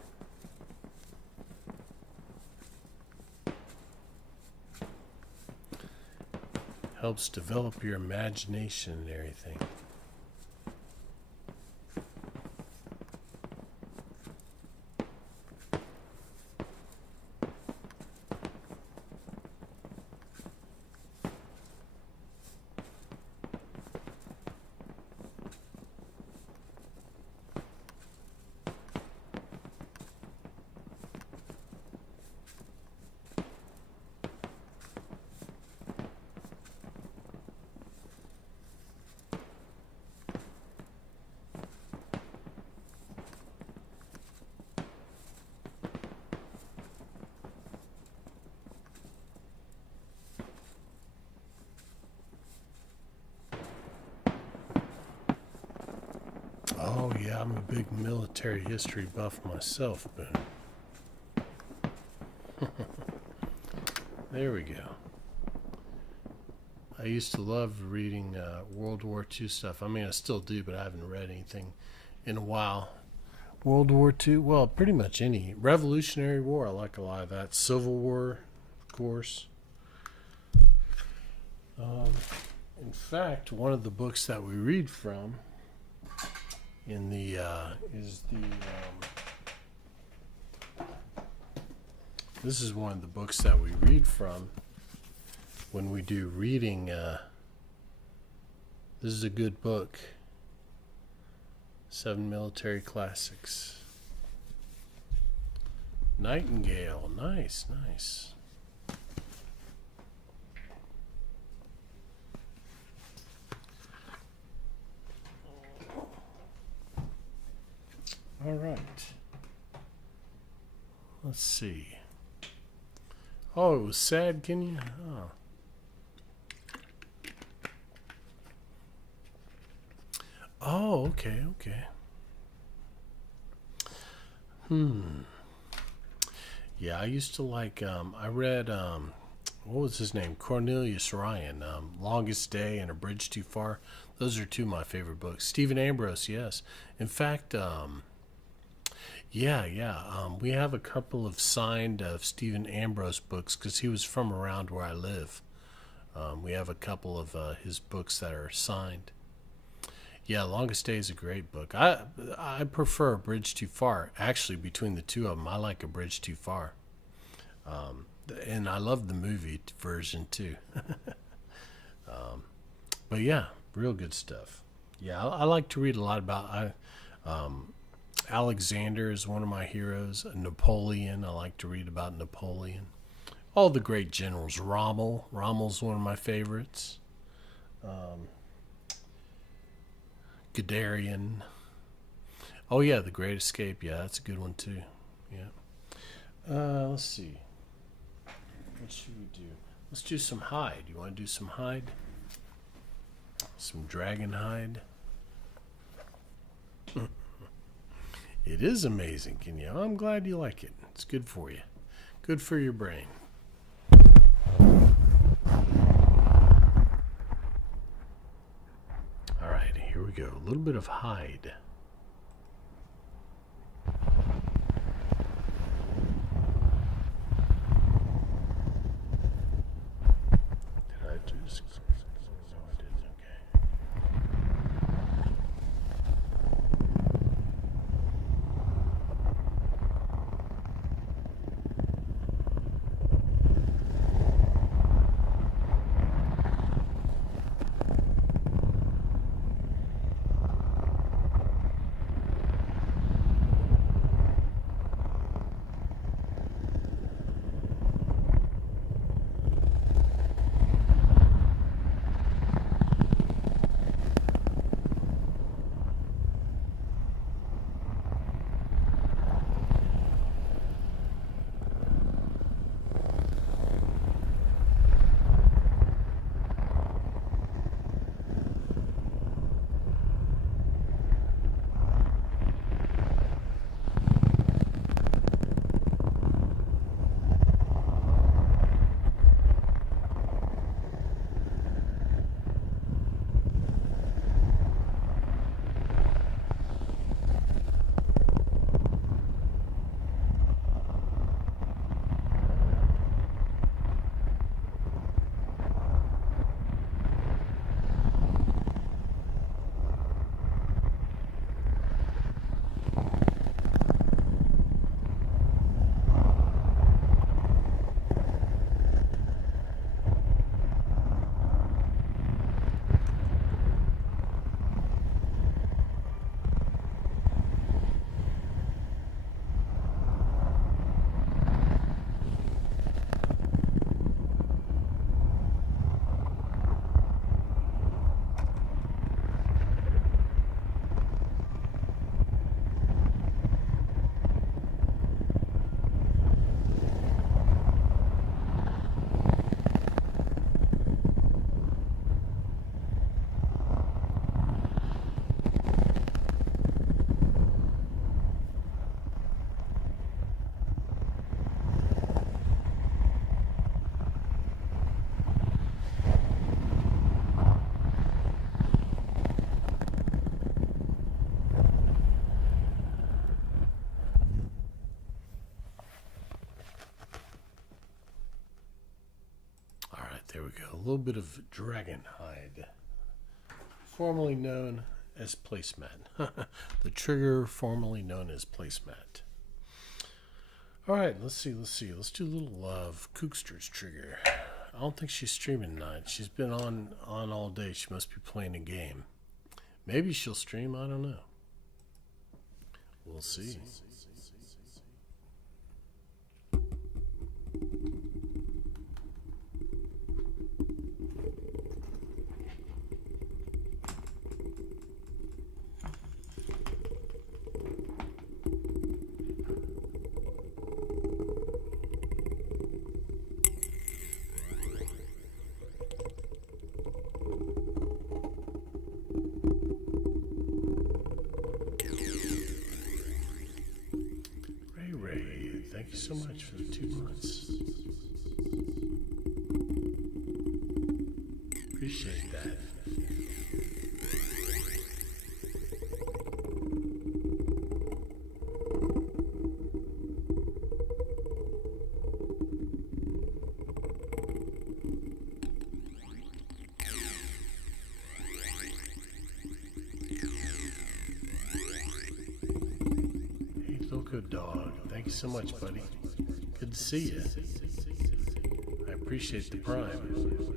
Helps develop your imagination and everything. Oh yeah, I'm a big military history buff myself, but there we go. I used to love reading World War II stuff. I mean, I still do, but I haven't read anything in a while. World War II, well, pretty much any. Revolutionary War, I like a lot of that. Civil War, of course. In fact, one of the books that we read from in the this is one of the books that we read from when we do reading. This is a good book. 7 Military Classics. Nightingale. Nice, nice. All right. Let's see. Oh, it was sad, can you? Oh. Oh, okay, okay. Yeah, I used to like, I read, what was his name? Cornelius Ryan, Longest Day and A Bridge Too Far. Those are two of my favorite books. Stephen Ambrose, yes. In fact, we have a couple of signed of Stephen Ambrose books because he was from around where I live. We have a couple of his books that are signed. Yeah, Longest Day is a great book. I prefer A Bridge Too Far. Actually, between the two of them, I like A Bridge Too Far. And I love the movie version too. But yeah, real good stuff. Yeah, I like to read a lot about. Alexander is one of my heroes. Napoleon, I like to read about Napoleon. All the great generals. Rommel's one of my favorites. Guderian. Oh yeah, The Great Escape. Yeah, that's a good one too. Yeah. Let's see. What should we do? Let's do some Hyde. You want to do some Hyde? Some Dragon Hyde. It is amazing, Kenya. I'm glad you like it. It's good for you. Good for your brain. All right, here we go. A little bit of Hyde. Did I do this? No, I did. Okay. we go. A little bit of Dragonhide, formerly known as placemat. The trigger formerly known as placemat. All right, let's see. Let's do a little love. Kookster's trigger. I don't think she's streaming tonight. She's been on all day. She must be playing a game. Maybe she'll stream. I don't know. We'll see. Thank you so much for the 2 months. Appreciate that. Hey, Loco Dog. Thank you so much, buddy. Good to see you. I appreciate the prime.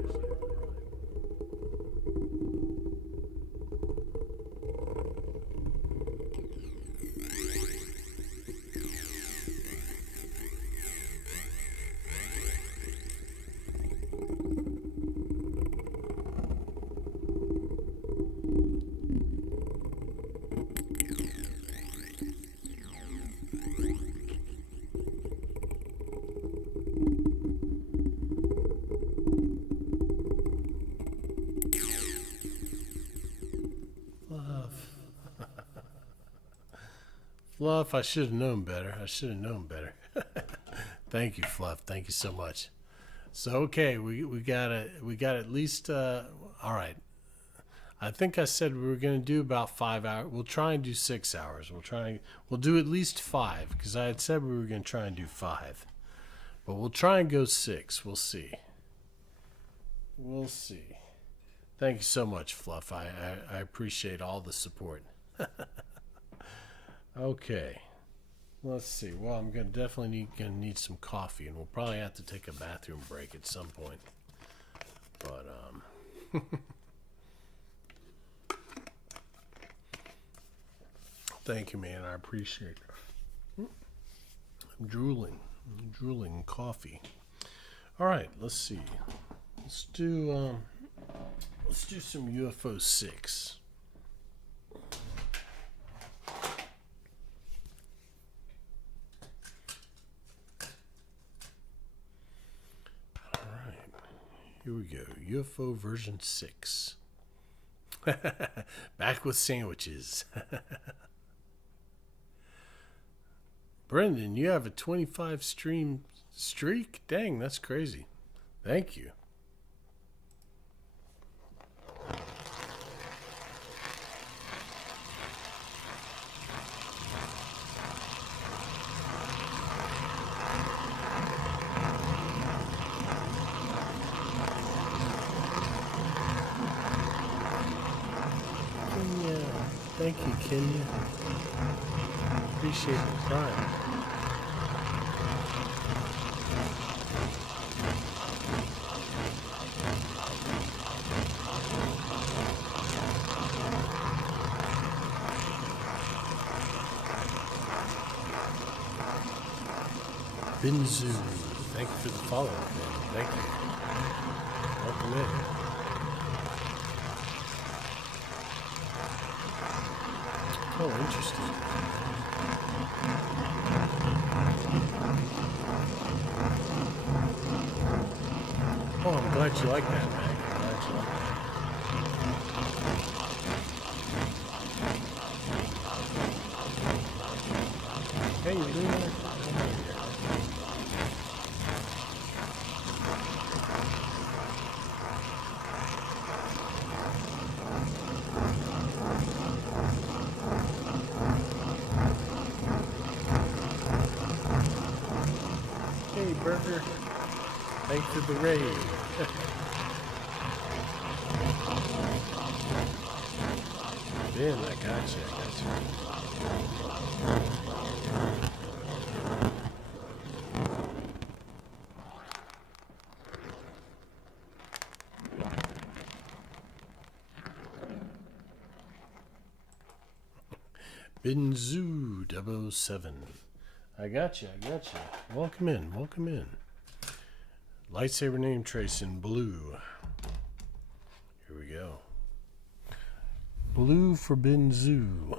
Fluff, I should have known better. Thank you, Fluff. Thank you so much. So okay, we got at least all right. I think I said we were going to do about 5 hours. We'll try and do 6 hours. We'll do at least 5 because I had said we were going to try and do 5. But we'll try and go 6. We'll see. Thank you so much, Fluff. I appreciate all the support. Okay, let's see. Well, I'm definitely gonna need some coffee, and we'll probably have to take a bathroom break at some point. But thank you, man. I appreciate it. I'm drooling coffee. All right, let's see. Let's do some UFO 6. Here we go. UFO version 6. Back with sandwiches. Brendan, you have a 25 stream streak? Dang, that's crazy. Thank you. Thank you, Kenya. Appreciate the prime. Binzu, thank you for the follow, man. Thank you. Welcome in. Oh, interesting. Oh, I'm glad you like that, man. I'm glad you like that. Hey, you doing that? Burger. Thanks for the raid. Ben, I got you. I got you. Benzu 007. I got you. I got you. Welcome in. Welcome in. Lightsaber name trace in blue. Here we go. Blue for Benzu.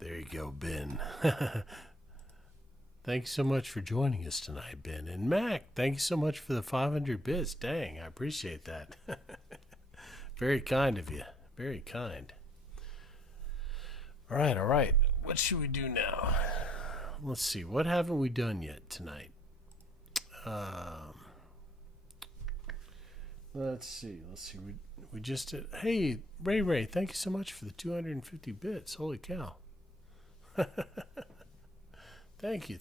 There you go, Ben. Thanks so much for joining us tonight, Ben. And Mac, thank you so much for the 500 bits. Dang, I appreciate that. Very kind of you. Very kind. All right, all right. What should we do now? Let's see. What haven't we done yet tonight? Let's see. We just did. Hey, Ray, thank you so much for the 250 bits. Holy cow. Thank you.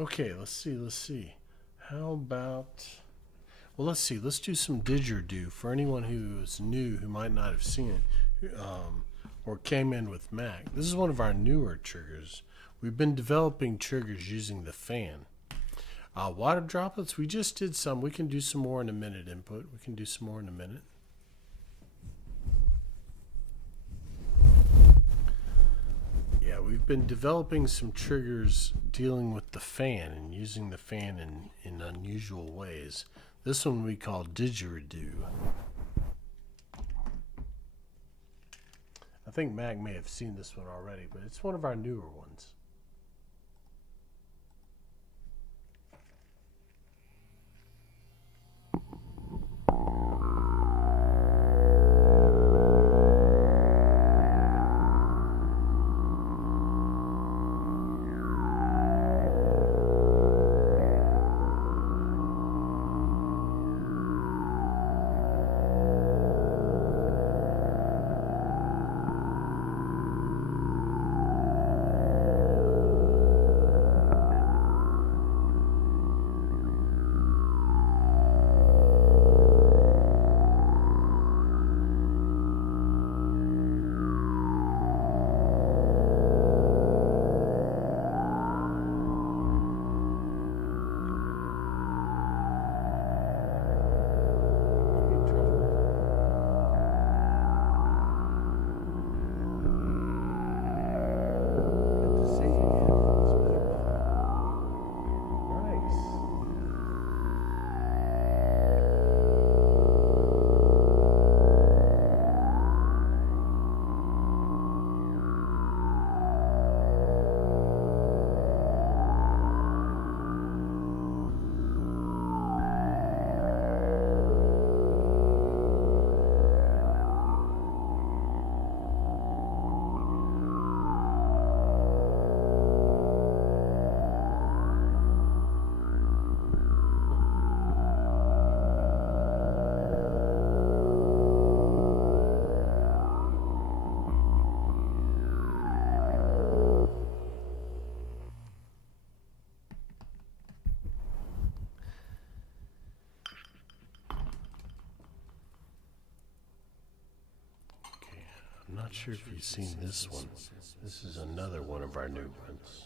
Okay, let's see. How about... Well, let's see. Let's do some didgeridoo for anyone who is new, who might not have seen it, or came in with Mac. This is one of our newer triggers. We've been developing triggers using the fan. Water droplets, we just did some. We can do some more in a minute input. We can do some more in a minute. Yeah, we've been developing some triggers dealing with the fan and using the fan in unusual ways. This one we call didgeridoo. I think Mac may have seen this one already, but it's one of our newer ones. I'm not sure if you've seen this one. This is another one of our new ones.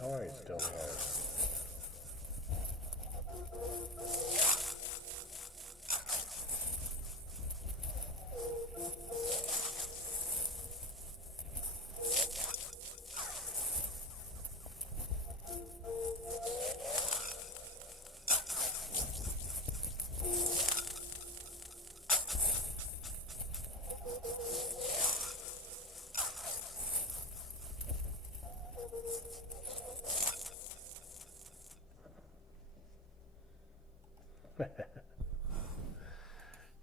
How are you, Stoneheart?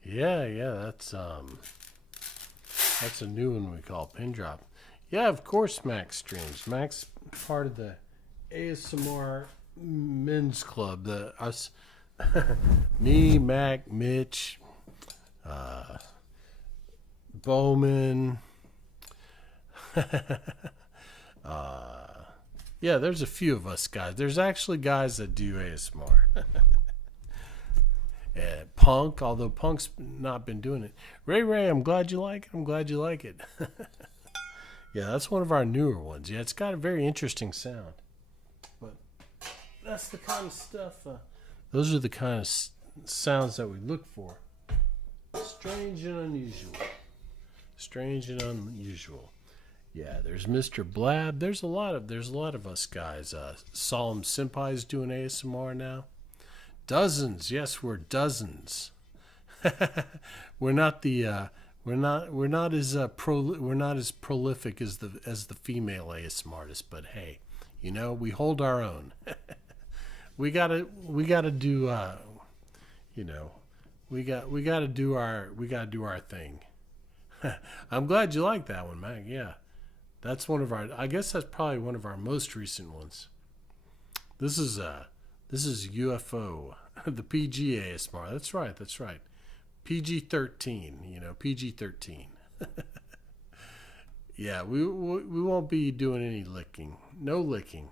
Yeah, that's a new one we call Pin Drop. Yeah, of course Max streams. Max part of the ASMR men's club. The us me, Mac, Mitch, Bowman. Yeah, there's a few of us guys. There's actually guys that do ASMR. Punk, although Punk's not been doing it. Ray, I'm glad you like it. I'm glad you like it. Yeah, that's one of our newer ones. Yeah, it's got a very interesting sound. But that's the kind of stuff, those are the kind of sounds that we look for. Strange and unusual. Strange and unusual. Yeah, there's Mr. Blab. There's a lot of us guys. Solemn Senpai's doing ASMR now. Dozens, yes, we're dozens. We're not as prolific as the female ASMR artists, but hey, we hold our own. we gotta do we gotta do our thing. I'm glad you like that one, Mac. Yeah, I guess that's probably one of our most recent ones. This is UFO, the PG ASMR. That's right. PG-13, PG-13. Yeah, we won't be doing any licking. No licking.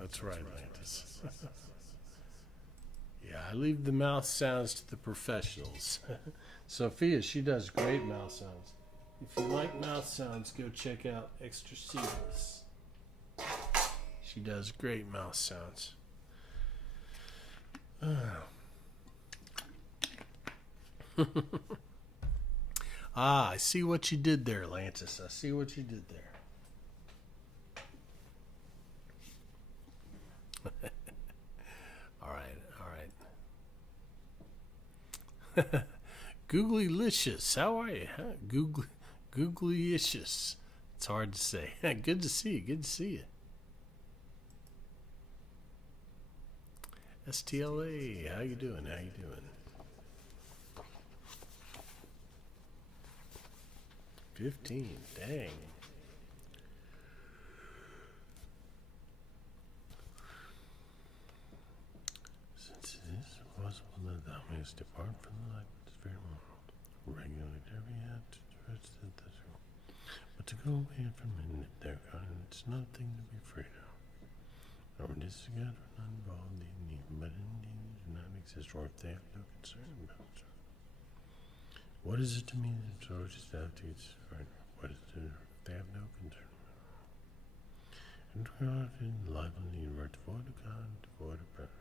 That's right, Lantis. Yeah, I leave the mouth sounds to the professionals. Sophia, she does great mouth sounds. If you like mouth sounds, go check out Extra Seamless. She does great mouth sounds. I see what you did there, Lantis. I see what you did there. All right. Googlylicious. How are you? Huh? Googlylicious. It's hard to say. Good to see you. Good to see you. STLA. How you doing? How you doing? 15. Dang. Since it is possible that thou mayest depart from the light of this very moment, regularly every act to rest at this room. But to go away from it, there, it's nothing to be afraid of. Nor disregard or not involved in need, but indeed do not exist, or if they have no concern about it. What is it to me that soldiers have to get right? What is it if they have no concern about it? And God in life and the universe, devoid of God, devoid of prayer.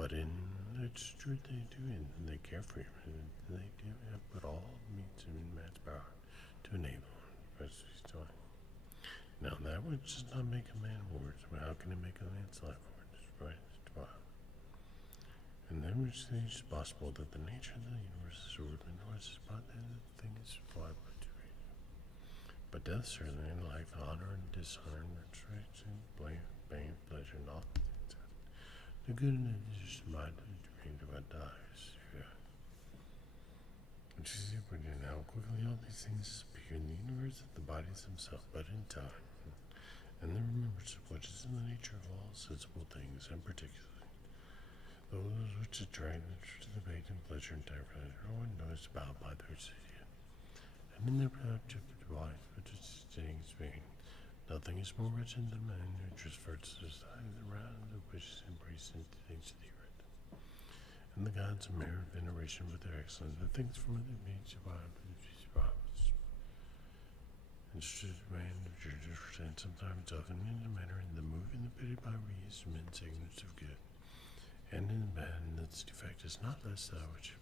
But in its truth they do, and they care for him, and they do have put all means in man's power to enable him to press his doing. Now that which does not make a man words, but how can it make a man's life words? Right, it's wild. And then which is possible that the nature of the universe is ordered, nor is it but that the thing is pliable to reason. But death certainly, and life, honor and dishonor, retribution, blame, pain, pleasure, and all things. The good and the just mind of the dream of what dies. Yeah. Which is important how quickly all these things disappear in the universe of the bodies themselves, but in time. And the remembrance of what is in the nature of all sensible things, and particularly those which attract to the pain and pleasure and terror, no one knows about by their city. And in their productive life, which is staying Spain, nothing is more wretched than man who transverts society around the wishes embrace into things of the earth. And the gods of merit veneration with their excellence, the things from other beings survive, and should man understand sometimes often in a manner in the moving the pity by reason men's ignorance of good. And in the bad, and its defect is not less thou which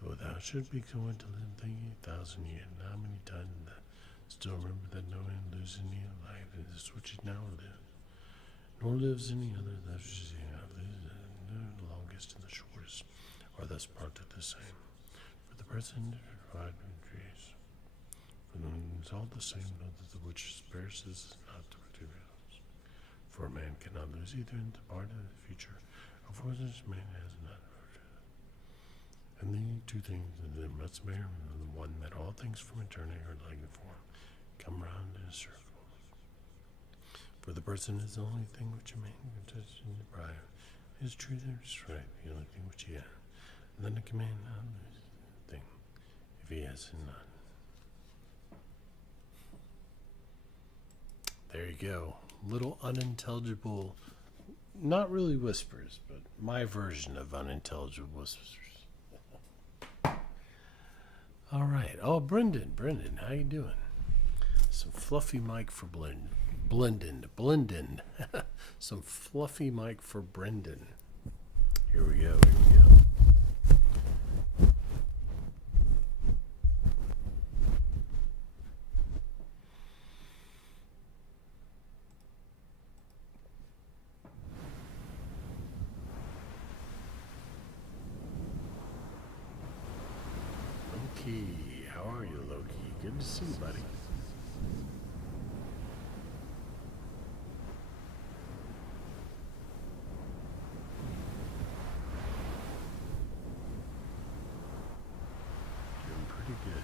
though thou should be going to live thinking 1,000 years, and how many times that still remember that no man lives any life in this which it now lives, nor lives any other that which is now lives, and the longest and the shortest are thus parted the same. For the present divide in trees. For them is all the same, though that the which perishes is not the materials. For a man cannot lose either in the part of the future, of which man has not heard. And the two things that there must bear, the one that all things from eternity are like the form, come round in a circle. For the person is the only thing which a man can touch in the pride. His truth and strife, the only thing which he has. And then a command not lose the thing, if he has it not. There you go. Little unintelligible, not really whispers, but my version of unintelligible whispers. All right. Oh, Brendan, how you doing? Some fluffy mic for Blendon. Some fluffy mic for Brendan. Here we go. Loki, how are you, Loki? Good to see you, buddy. Doing pretty good.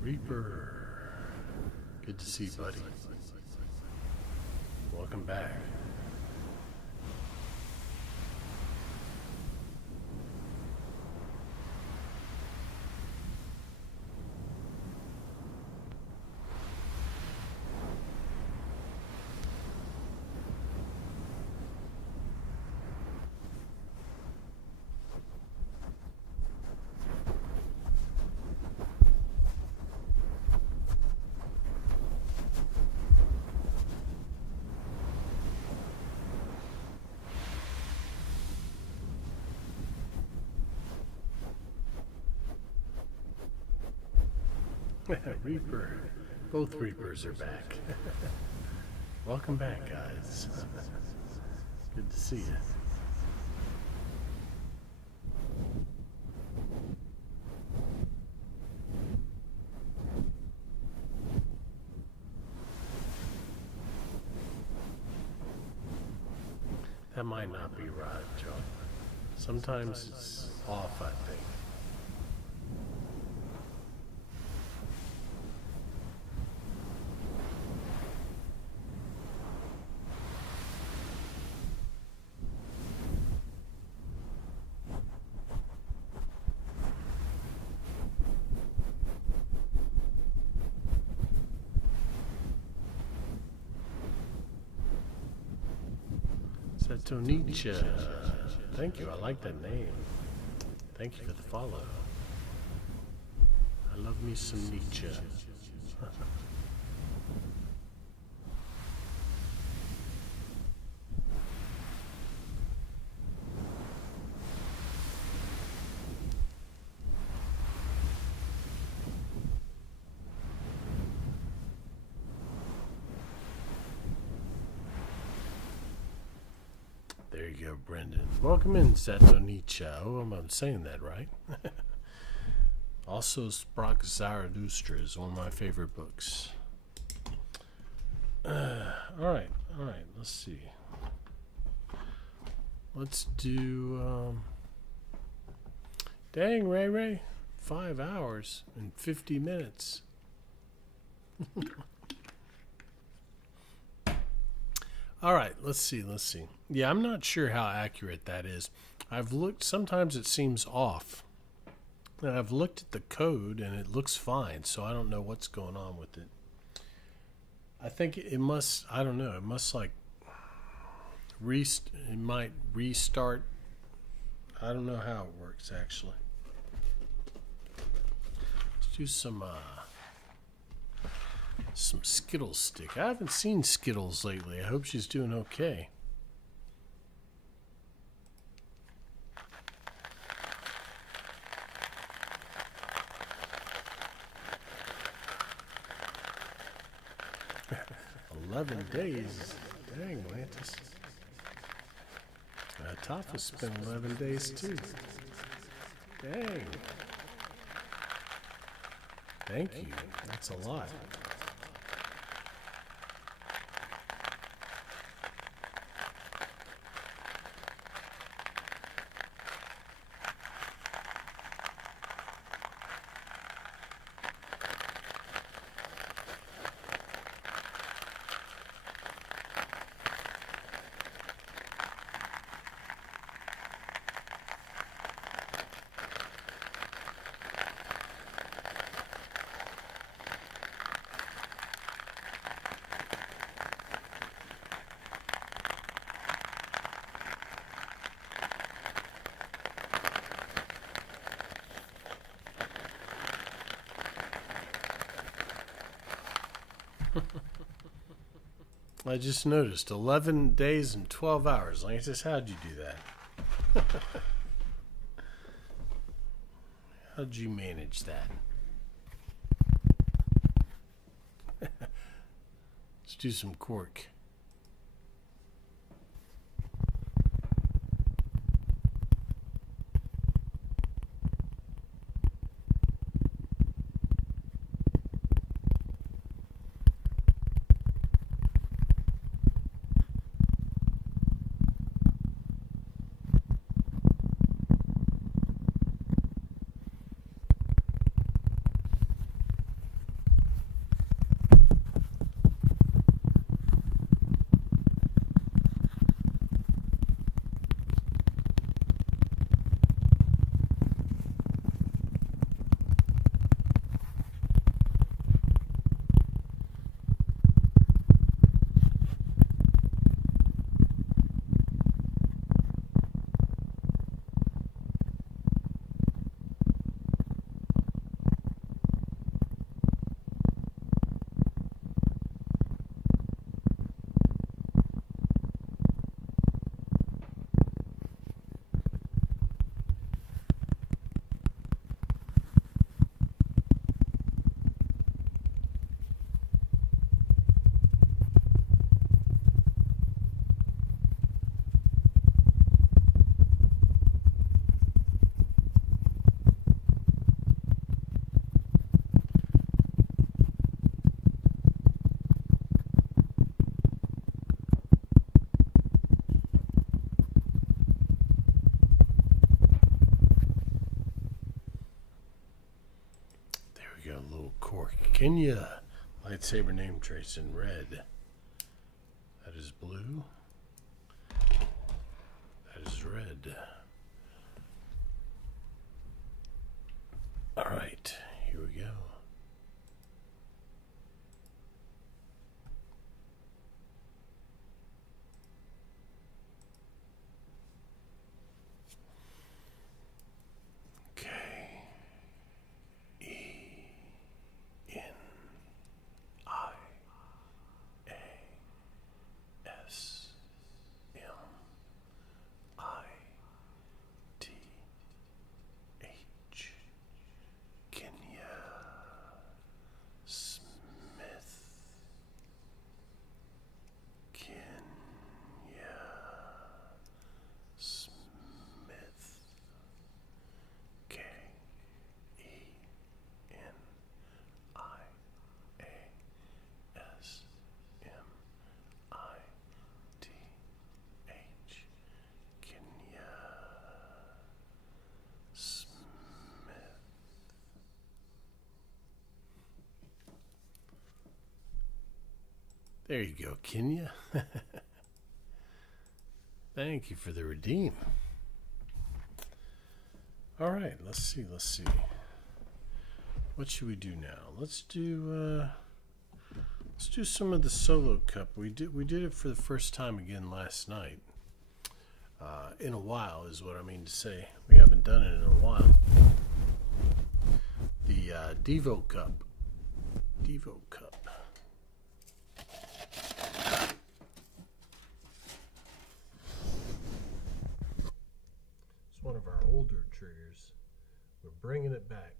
Reaper. Good to see you, buddy. Welcome back. Reaper. Both Reapers are back. Welcome back, guys. Good to see you. That might not be right, Joe. Sometimes it's off, I think. Satonicha. Thank you. I like that name. Thank you for the follow. I love me some Nietzsche. There you go, Brendan. Welcome in, Satonicha. Oh, I'm saying that right. Also, Sprach Zarathustra is one of my favorite books. All right. Let's see. Let's do. Dang, Ray. 5 hours and 50 minutes. All right, let's see. Yeah, I'm not sure how accurate that is. I've looked, sometimes it seems off. And I've looked at the code and it looks fine, so I don't know what's going on with it. I think it must, I don't know, it must like, it might restart. I don't know how it works actually. Let's do some Skittles stick. I haven't seen Skittles lately. I hope she's doing okay. $11 days. Dang, Lantis. Tafa's spent 11 days too. Dang. Thank you. That's a lot. I just noticed 11 days and 12 hours. Lantis, how'd you do that? How'd you manage that? Let's do some cork. Kenya. Lightsaber name trace in red. That is blue. That is red. All right, here we go. There you go, Kenya. Thank you for the redeem. All right, let's see. What should we do now? Let's do some of the solo cup. We did it for the first time again last night. In a while is what I mean to say. We haven't done it in a while. The Devo Cup. Devo Cup. It's one of our older triggers. We're bringing it back.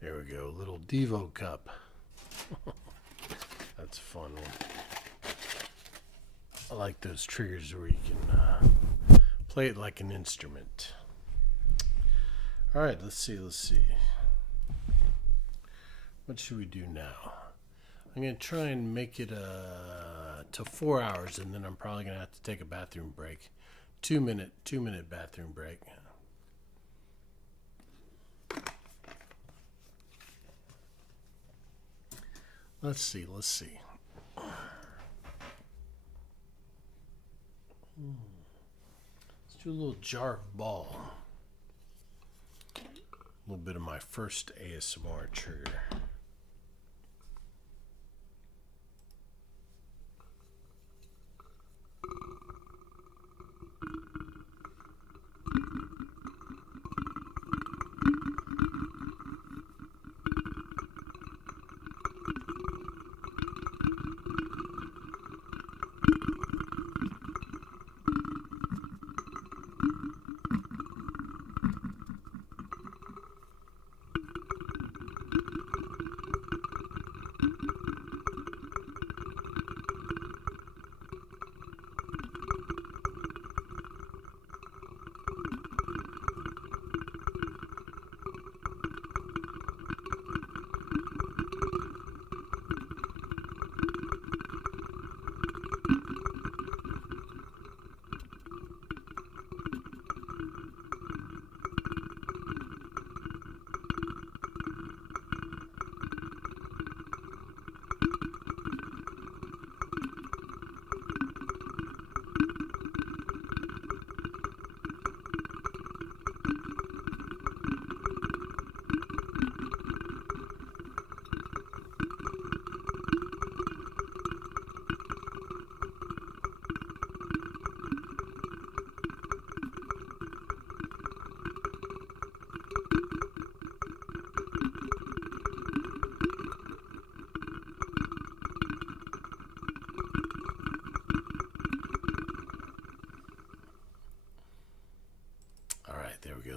There we go, little Devo Cup. That's a fun one. I like those triggers where you can play it like an instrument. All right, let's see. What should we do now? I'm going to try and make it to 4 hours, and then I'm probably going to have to take a bathroom break. 2 minute bathroom break. Let's see. Let's do a little jar of ball. A little bit of my first ASMR trigger.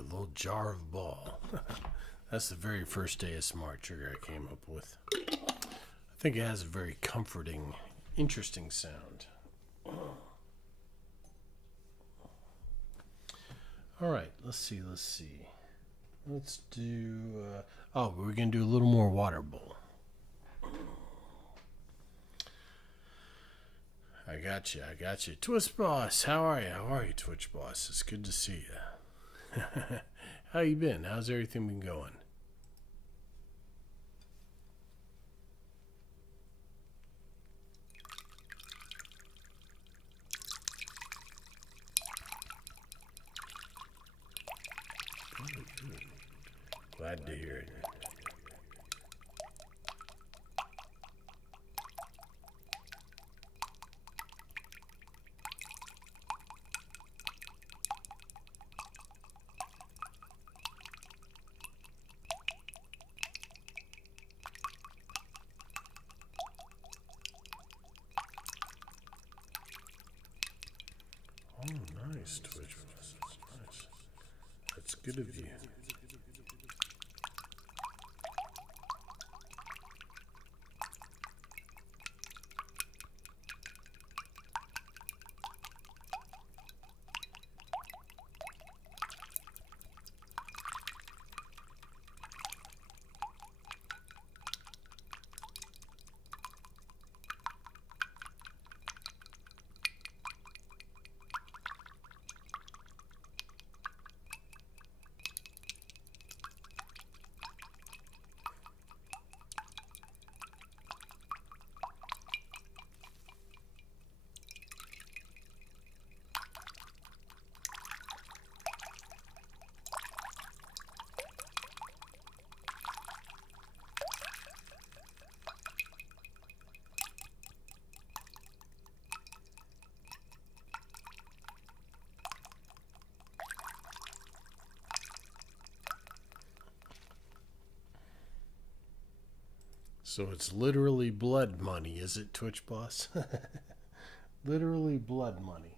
little jar of ball. That's the very first ASMR trigger I came up with. I think it has a very comforting, interesting sound. All right, let's see. Let's do, we're going to do a little more water bowl. I got you. Twitch Boss, how are you, Twitch Boss? It's good to see you. How you been? How's everything been going? Glad to hear it. Oh, nice, Twitch. Nice. That's good of you. So it's literally blood money, is it, Twitch Boss? Literally blood money.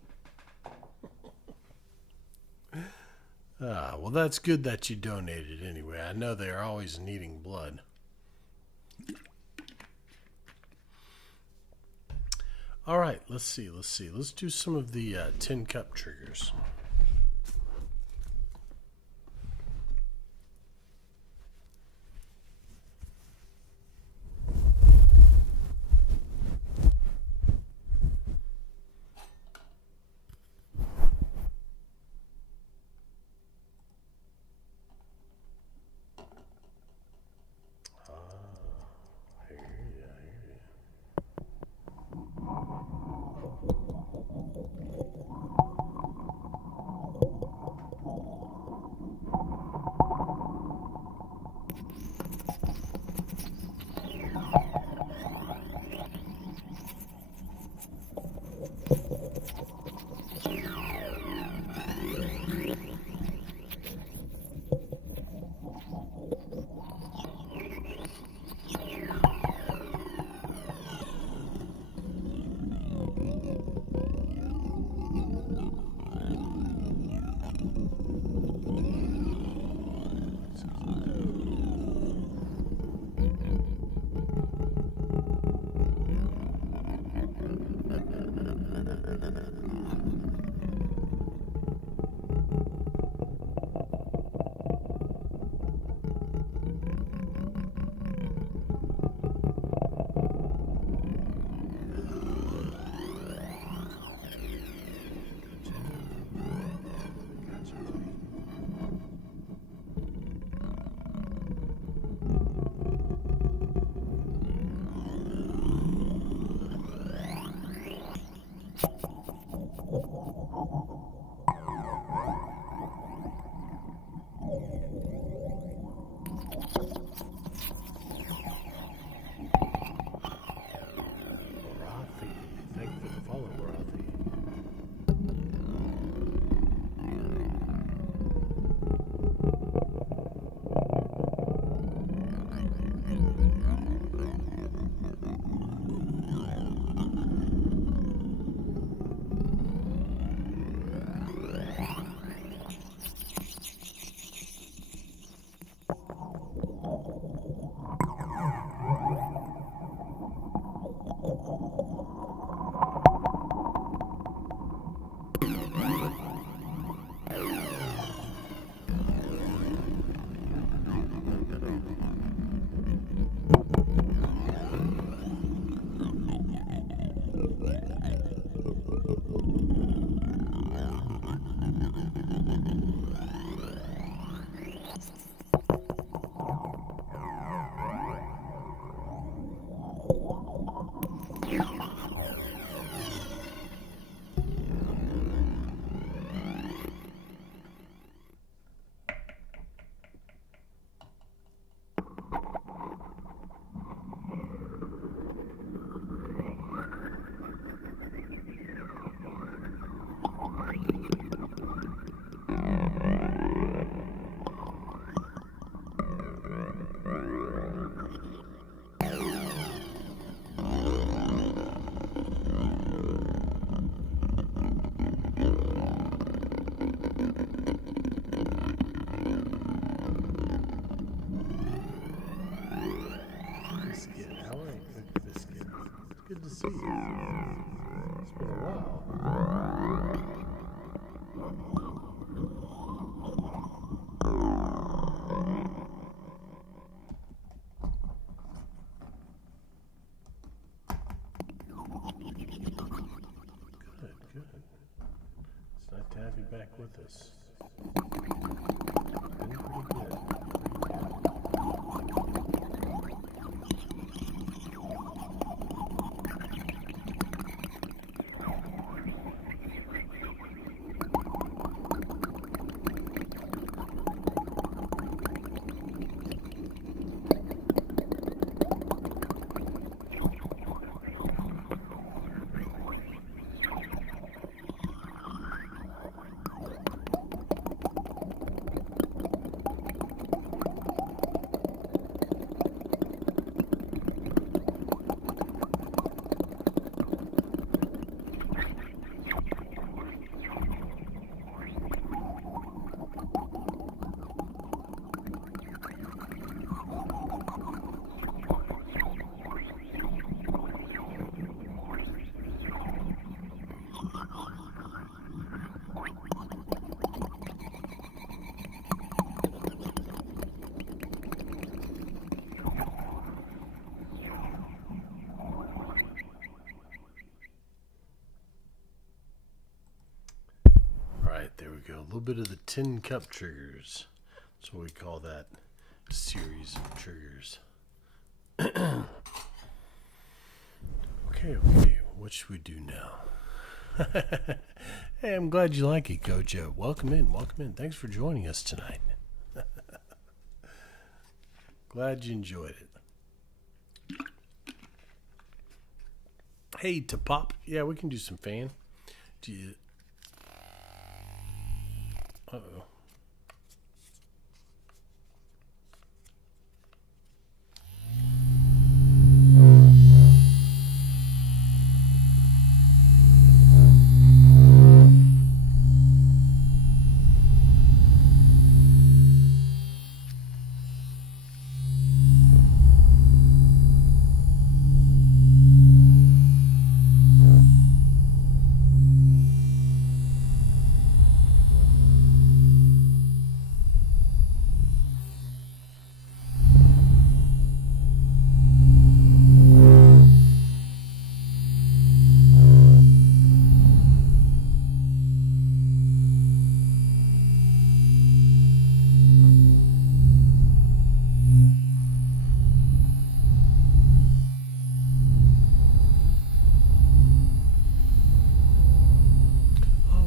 Well, that's good that you donated anyway. I know they're always needing blood. All right, let's see. Let's do some of the tin cup triggers. with us. Been pretty good. There we go. A little bit of the tin cup triggers. That's what we call that series of triggers. Okay. What should we do now? Hey, I'm glad you like it, Gojo. Welcome in. Thanks for joining us tonight. Glad you enjoyed it. Hey, to pop. Yeah, we can do some fan. Do you... Uh-oh.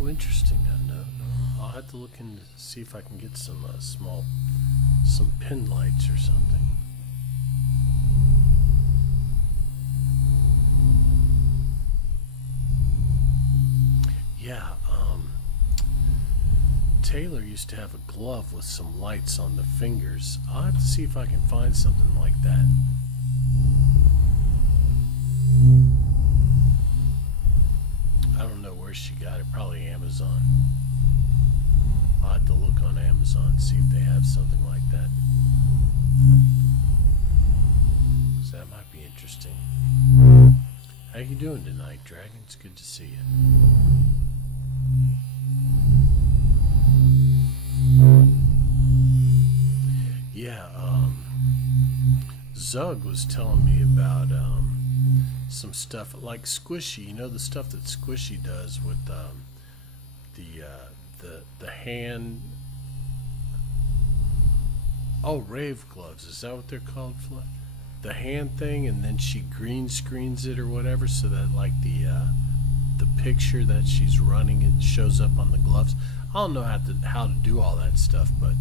Interesting. I'll have to look into see if I can get some some pin lights or something. Yeah. Taylor used to have a glove with some lights on the fingers. I'll have to see if I can find something like that. I don't know where she got it. Probably Amazon. I'll have to look on Amazon and see if they have something like that. So that might be interesting. How you doing tonight, Dragon? It's good to see you. Yeah, Zug was telling me about some stuff like Squishy. You know the stuff that Squishy does with the hand. Oh, rave gloves. Is that what they're called? The hand thing, and then she green screens it or whatever, so that like the picture that she's running, it shows up on the gloves. I don't know how to do all that stuff, but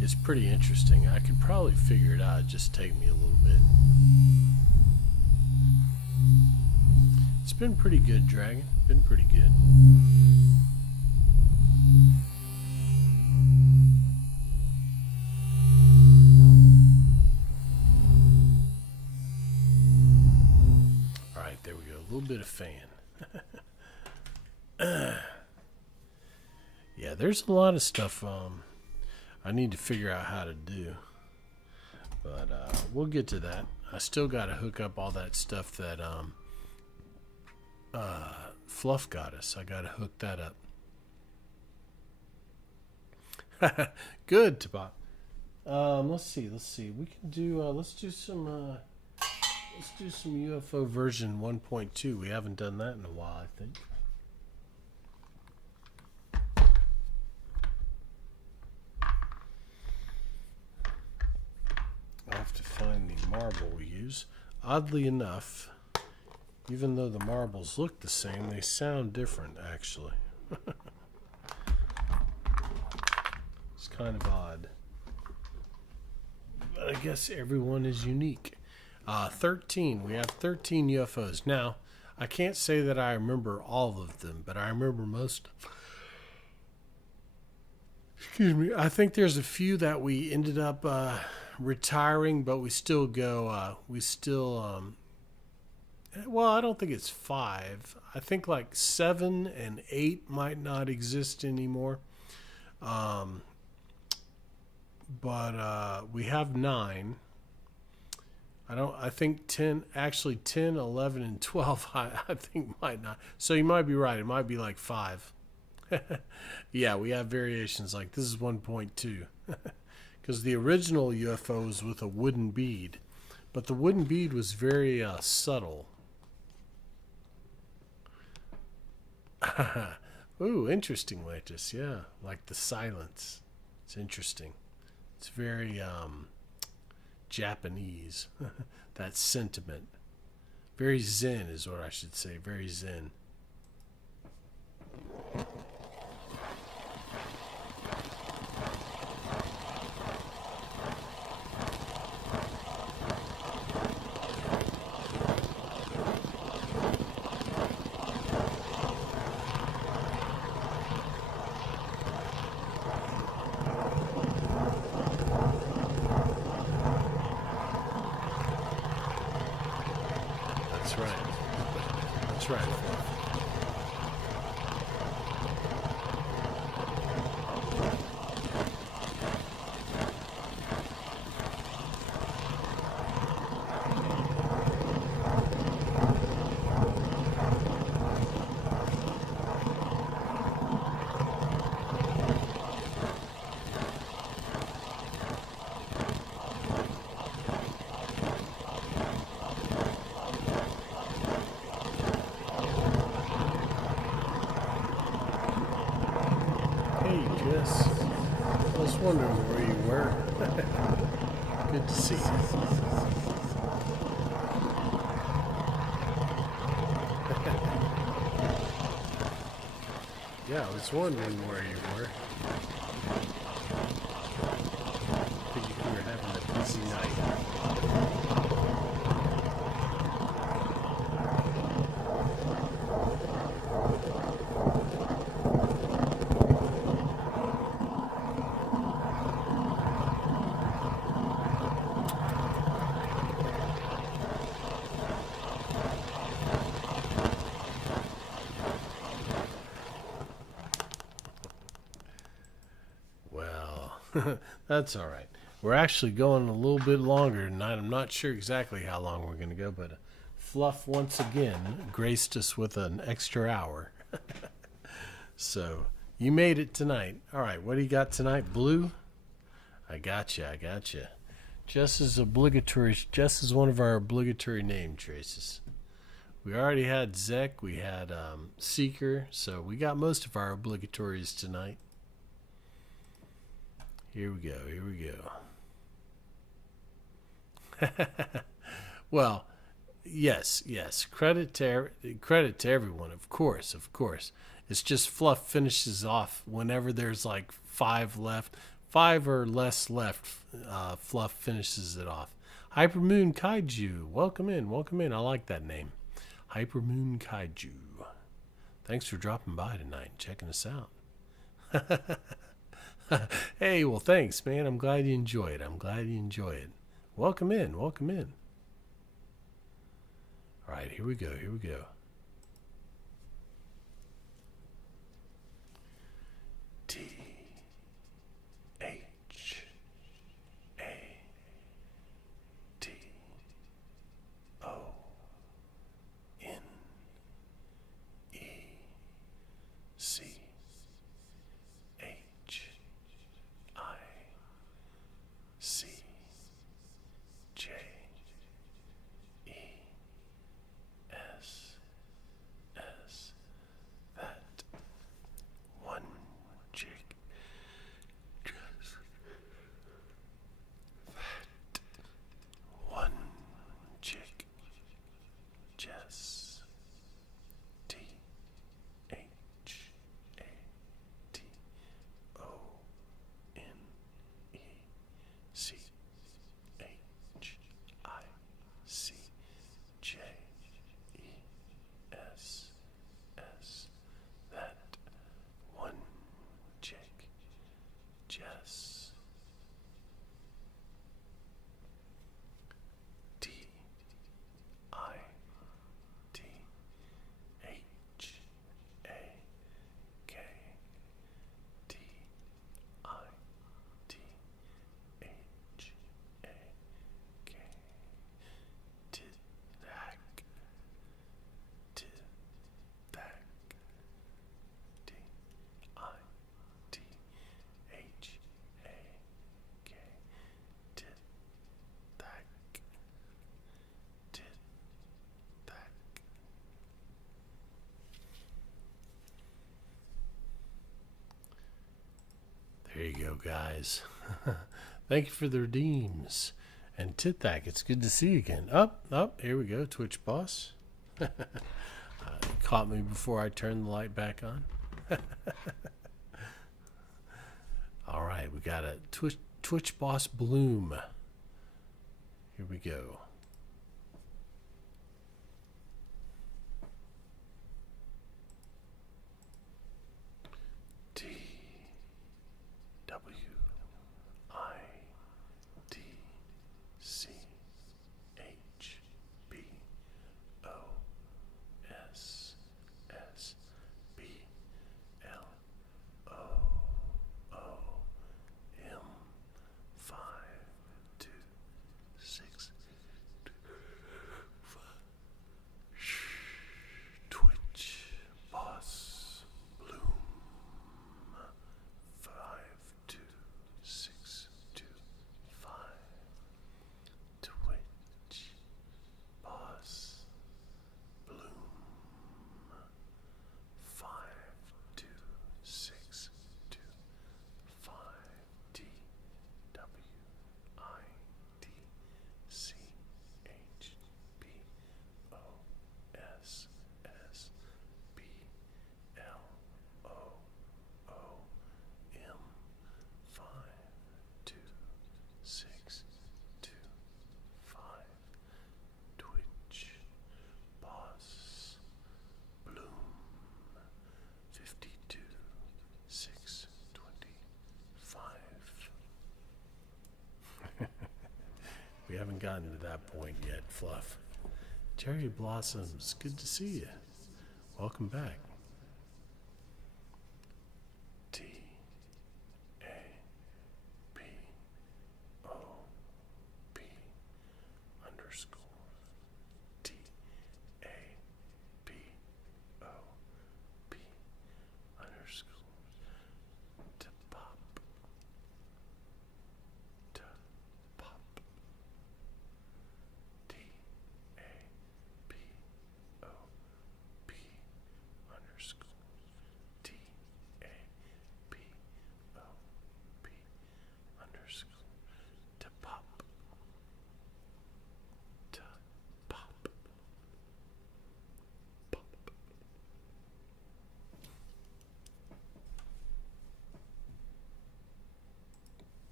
it's pretty interesting. I could probably figure it out. It'd just take me a little bit. It's been pretty good, Dragon. Been pretty good. All right, there we go. A little bit of fan. Yeah, there's a lot of stuff I need to figure out how to do. But we'll get to that. I still got to hook up all that stuff that Fluff got us. I got to hook that up. Good, Tabak. Let's see. We can do. Let's do some UFO version 1.2. We haven't done that in a while, I think. marble we use. Oddly enough, even though the marbles look the same, they sound different, actually. It's kind of odd. But I guess everyone is unique. 13. We have 13 UFOs. Now, I can't say that I remember all of them, but I remember most. Excuse me. I think there's a few that we ended up retiring, but we still go. Well, I don't think it's 5. I think like 7 and 8 might not exist anymore. But we have 9. I think 10, actually 10, 11, and 12, I think might not. So you might be right. It might be like 5. Yeah, we have variations like this is 1.2. Because the original UFO was with a wooden bead. But the wooden bead was very subtle. Ooh, interesting, Lattice. Yeah, like the silence. It's interesting. It's very Japanese. That sentiment. Very zen is what I should say. Very zen. That's right. That's right. Hey, Jess. I was wondering where you were. Good to see you. Yeah, I was wondering where you were. Figured you were having a busy night. Well, that's all right. We're actually going a little bit longer tonight. I'm not sure exactly how long we're going to go, but Fluff once again graced us with an extra hour. So you made it tonight. All right, what do you got tonight? Blue? I got you. I got you. Jess is obligatory. Jess is one of our obligatory name traces. We already had Zek. We had Seeker. So we got most of our obligatories tonight. Here we go. Here we go. Well, yes. Credit to everyone, of course. It's just Fluff finishes off whenever there's like 5 left, 5 or less left. Fluff finishes it off. Hypermoon Kaiju, welcome in. I like that name, Hypermoon Kaiju. Thanks for dropping by tonight and checking us out. Hey, well, thanks, man. I'm glad you enjoy it. Welcome in. All right, here we go. T H A T O N E C H I C J E S you go, guys. Thank you for the redeems. And Tithak, it's good to see you again. Up, here we go, Twitch boss. Caught me before I turned the light back on. All right, we got a Twitch boss Bloom. Here we go. We haven't gotten to that point yet, Fluff. Cherry Blossoms, good to see you. Welcome back. T A P O P underscore T A P O P underscore to pop.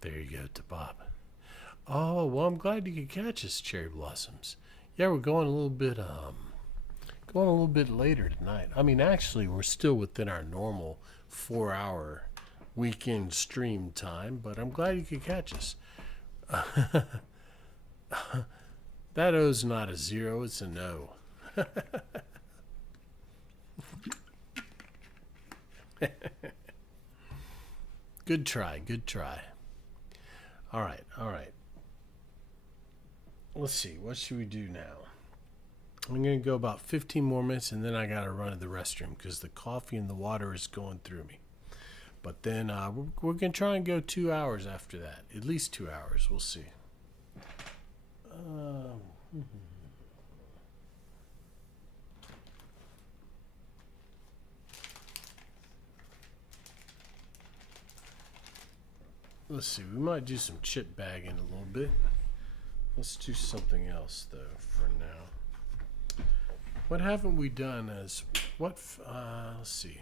There you go, to Bob. Oh, well, I'm glad you could catch us, Cherry Blossoms. Yeah, we're going a little bit later tonight. I mean, actually, we're still within our normal 4-hour weekend stream time, but I'm glad you could catch us. That O's not a 0, it's an O. Good try, good try. All right. Let's see, what should we do now? I'm going to go about 15 more minutes, and then I got to run to the restroom because the coffee and the water is going through me. But then we're going to try and go 2 hours after that. At least 2 hours. We'll see. Let's see. We might do some chip bagging a little bit. Let's do something else, though, for now. What haven't we done as... let's see.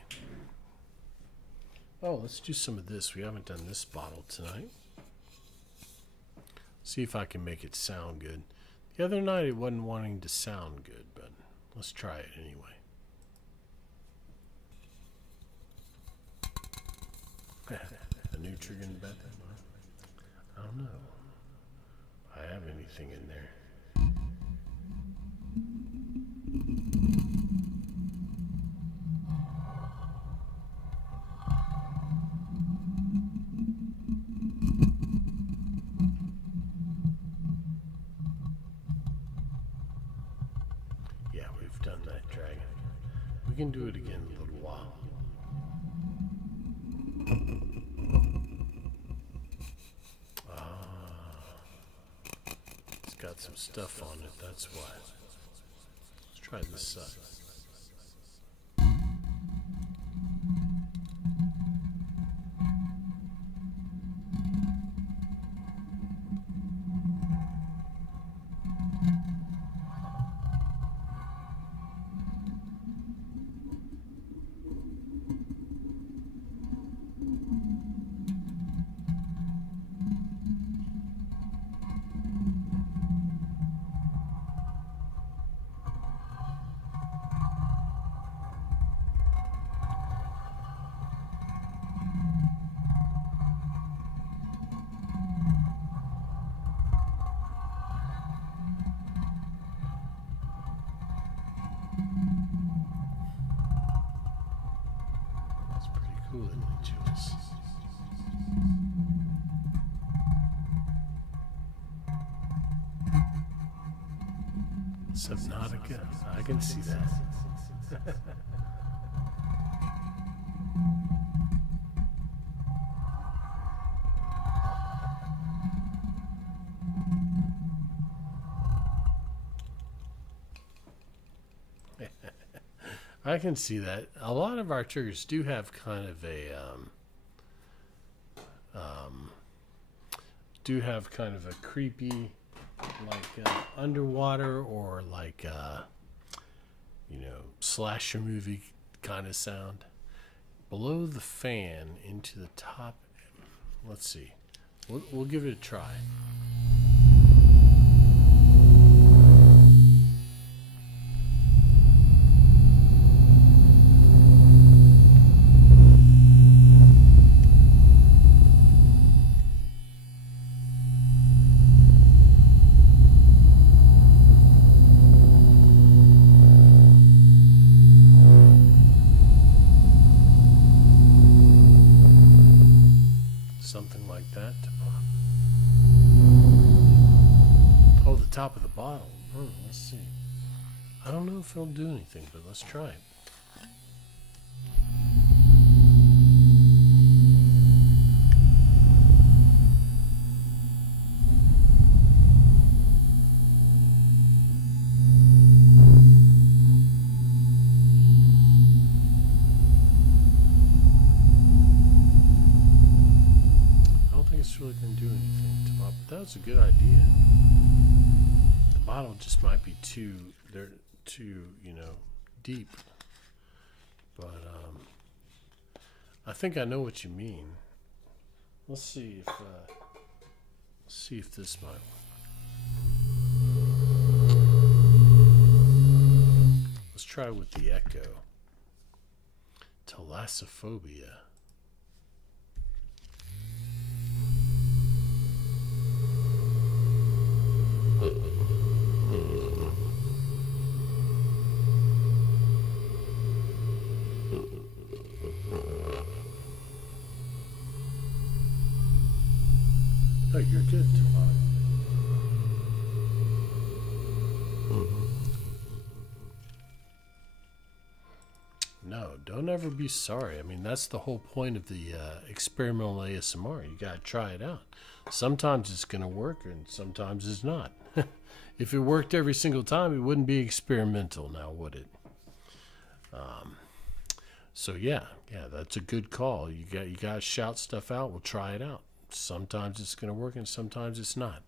Oh, let's do some of this. We haven't done this bottle tonight. See if I can make it sound good. The other night it wasn't wanting to sound good, but let's try it anyway. A new trigger in the bathroom? I don't know. I have anything in there. Yeah, we've done that, Dragon. We can do it again in a little while. It's got some stuff on it, that's why. Let's try this side. Jules. Subnautica. I can see that. I can see that. A lot of our triggers do have kind of a creepy, like underwater or like slasher movie kind of sound. Below the fan into the top. Let's see. We'll give it a try. Something like that to pop. Oh, the top of the bottle. Let's see. I don't know if it'll do anything, but let's try it. It's really going to do anything to pop, but that was a good idea. The bottle just might be too deep, but I think I know what you mean. Let's see if this might work. Let's try with the echo. Thalassophobia. Oh, you're good, Tamar. No, don't ever be sorry. I mean, that's the whole point of the experimental ASMR. You got to try it out. Sometimes it's going to work and sometimes it's not. If it worked every single time, it wouldn't be experimental now, would it? So yeah, that's a good call. You got to shout stuff out. We'll try it out. Sometimes it's going to work and sometimes it's not.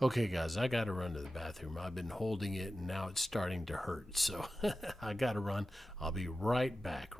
Okay, guys, I got to run to the bathroom. I've been holding it and now it's starting to hurt. So I got to run. I'll be right back.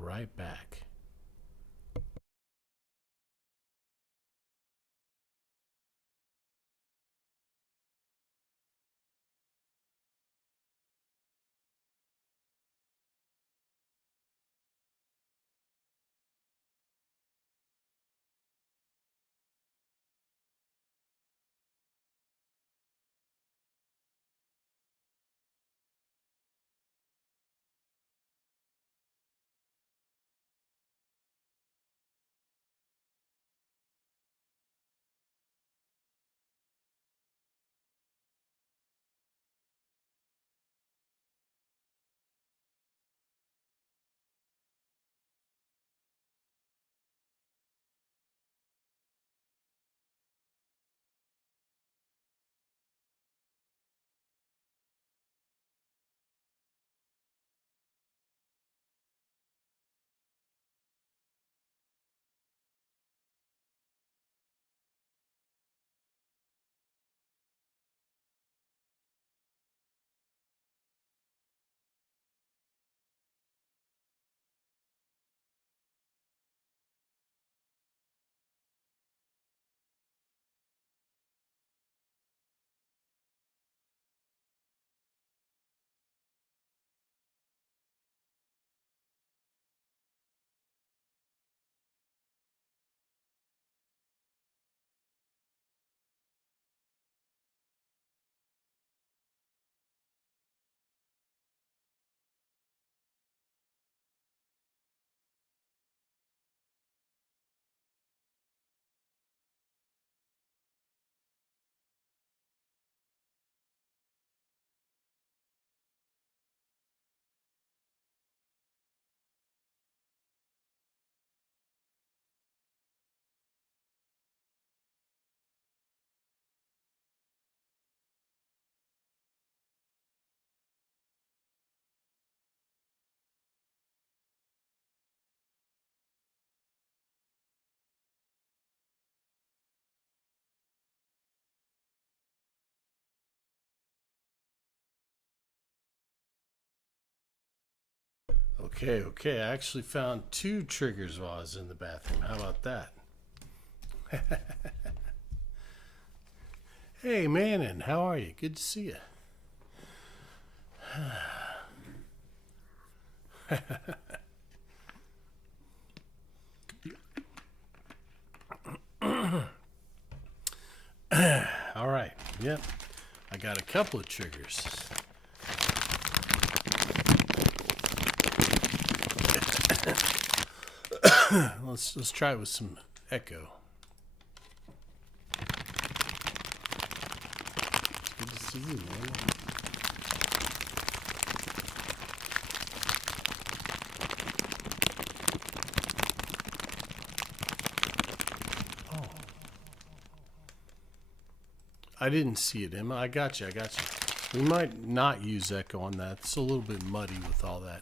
Okay. I actually found 2 triggers while I was in the bathroom. How about that? Hey, Mannon, how are you? Good to see you. All right. Yep. I got a couple of triggers. Let's try it with some echo. Good to see you, man. Oh. I didn't see it, Emma. I got you. We might not use echo on that. It's a little bit muddy with all that.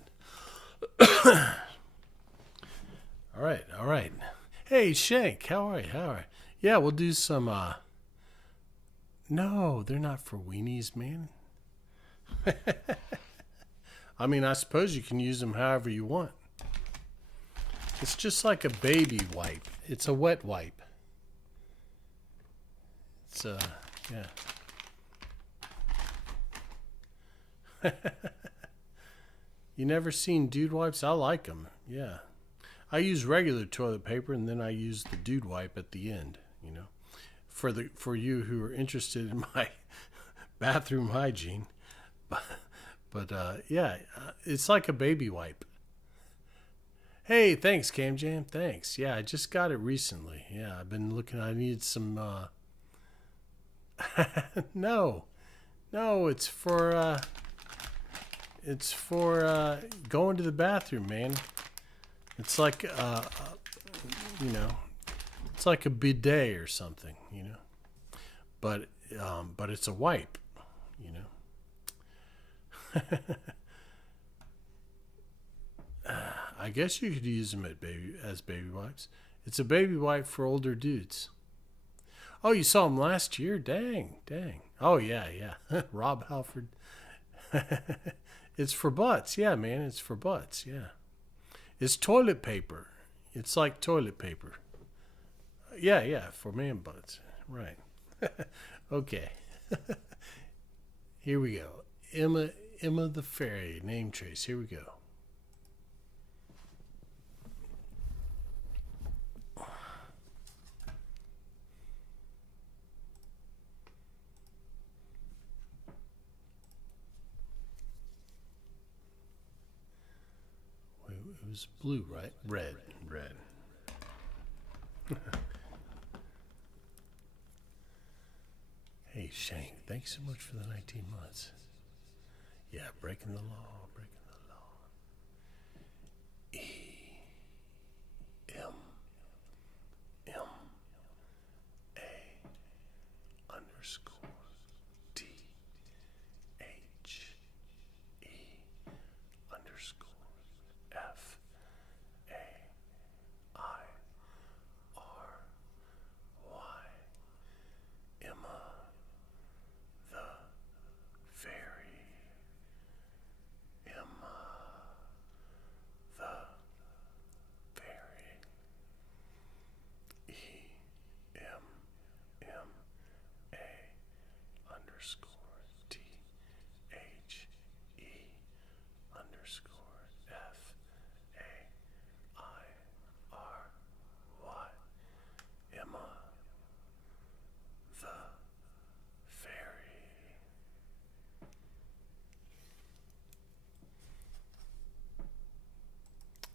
All right. Hey, Shank, how are you? Yeah, we'll do some, No, they're not for weenies, man. I mean, I suppose you can use them however you want. It's just like a baby wipe. It's a wet wipe. It's, yeah. You never seen dude wipes? I like them, yeah. I use regular toilet paper, and then I use the dude wipe at the end, you know. For you who are interested in my bathroom hygiene. But yeah, it's like a baby wipe. Hey, thanks, Cam Jam. Thanks. Yeah, I just got it recently. Yeah, I've been looking. I needed some. No, it's for going to the bathroom, man. It's like you know, it's like a bidet or something, you know. But it's a wipe, you know. I guess you could use them as baby wipes. It's a baby wipe for older dudes. Oh, you saw him last year? Dang. Oh, yeah. Rob Halford. It's for butts. Yeah, man, it's for butts. Yeah. It's toilet paper. It's like toilet paper. Yeah, for man butts. Right. Okay. Here we go. Emma the Fairy, name trace. Here we go. It was blue, right? Red. Hey, Shane, thanks so much for the 19 months. Yeah, breaking the law.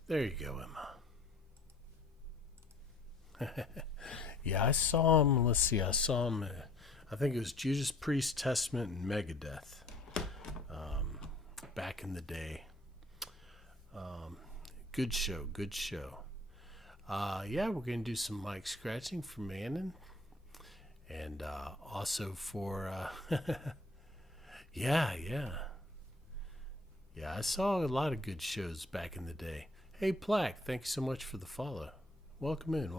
There you go, Emma. Yeah, I saw him. Let's see. I saw him. I think it was Judas Priest, Testament, and Megadeth. Back in the day. Good show. Yeah, we're going to do some mic scratching for Mannon. And also for... Yeah, I saw a lot of good shows back in the day. Hey, Plaque, thank you so much for the follow. Welcome in.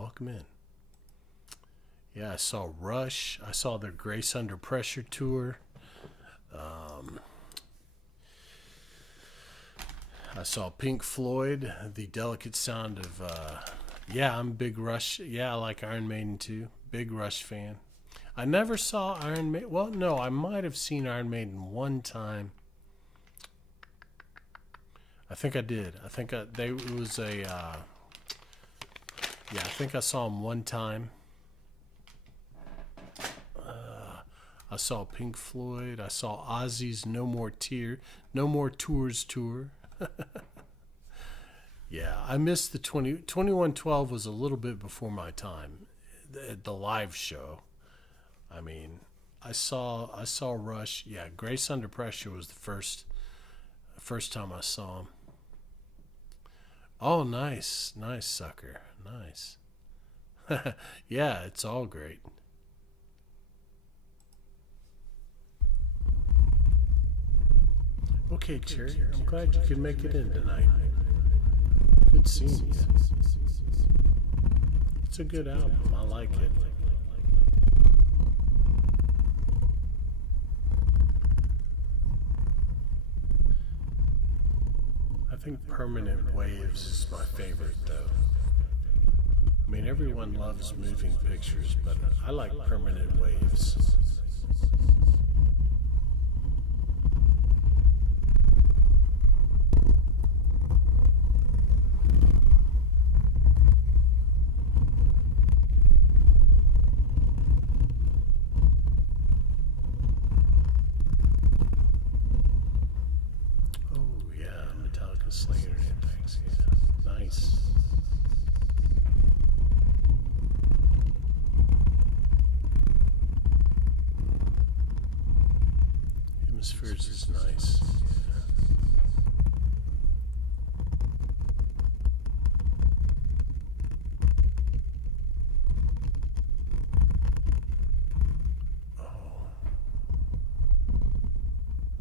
Yeah, I saw Rush. I saw their Grace Under Pressure tour. I saw Pink Floyd, The Delicate Sound of, yeah, I'm a big Rush. Yeah, I like Iron Maiden too. Big Rush fan. I never saw Iron Maiden. Well, no, I might have seen Iron Maiden one time. I think I did. I think it was a, yeah, I think I saw them one time. I saw Pink Floyd. I saw Ozzy's No More Tours tour. Yeah, I missed the 2112 was a little bit before my time. The live show. I mean, I saw Rush. Yeah, Grace Under Pressure was the first time I saw him. Oh, nice, sucker, nice. Yeah, it's all great. Okay, Cherry, I'm glad you could make it in tonight. Good seeing you. It's a good album. I like it. I think Permanent Waves is my favorite, though. I mean, everyone loves moving pictures, but I like Permanent Waves. Slayer and things, yeah. Nice. Hemispheres is nice. Yeah. Oh.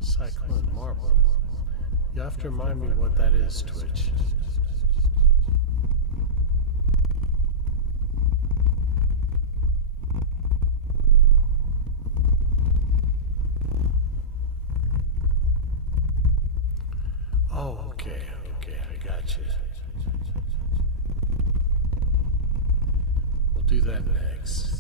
Cyclone Marble. You have to remind me what that is, Twitch. Oh, okay, I got you. We'll do that next.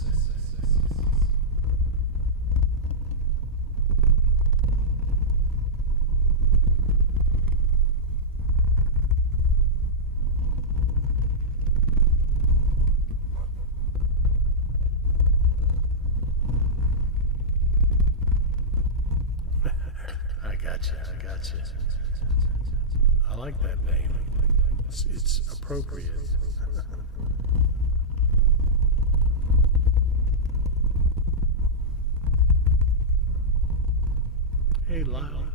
I gotcha. I like that name. It's appropriate. Hey, Lyle.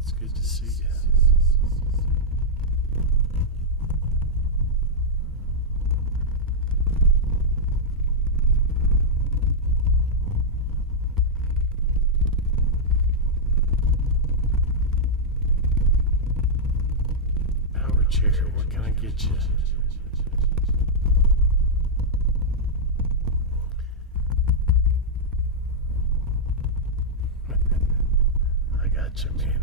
It's good to see you. Chair, what can I get you? I got you, man.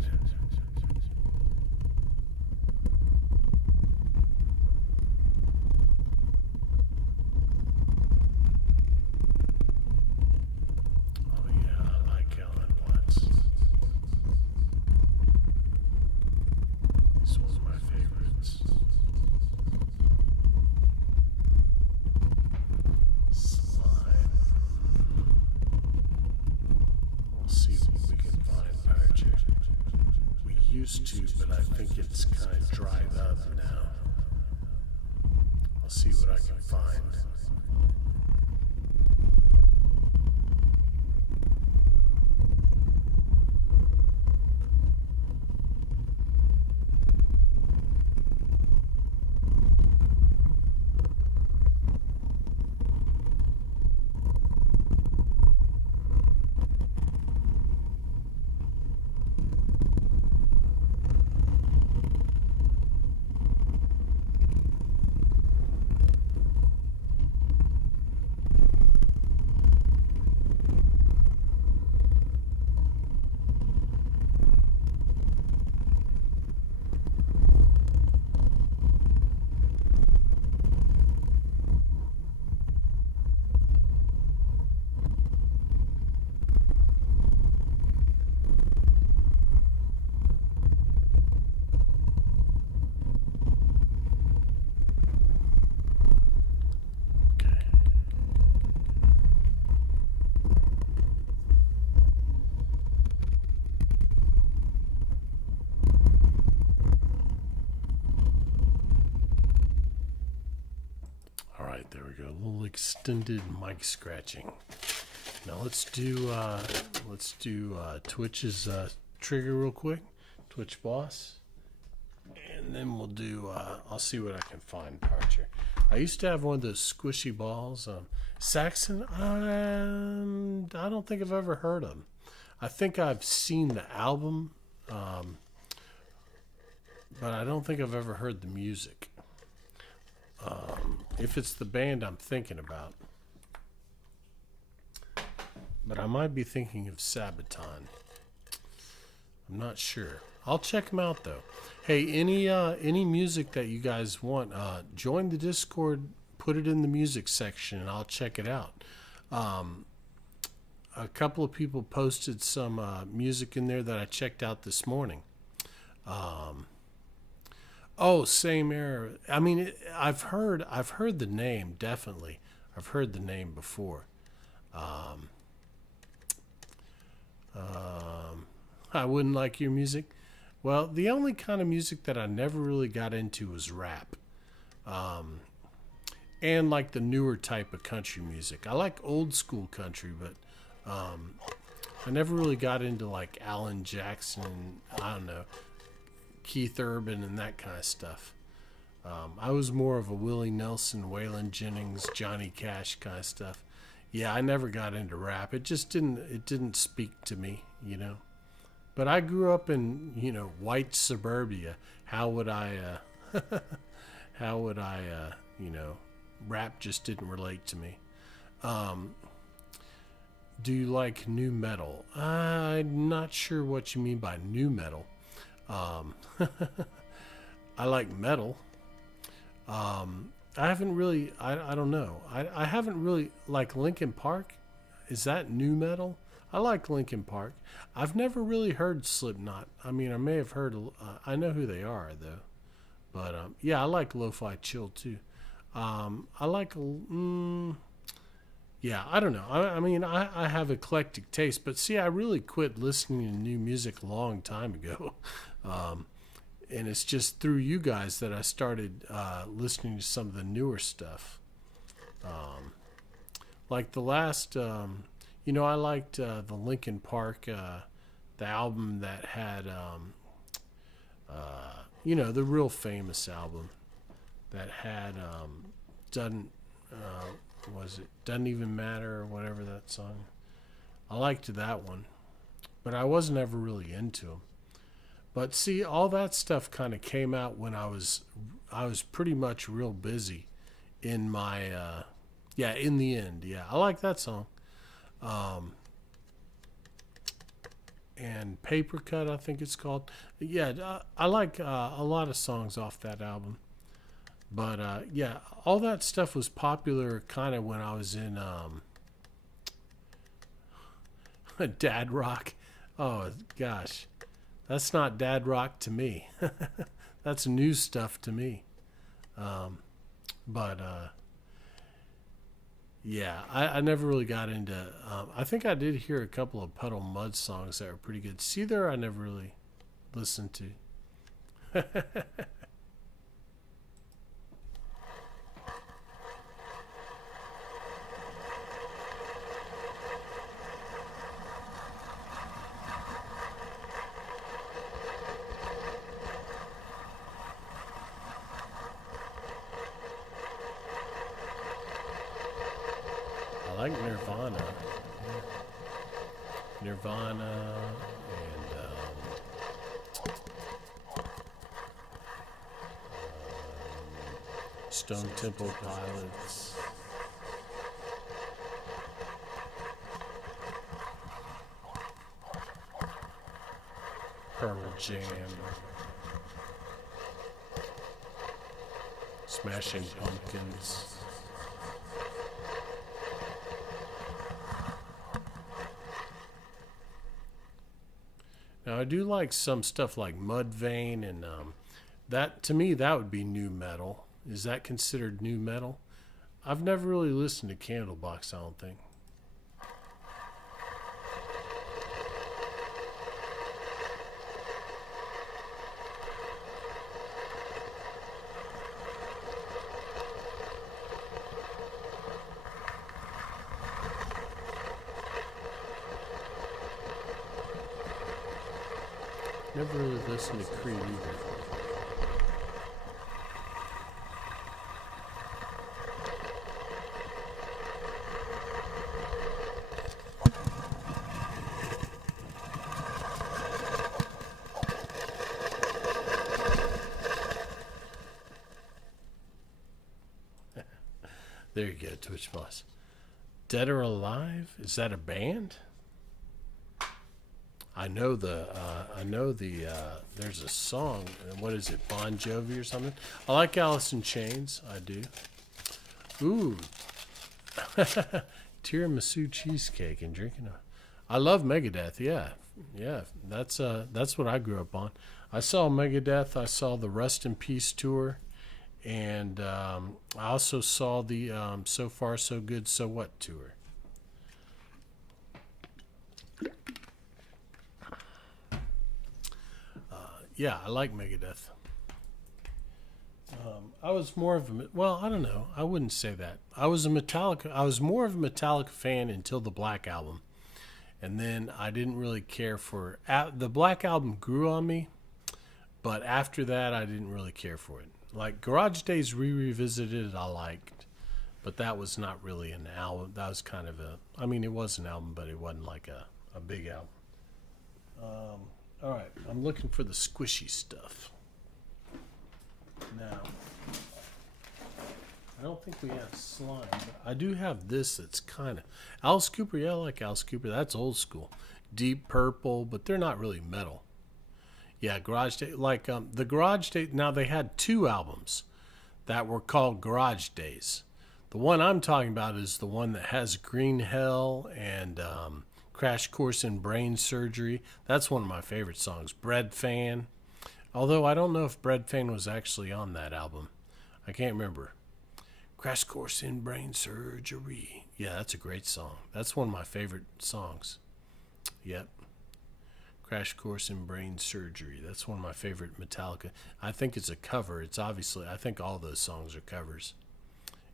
Oh yeah, I like Alan Watts. He's one of my favorites. Slime. We'll see what we can find, Archer. We used to, but I think it's kind of dried up now. I'll see what I can find. we go. A little extended mic scratching. Now let's do Twitch's trigger real quick. Twitch boss. And then we'll do, I'll see what I can find, Archer. I used to have one of those squishy balls. Saxon, I don't think I've ever heard of them. I think I've seen the album, but I don't think I've ever heard the music. If it's the band I'm thinking about. But I might be thinking of Sabaton. I'm not sure. I'll check them out though. Hey, any music that you guys want, join the Discord, put it in the music section, and I'll check it out. A couple of people posted some music in there that I checked out this morning. Oh, same era. I mean, I've heard the name, definitely. I've heard the name before. I wouldn't like your music. Well, the only kind of music that I never really got into was rap. And like the newer type of country music. I like old school country, but I never really got into like Alan Jackson, I don't know, Keith Urban and that kind of stuff. I was more of a Willie Nelson, Waylon Jennings, Johnny Cash kind of stuff. Yeah, I never got into rap. It just didn't speak to me, you know. But I grew up in, white suburbia. How would I, rap just didn't relate to me. Do you like new metal? I'm not sure what you mean by new metal. I like metal. I haven't really, I don't know. I haven't really, like Linkin Park. Is that new metal? I like Linkin Park. I've never really heard Slipknot. I mean, I may have heard, I know who they are though. But yeah, I like lo-fi chill too. I like, yeah, I don't know. I mean, I have eclectic taste, but see, I really quit listening to new music a long time ago. And it's just through you guys that I started listening to some of the newer stuff. Like the last, I liked the Linkin Park, the album that had, the real famous album that had Doesn't Even Matter or whatever that song. I liked that one, but I wasn't ever really into them. But see, all that stuff kind of came out when I was pretty much real busy in my, in the end. Yeah, I like that song. And Paper Cut, I think it's called. Yeah, I like a lot of songs off that album. But, yeah, all that stuff was popular kind of when I was in Dad Rock. Oh, gosh. That's not dad rock to me. That's new stuff to me. Yeah, I never really got into. I think I did hear a couple of Puddle Mud songs that were pretty good. See There, I never really listened to. I like Nirvana. Nirvana and Stone Temple Pilots. Pearl Jam. Smashing Pumpkins. Now I do like some stuff like Mudvayne and that to me that would be new metal. Is that considered new metal? I've never really listened to Candlebox, I don't think. Never really listened to Creed either. There you go, Twitch Boss. Dead or Alive? Is that a band? I know there's a song. What is it, Bon Jovi or something? I like Alice in Chains. I do. Ooh. Tiramisu cheesecake and drinking. I love Megadeth. Yeah. Yeah. That's what I grew up on. I saw Megadeth. I saw the Rust in Peace tour. And I also saw the So Far So Good So What tour. Yeah, I like Megadeth. I was more of a, well, I don't know. I wouldn't say that. I was more of a Metallica fan until the Black Album. And then I didn't really care for the Black Album grew on me, but after that I didn't really care for it. Like Garage Days Revisited, I liked, but that was not really an album. That was kind of it was an album, but it wasn't like a big album. All right, I'm looking for the squishy stuff. Now, I don't think we have slime, but I do have this that's kind of Alice Cooper. Yeah, I like Alice Cooper. That's old school. Deep Purple, but they're not really metal. Yeah, Garage Day, like the Garage Day. Now they had two albums that were called Garage Days. The one I'm talking about is the one that has Green Hell and Crash Course in Brain Surgery. That's one of my favorite songs. Bread Fan. Although I don't know if Bread Fan was actually on that album. I can't remember. Crash Course in Brain Surgery. Yeah, that's a great song. That's one of my favorite songs. Yep. Crash Course in Brain Surgery. That's one of my favorite Metallica. I think it's a cover. It's obviously, I think all those songs are covers.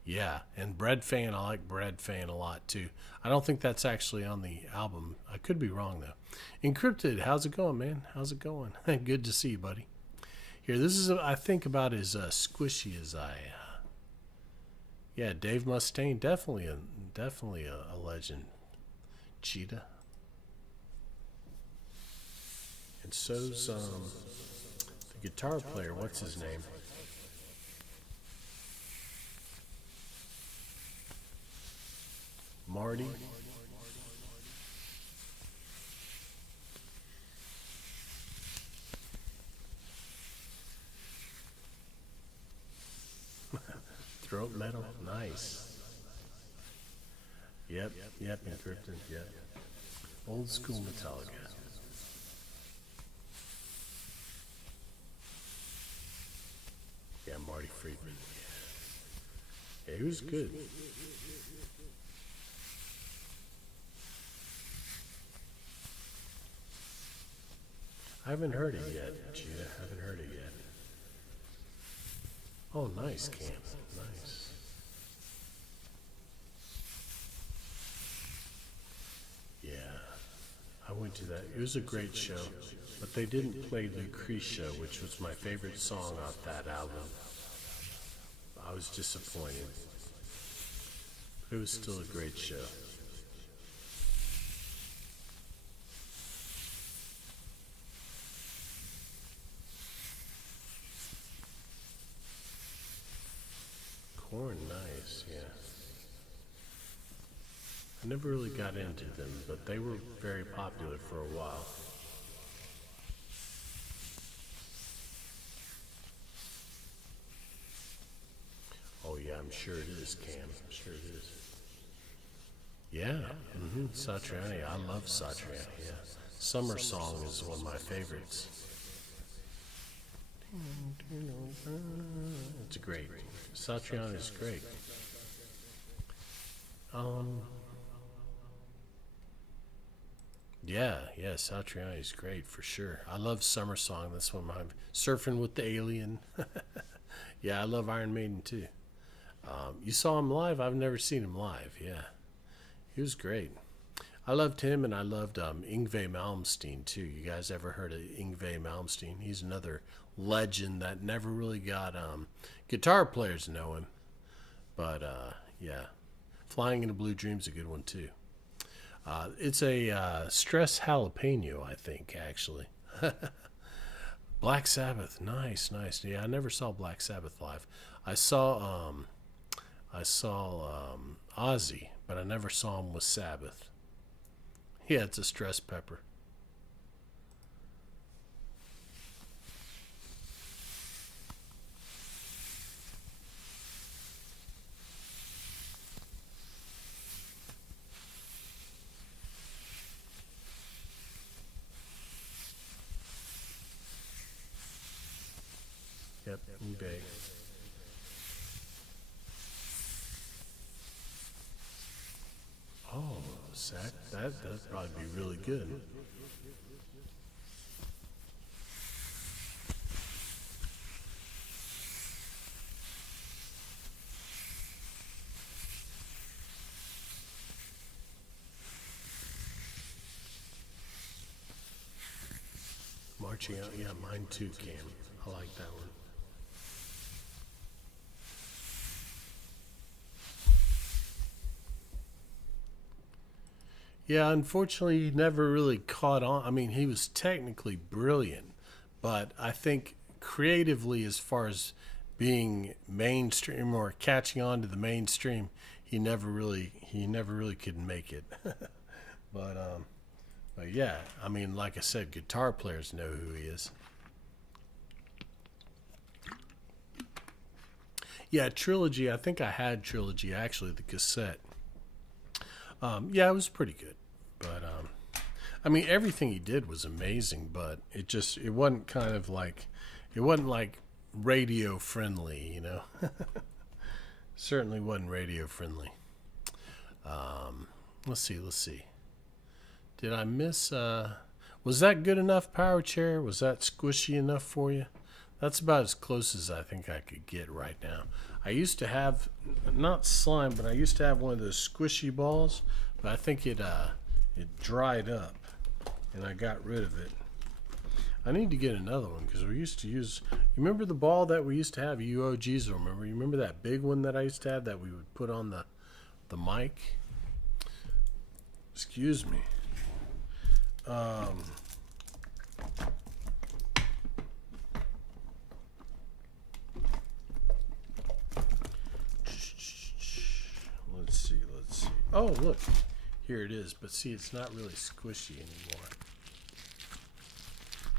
Yeah, and Bread Fan, I like Bread Fan a lot too. I don't think that's actually on the album. I could be wrong though. Encrypted, how's it going, man? How's it going? Good to see you, buddy. Here, this is, I think, about as squishy as I. Yeah, Dave Mustaine, definitely a legend. Cheetah. And so's the guitar player. What's his name? Marty. Throat metal, nice. Yep, Encrypted, yep. Old school Metallica. Yeah, Marty Friedman. Yeah, he was good. I haven't heard it yet, Cheetah. I haven't heard it yet. Oh, nice, Cam. Nice. Yeah, I went to that. It was a great show, but they didn't play Lucretia, which was my favorite song off that album. I was disappointed. It was still a great show. Korn, nice, yeah. I never really got into them, but they were very popular for a while. Oh yeah, I'm sure it is, Cam. I'm sure it is. Yeah, Satriani. I love Satriani, yeah. Summer Song is one of my favorites. It's great. Satriani is great. Yeah, Satriani is great for sure. I love Summer Song. That's one of my Surfing with the Alien. Yeah, I love Iron Maiden too. You saw him live? I've never seen him live. Yeah, he was great. I loved him, and I loved Yngwie Malmsteen too. You guys ever heard of Yngwie Malmsteen? He's another legend that never really got guitar players know him, but yeah, Flying into Blue Dream's a good one too. It's a Stress Jalapeno, I think, actually. Black Sabbath, nice, nice. Yeah, I never saw Black Sabbath live. I saw Ozzy, but I never saw him with Sabbath. Yeah, it's a stress pepper. Yep, eBay. Oh, that'd probably be really good. Marching out, yeah, mine too, Cam. I like that one. Yeah, unfortunately, he never really caught on. I mean, he was technically brilliant, but I think creatively, as far as being mainstream or catching on to the mainstream, he never really could make it. But yeah, I mean, like I said, guitar players know who he is. Yeah, Trilogy. I think I had Trilogy actually, the cassette. Yeah, it was pretty good, but I mean, everything he did was amazing, but it wasn't kind of like it wasn't like radio friendly, you know. Certainly wasn't radio friendly. Let's see. Did I miss? Was that good enough, Power Chair? Was that squishy enough for you? That's about as close as I think I could get right now. I used to have not slime, but I used to have one of those squishy balls, but I think it dried up, and I got rid of it. I need to get another one because we used to use. You remember the ball that we used to have? You OGs will remember. You remember that big one that I used to have that we would put on the mic? Excuse me. Um, let's see. Oh, look, here it is. But see, it's not really squishy anymore.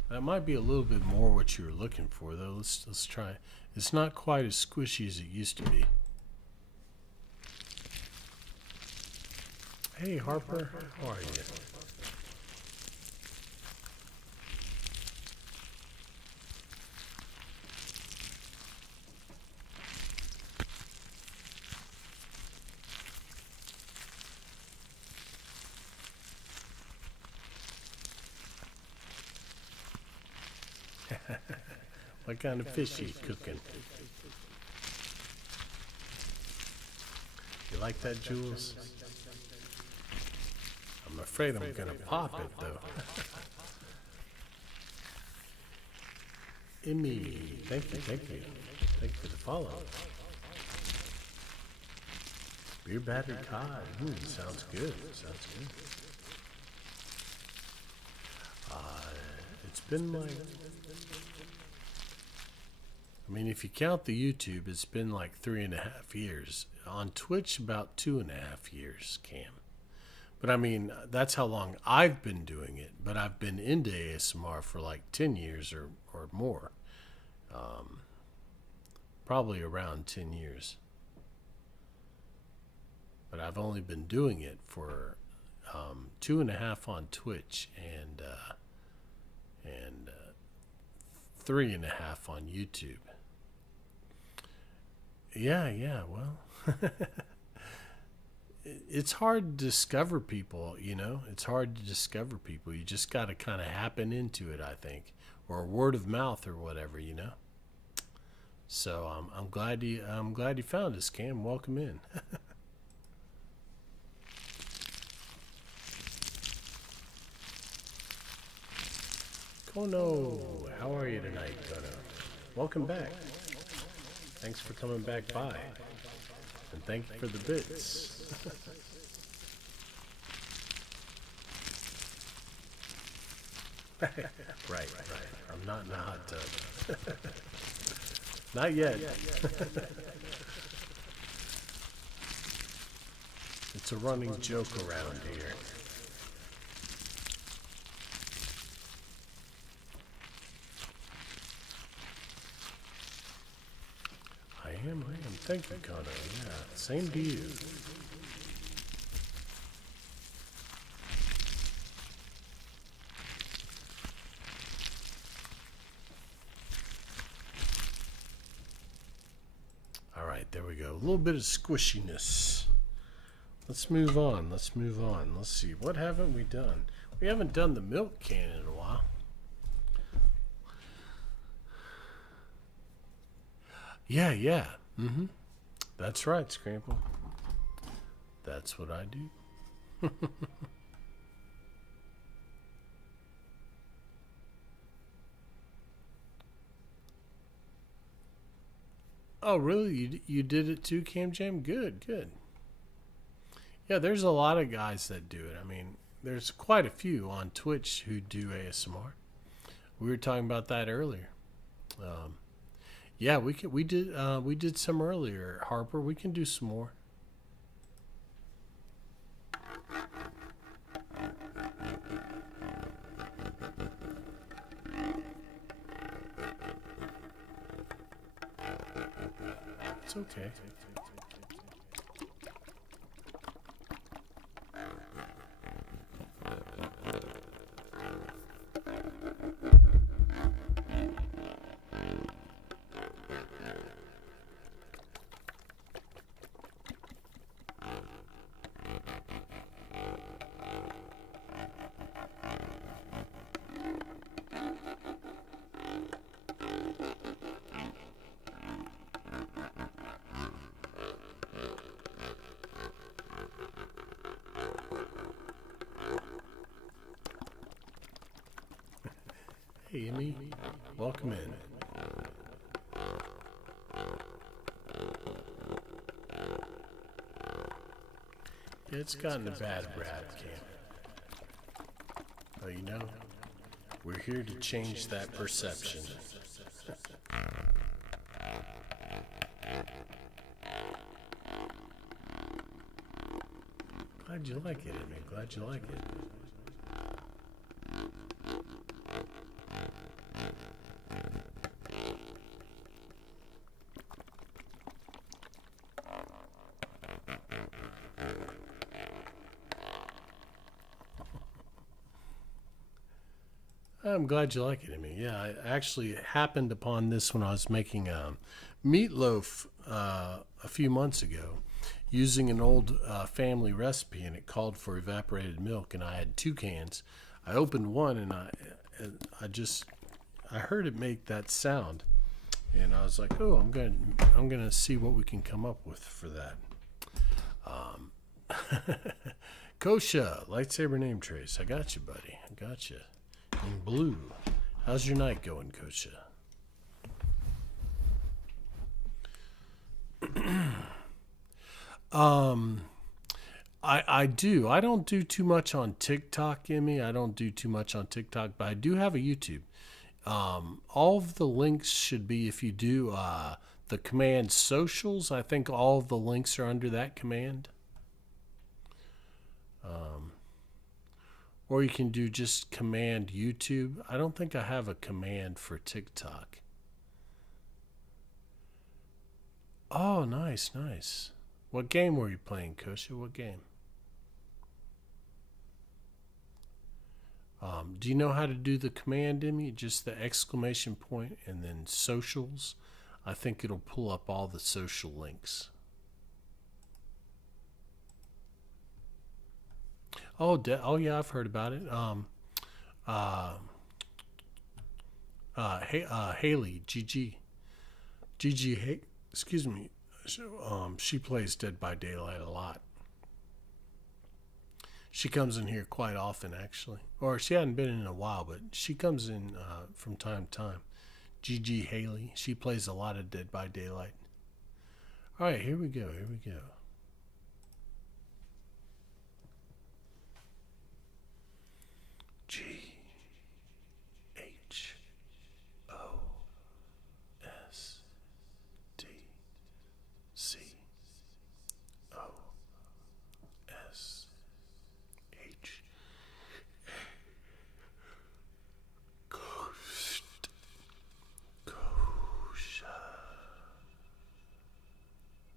That might be a little bit more what you were looking for, though. Let's try it. It's not quite as squishy as it used to be. Hey, Harper, how are you? What kind of fish you cooking? You like that, Jules? I'm afraid I'm gonna pop it though. Emmy, thank you for the follow. Beer battered cod. Sounds good. Sounds good. It's been like, I mean, if you count the YouTube, it's been like 3.5 years. On Twitch, about 2.5 years, Cam. But I mean, that's how long I've been doing it. But I've been into ASMR for like 10 years or more. Um, Probably around 10 years. But I've only been doing it for 2.5 on Twitch and 3.5 on YouTube. Yeah. Well, it's hard to discover people. You know, it's hard to discover people. You just got to kind of happen into it, I think, or word of mouth or whatever. You know. So I'm glad you found us, Cam. Welcome in. Kono, how are you tonight, Kono? Welcome back. Thanks for coming back by. And thank you for the bits. Right. I'm not in a hot tub. Not yet. It's a running joke around here. I am. Thank you, Connor. Yeah, same to you. All right, there we go. A little bit of squishiness. Let's move on. Let's see. What haven't we done? We haven't done the milk can in a while. Yeah. Mm-hmm. That's right, Scramble. That's what I do. Oh, really? You did it too, Cam Jam? Good. Yeah, there's a lot of guys that do it. I mean, there's quite a few on Twitch who do ASMR. We were talking about that earlier. Yeah, we did some earlier, Harper. We can do some more. It's okay. Hey, Amy. Welcome in. It's gotten a bad rap, Cam. Oh, you know, we're here to change that perception. Glad you like it, Amy. Glad you like it. I'm glad you like it, Amy. Yeah, I actually happened upon this when I was making meatloaf a few months ago using an old family recipe, and it called for evaporated milk, and I had 2 cans. I opened one, and I heard it make that sound, and I was like, oh, I'm gonna see what we can come up with for that. Kosha, lightsaber name trace. I got you, buddy. I got you. In blue. How's your night going, Kosha? I do. I don't do too much on TikTok, Emmy. I don't do too much on TikTok, but I do have a YouTube. All of the links should be, if you do the command socials, I think all of the links are under that command. Or you can do just command YouTube. I don't think I have a command for TikTok. Oh, nice. What game were you playing, Kosha? What game? Do you know how to do the command, Emmy? Just the exclamation point and then socials. I think it'll pull up all the social links. Oh yeah, I've heard about it. Haley, Gigi, excuse me. She plays Dead by Daylight a lot. She comes in here quite often, actually. Or she hadn't been in a while, but she comes in from time to time. Gigi Haley. She plays a lot of Dead by Daylight. All right, here we go. Here we go. G H O S T C O S H. Ghost. Ghost.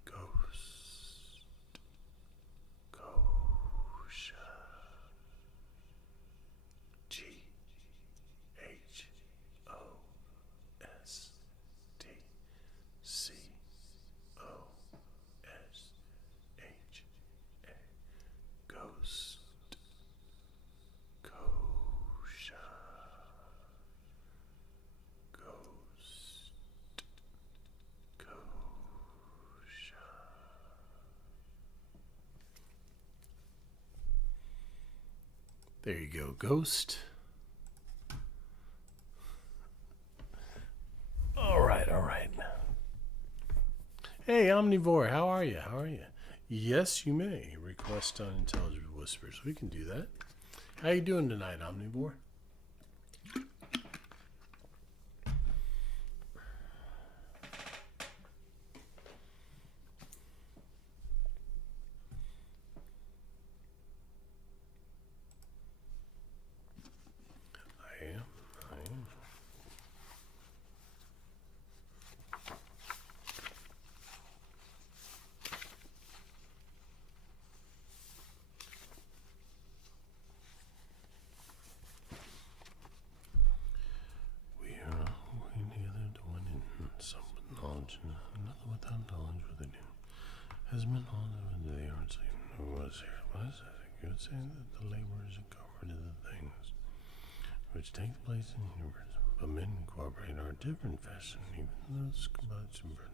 Ghost. Ghost. G H O S T C O S H A. Ghost. Kosha. Ghost. Kosha. There you go, Ghost. All right, all right. Hey, Omnivore, how are you? How are you? Yes, you may request unintelligible whispers. We can do that. How you doing tonight, Omnivore? I am. We are working together to one in some with knowledge and another without knowledge within him. Has been all over the arts who was here last, I think you would say that the labor is incorporated in the things which take place in the universe. But men cooperate in our different fashion, even those combined in burden.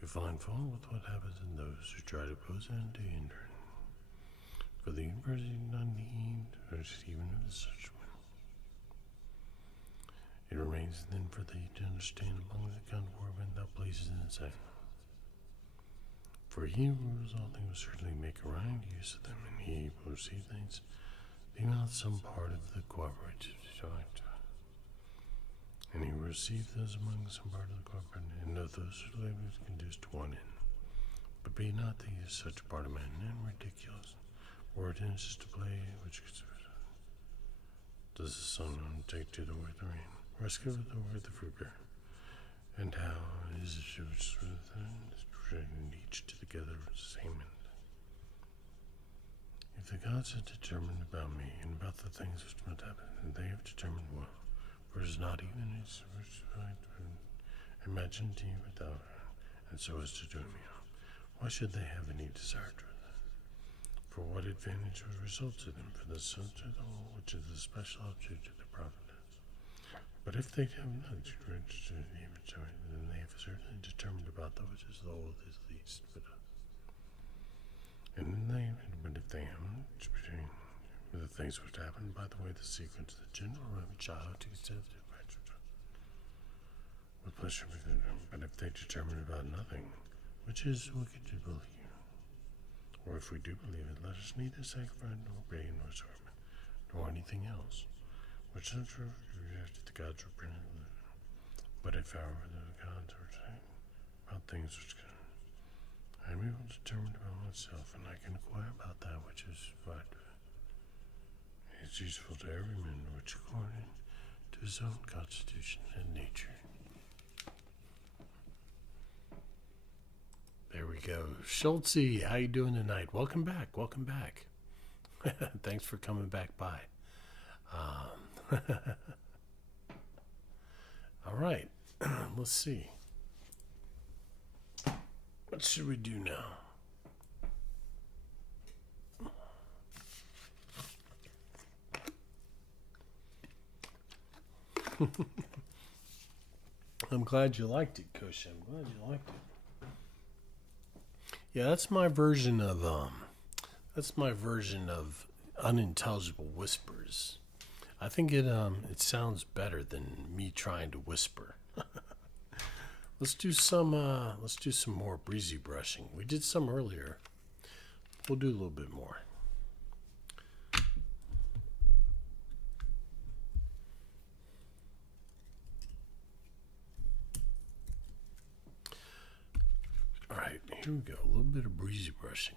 You find fault with what happens in those who try to oppose and to hinder it. For the universe is not need or even of such one. It remains then for thee to understand among the conformant thou places inside. For he who rules all things will certainly make a right use of them, and he will receive things, even not some part of the cooperative joint. And he will receive those among some part of the cooperative, and of those who labor conduce to one end. But be not these such a part of man, and ridiculous, or it is to play, which does the sun undertake to the earth the rain, rescue the earth the fruit bearer, and how is it each together at the same end? If the gods have determined about me and about the things which must happen, and they have determined well, for it is not even its right imaginative without her, and so as to do me harm, why should they have any desire to that? For what advantage would result to them for the center of the whole, which is the special object of the providence? But if they have not registered the inventory, then they have certainly determined about that which is the whole is least. But if they haven't, between the things which happen, by the way, the sequence, the general child to accept it, with pleasure within them. But if they determine about nothing, which is wicked to believe, or if we do believe it, let us neither sacrifice nor pray nor sermon, nor anything else, which is true after the gods were printed. But if however the gods are saying about things which can, I am able to determine about myself, and I can inquire about that which is right. It's useful to every man, which according to his own constitution and nature. There we go. Schultze, how you doing tonight? Welcome back. Welcome back. Thanks for coming back by. All right. Let's see. What should we do now? I'm glad you liked it, Kush. I'm glad you liked it. Yeah, that's my version of That's my version of unintelligible whispers. I think it sounds better than me trying to whisper. Let's do some more breezy brushing. We did some earlier. We'll do a little bit more. All right, here we go. A little bit of breezy brushing.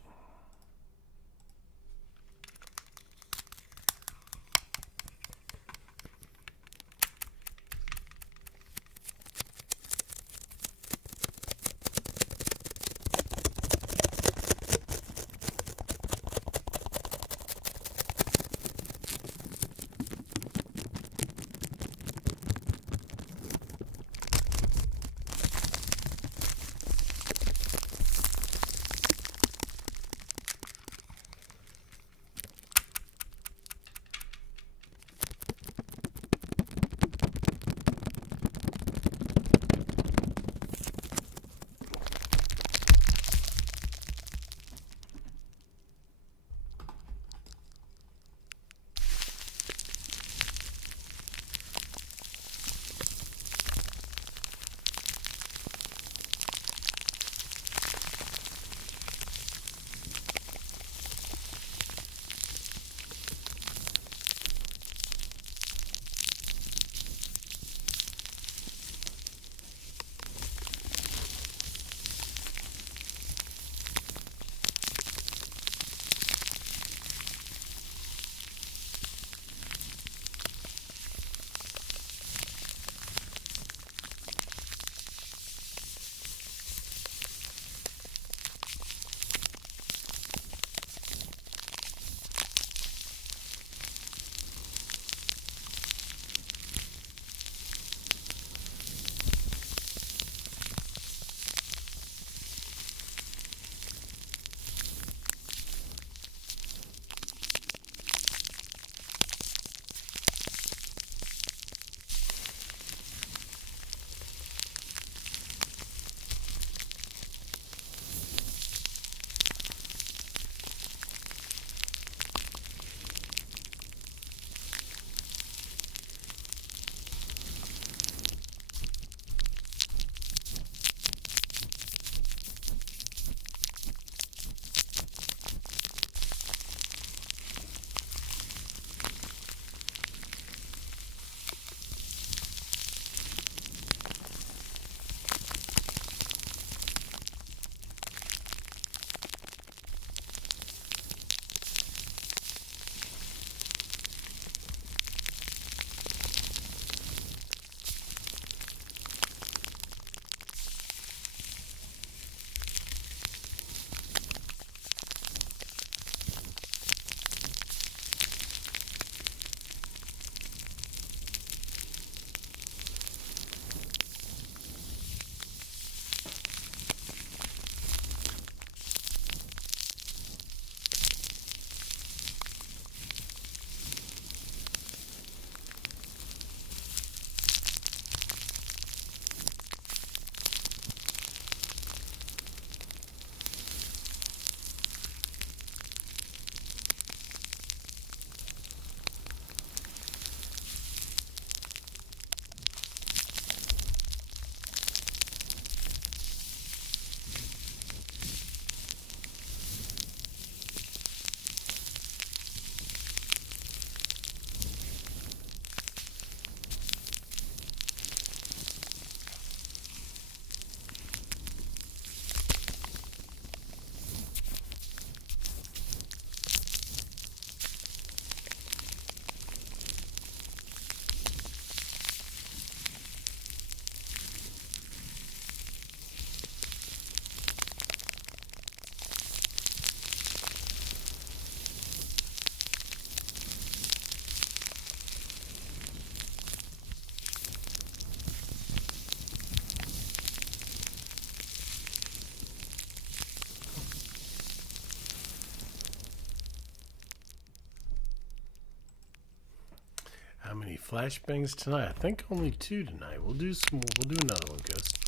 How many flashbangs tonight? I think only 2 tonight. We'll do some. We'll do another one, Ghost.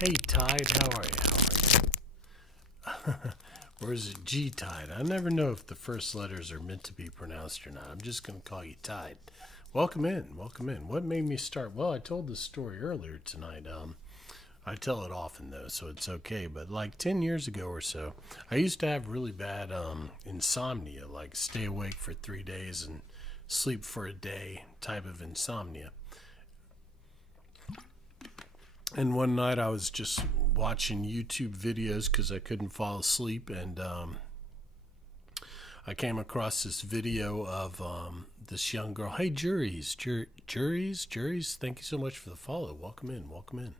Hey, Tide, how are you? Or is it G-Tide? I never know if the first letters are meant to be pronounced or not. I'm just going to call you Tide. Welcome in. Welcome in. What made me start? Well, I told this story earlier tonight. I tell it often, though, so it's okay. But like 10 years ago or so, I used to have really bad insomnia, like stay awake for 3 days and sleep for a day type of insomnia. And one night I was just watching YouTube videos because I couldn't fall asleep, and I came across this video of this young girl. Hey, Juries, thank you so much for the follow. Welcome in, welcome in.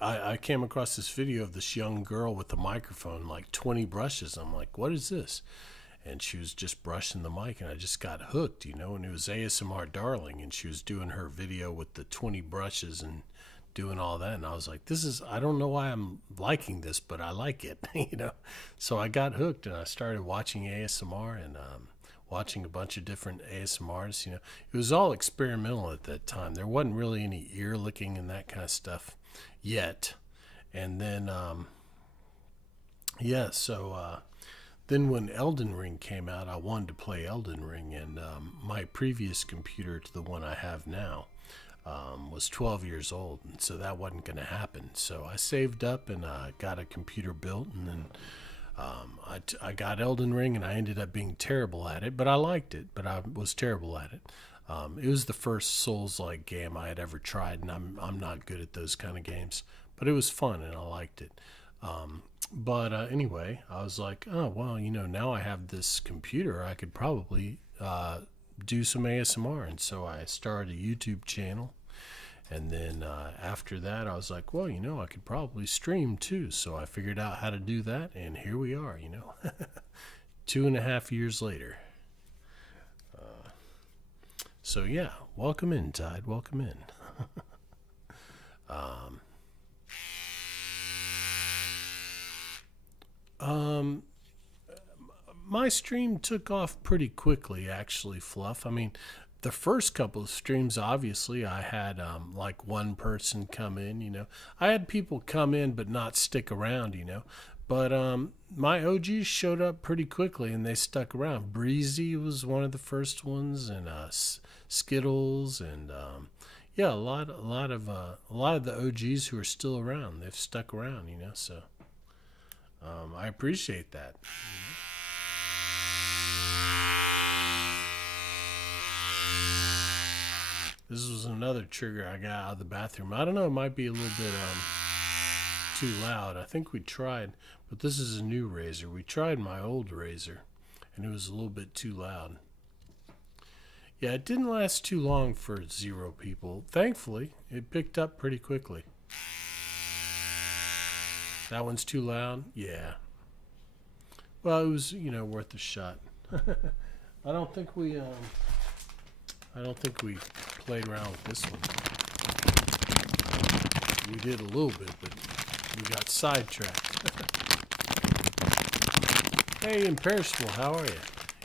I came across this video of this young girl with a microphone, like 20 brushes. I'm like, what is this? And she was just brushing the mic, and I just got hooked, you know, and it was ASMR Darling, and she was doing her video with the 20 brushes and doing all that, and I was like, I don't know why I'm liking this, but I like it, you know. So I got hooked, and I started watching ASMR and watching a bunch of different ASMRs, you know. It was all experimental at that time. There wasn't really any ear licking and that kind of stuff yet. And then, then when Elden Ring came out, I wanted to play Elden Ring, and my previous computer to the one I have now was 12 years old, and so that wasn't going to happen. So I saved up and got a computer built, and then I got Elden Ring, and I ended up being terrible at it, but I liked it, but I was terrible at it. It was the first Souls-like game I had ever tried, and I'm not good at those kind of games, but it was fun, and I liked it. But anyway, I was like, oh, well, you know, now I have this computer, I could probably do some ASMR. And so I started a YouTube channel. And then after that, I was like, well, you know, I could probably stream too. So I figured out how to do that. And here we are, you know, 2.5 years later. So, yeah, welcome in, Tide. Welcome in. My stream took off pretty quickly, actually, Fluff. I mean, the first couple of streams, obviously, I had like one person come in, you know. I had people come in but not stick around, you know. But my OGs showed up pretty quickly, and they stuck around. Breezy was one of the first ones, and Skittles, and yeah, a lot of the OGs who are still around. They've stuck around, you know. So I appreciate that. This was another trigger I got out of the bathroom. I don't know, it might be a little bit too loud. I think we tried, but this is a new razor. We tried my old razor, and it was a little bit too loud. Yeah, it didn't last too long for 0 people. Thankfully, it picked up pretty quickly. That one's too loud? Yeah. Well, it was, you know, worth a shot. I don't think we played around with this one. We did a little bit, but we got sidetracked. Hey, Imperishable, how are you?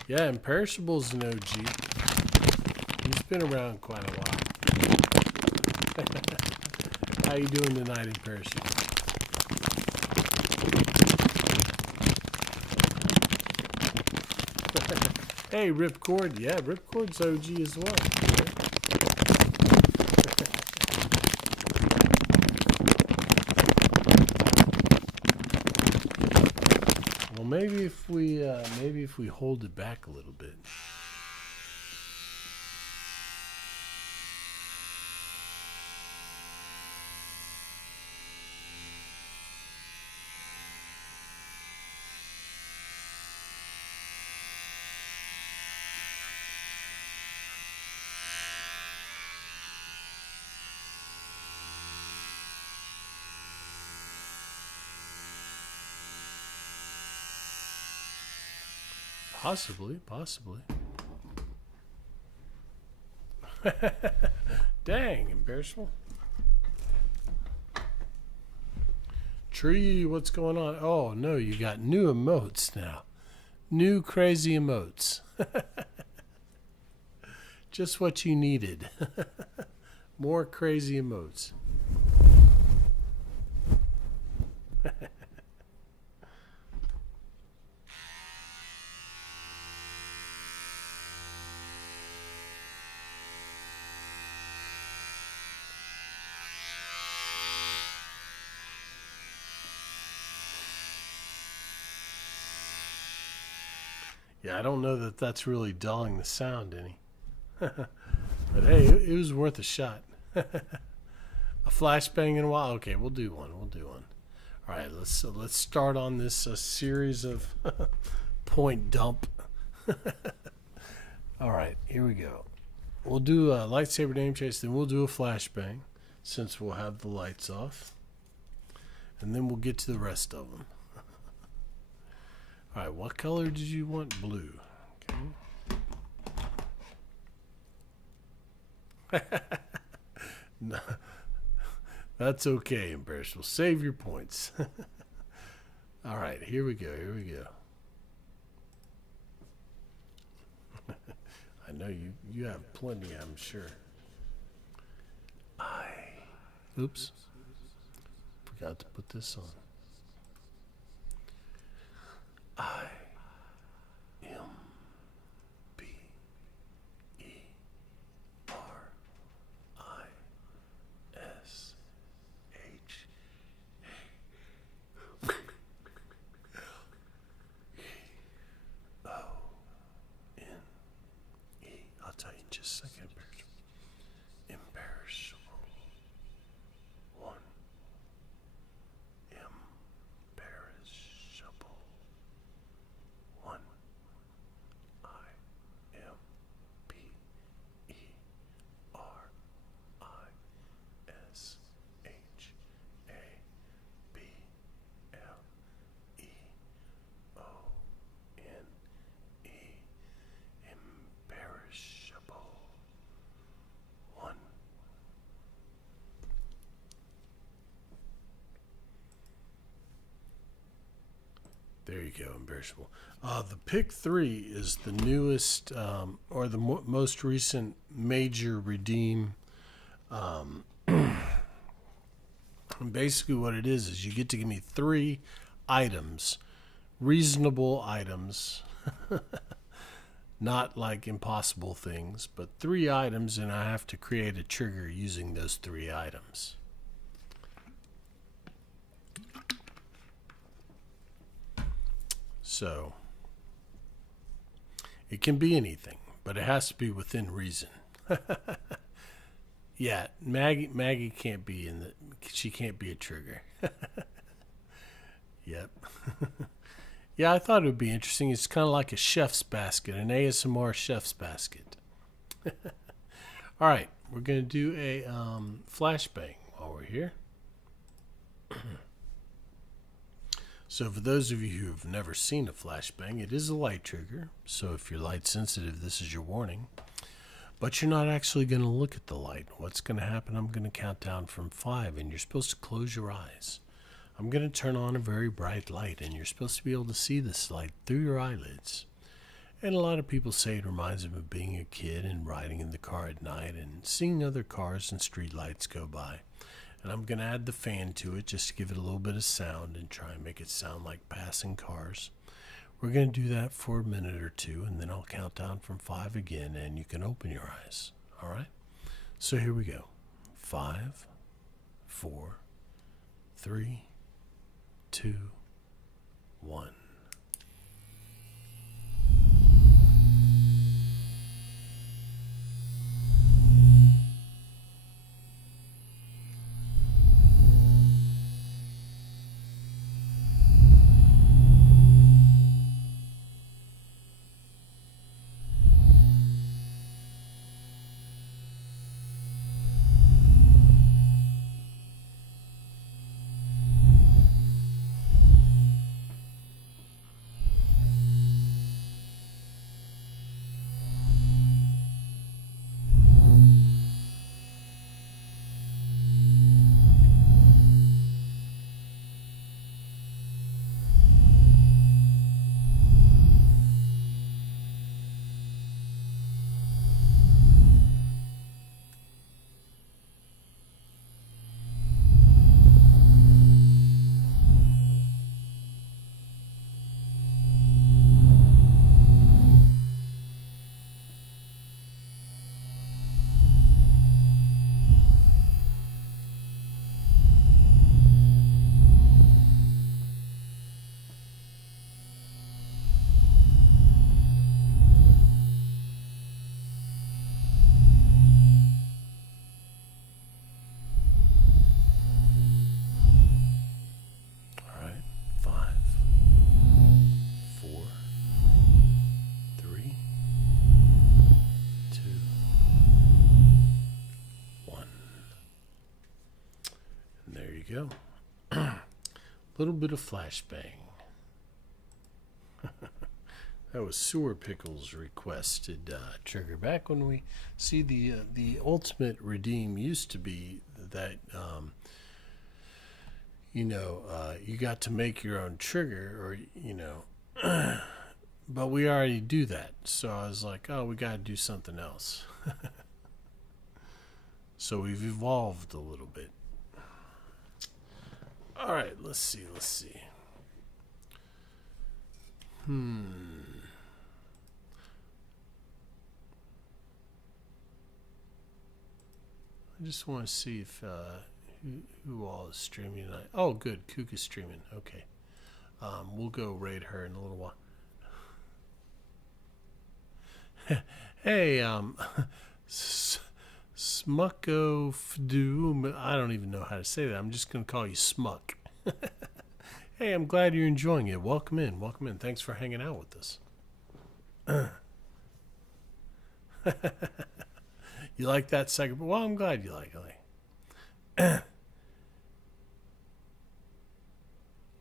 Yeah, Imperishable's an OG. He's been around quite a while. How you doing tonight, Imperishable? Hey, Ripcord. Yeah, Ripcord's OG as well. Well, maybe if we hold it back a little bit. Possibly. Dang, Imperishable. Tree, what's going on? Oh, no, you got new emotes now. New crazy emotes. Just what you needed. More crazy emotes. Yeah, I don't know that that's really dulling the sound any. But hey, it was worth a shot. A flashbang in a while. Okay, we'll do one. We'll do one. All right, let's start on this series of point dump. All right, here we go. We'll do a lightsaber name chase, then we'll do a flashbang, since we'll have the lights off, and then we'll get to the rest of them. All right, what color did you want? Blue. Okay. No, that's okay, Embarrassed. We'll save your points. All right, here we go. Here we go. I know you have plenty, I'm sure. Oops. Forgot to put this on. I M B E R I S H A O N E. I'll tell you in just a second. Imperishable. One. Imperishable. One. I M B E R I S H A B L E O N E. Imperishable. One. There you go, Imperishable. The pick 3 is the newest or the most recent major redeem. And basically, what it is you get to give me 3 items, reasonable items, not like impossible things, but 3 items, and I have to create a trigger using those 3 items. So it can be anything, but it has to be within reason. Yeah, Maggie can't be she can't be a trigger. Yep. Yeah, I thought it would be interesting. It's kind of like a chef's basket, an ASMR chef's basket. All right, we're going to do a flashbang while we're here. So for those of you who have never seen a flashbang, it is a light trigger. So if you're light sensitive, this is your warning. But you're not actually going to look at the light. What's going to happen, I'm going to count down from 5, and you're supposed to close your eyes. I'm going to turn on a very bright light, and you're supposed to be able to see this light through your eyelids. And a lot of people say it reminds them of being a kid and riding in the car at night and seeing other cars and street lights go by. And I'm going to add the fan to it just to give it a little bit of sound and try and make it sound like passing cars. We're going to do that for a minute or 2, and then I'll count down from 5 again, and you can open your eyes. All right? So here we go. 5, 4, 3, 2, 1. go. A little bit of flashbang. That was Sewer Pickles requested trigger. Back when we see the ultimate redeem used to be that you got to make your own trigger, or but we already do that. So I was like, oh, we got to do something else. So we've evolved a little bit. All right, let's see. I just want to see if who all is streaming tonight. Oh, good. Kook is streaming. Okay. We'll go raid her in a little while. Hey, Smucko Fdoom. I don't even know how to say that. I'm just going to call you Smuck. Hey, I'm glad you're enjoying it. Welcome in. Thanks for hanging out with us. You like that second? Well, I'm glad you like it.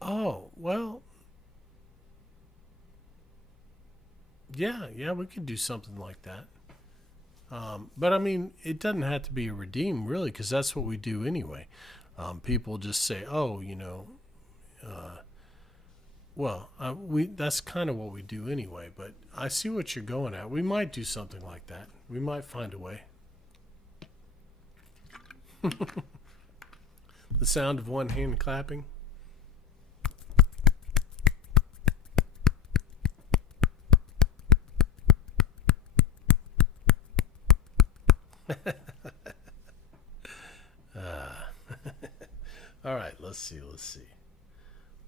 Oh, well. Yeah, we could do something like that. But I mean, it doesn't have to be a redeem, really, because that's what we do anyway. People just say, oh, that's kind of what we do anyway. But I see what you're going at. We might do something like that. We might find a way. The sound of one hand clapping. All right, let's see.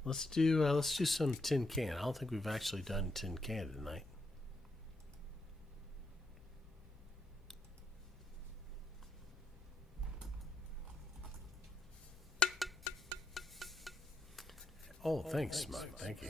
Let's do some tin can. I don't think we've actually done tin can tonight. Oh, thanks, Smug. Thank you.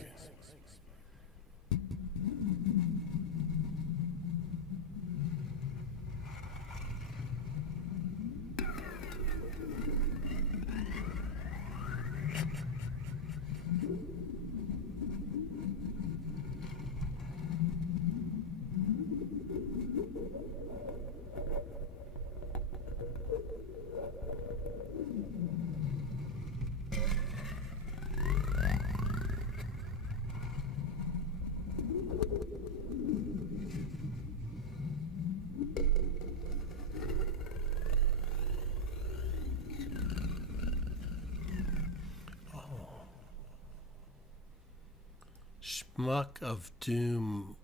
Schmuck of Doom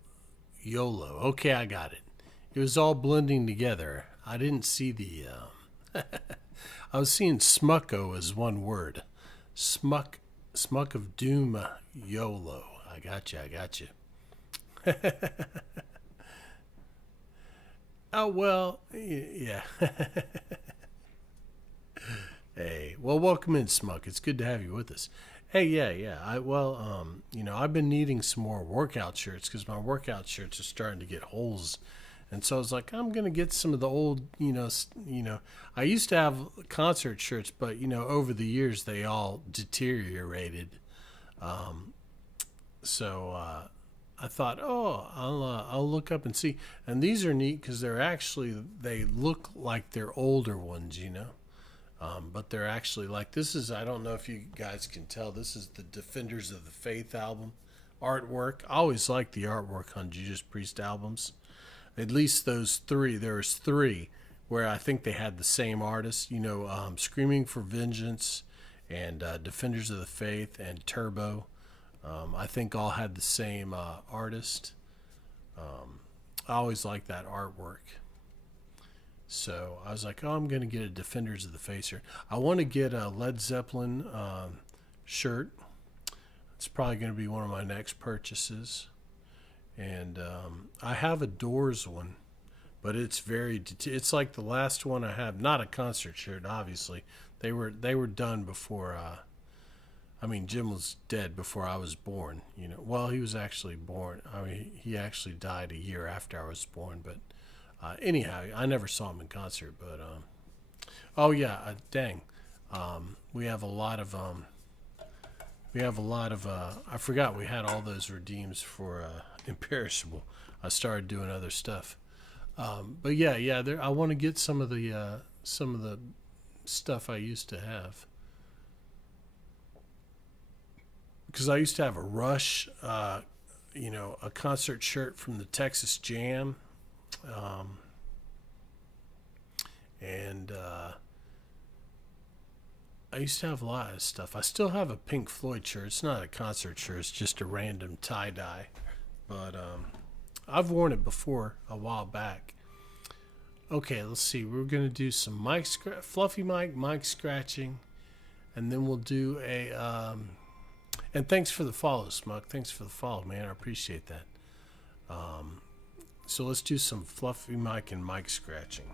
YOLO. Okay, I got it. It was all blending together. I didn't see the... I was seeing Smucko as one word. Smuck of Doom YOLO. I got you. Oh, well, yeah. Hey, well, welcome in, Smuck. It's good to have you with us. Hey, yeah. I've been needing some more workout shirts because my workout shirts are starting to get holes, and so I was like, I'm gonna get some of the old, I used to have concert shirts, but over the years they all deteriorated. So I thought, oh, I'll look up and see, and these are neat because they look like they're older ones, but they're actually like, this is, I don't know if you guys can tell, this is the Defenders of the Faith album artwork. I always like the artwork on Judas Priest albums. At least those three. There's three where I think they had the same artist, Screaming for Vengeance and Defenders of the Faith and Turbo. I think all had the same artist. I always like that artwork. So I was like, oh, I'm going to get a Defenders of the Faith shirt. I want to get a Led Zeppelin shirt. It's probably going to be one of my next purchases. And I have a Doors one, but it's it's like the last one I have. Not a concert shirt, obviously. They were done before. Jim was dead before I was born. Well, he was actually born. He actually died a year after I was born, but. Anyhow, I never saw him in concert, but oh yeah, dang, We have a lot of I forgot we had all those redeems for imperishable. I started doing other stuff. But yeah. There, I want to get some of the stuff I used to have because I used to have a Rush, a concert shirt from the Texas Jam, um, and I used to have a lot of stuff. I still have a Pink Floyd shirt. It's not a concert shirt. It's just a random tie dye, but I've worn it before a while back. Okay, let's see. We're gonna do some fluffy mic scratching, and then we'll do a. And thanks for the follow, Smuck. Thanks for the follow, man. I appreciate that. So let's do some fluffy mic and mic scratching,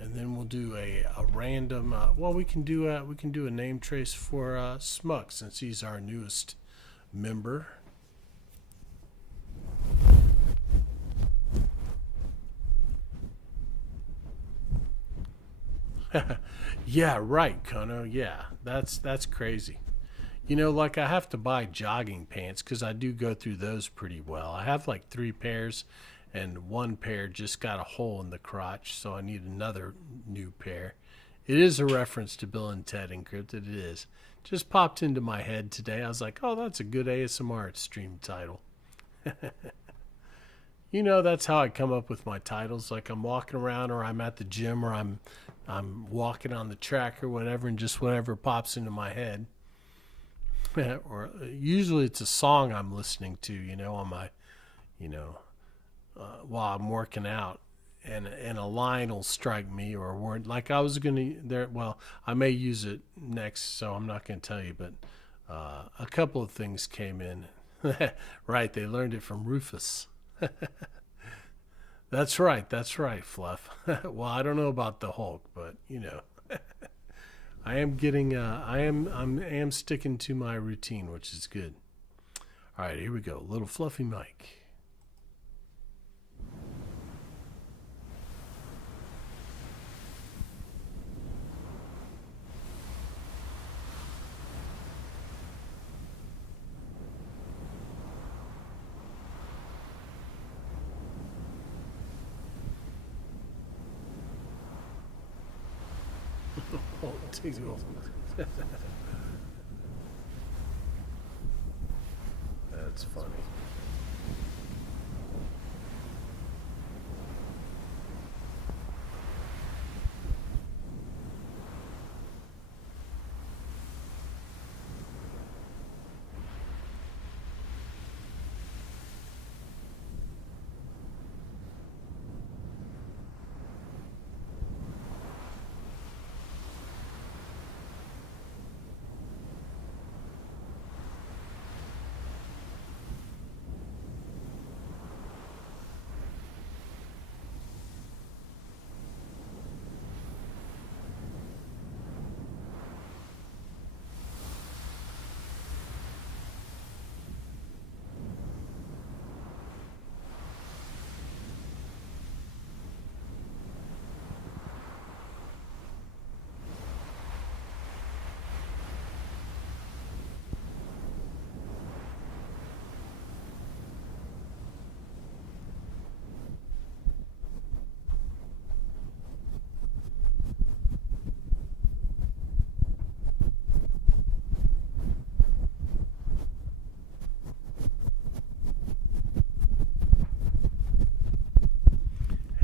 and then we'll do a random. We can do a name trace for Smuck since he's our newest member. Yeah, right, Kono. Yeah, that's crazy. Like I have to buy jogging pants because I do go through those pretty well. I have like 3 pairs, and one pair just got a hole in the crotch, so I need another new pair. It is a reference to Bill and Ted Encrypted. It is. Just popped into my head today. I was like, oh, that's a good ASMR stream title. That's how I come up with my titles. Like I'm walking around, or I'm at the gym, or I'm walking on the track or whatever, and just whatever pops into my head. Or usually it's a song I'm listening to, on my, while I'm working out, and a line will strike me or a word. Like I was gonna there. Well, I may use it next, so I'm not gonna tell you. But a couple of things came in. Right, they learned it from Rufus. That's right. That's right, Fluff. Well, I don't know about the Hulk, but I am getting. I am sticking to my routine, which is good. All right, here we go. Little fluffy mic. Oh, take it off. That's funny.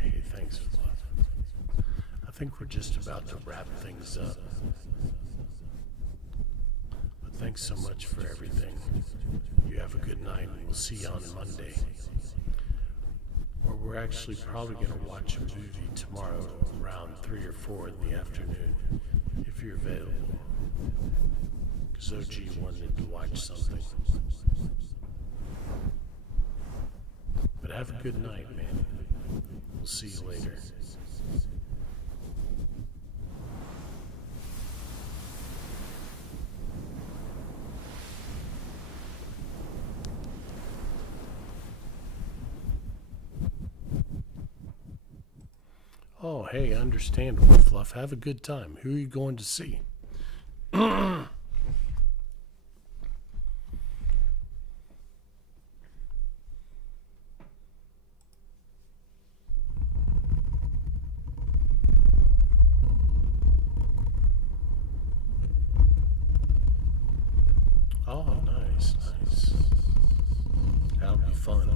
Hey, thanks, Fluff. I think we're just about to wrap things up. But thanks so much for everything. You have a good night. We'll see you on Monday. Or we're actually probably going to watch a movie tomorrow around 3 or 4 in the afternoon, if you're available. Because OG wanted to watch something. But have a good night, man. We'll see you later. Oh, hey, understandable, Fluff. Have a good time. Who are you going to see? Oh, nice, nice. That'll be fun.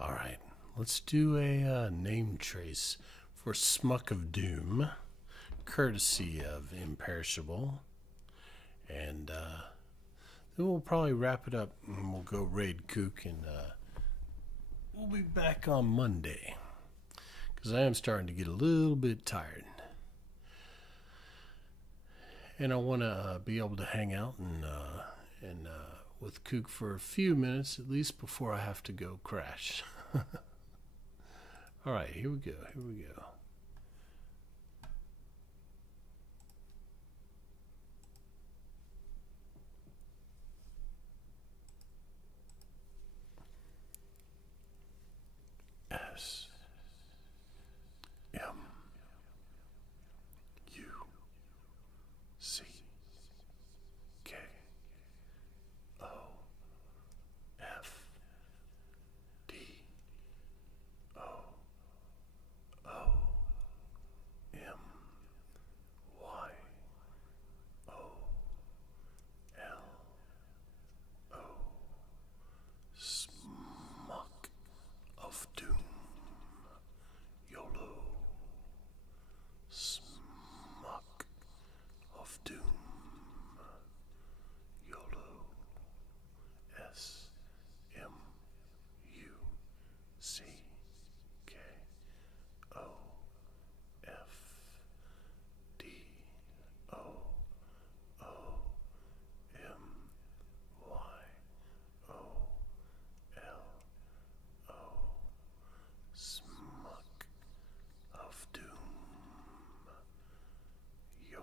All right, let's do a name trace for Smuck of Doom, courtesy of Imperishable. And then we'll probably wrap it up and we'll go raid Kook, and we'll be back on Monday because I am starting to get a little bit tired. And I want to be able to hang out and with Kook for a few minutes at least before I have to go crash. All right, here we go. Here we go. S M U C K O F D O O M Y O L O. Smuck of Doom. YOLO. Smuck of Doom. YOLO. S M U C K O F D O O M Y O L O. Smuck of Doom. YOLO.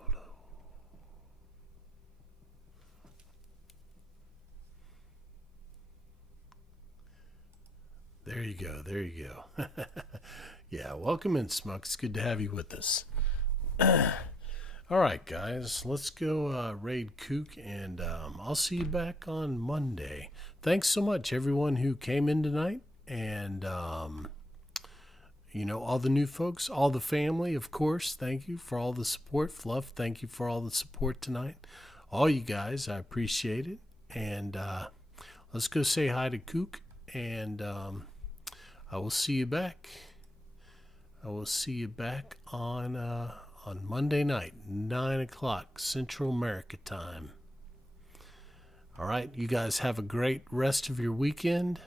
There you go. There you go. Yeah, welcome in, Smuck. It's good to have you with us. All right, guys, let's go raid Kook, and I'll see you back on Monday. Thanks so much, everyone who came in tonight, and all the new folks, all the family, of course. Thank you for all the support. Fluff, thank you for all the support tonight. All you guys, I appreciate it. And let's go say hi to Kook, and I will see you back. I will see you back on Monday night, 9 o'clock Central America time. All right, you guys have a great rest of your weekend,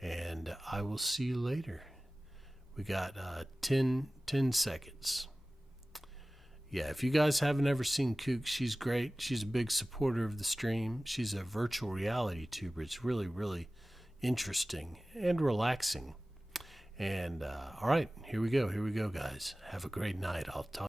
and I will see you later. We got 10 seconds. yeah, if you guys haven't ever seen Kook, she's great. She's a big supporter of the stream. She's a virtual reality tuber. It's really, really interesting and relaxing. And all right, here we go, guys. Have a great night. I'll talk.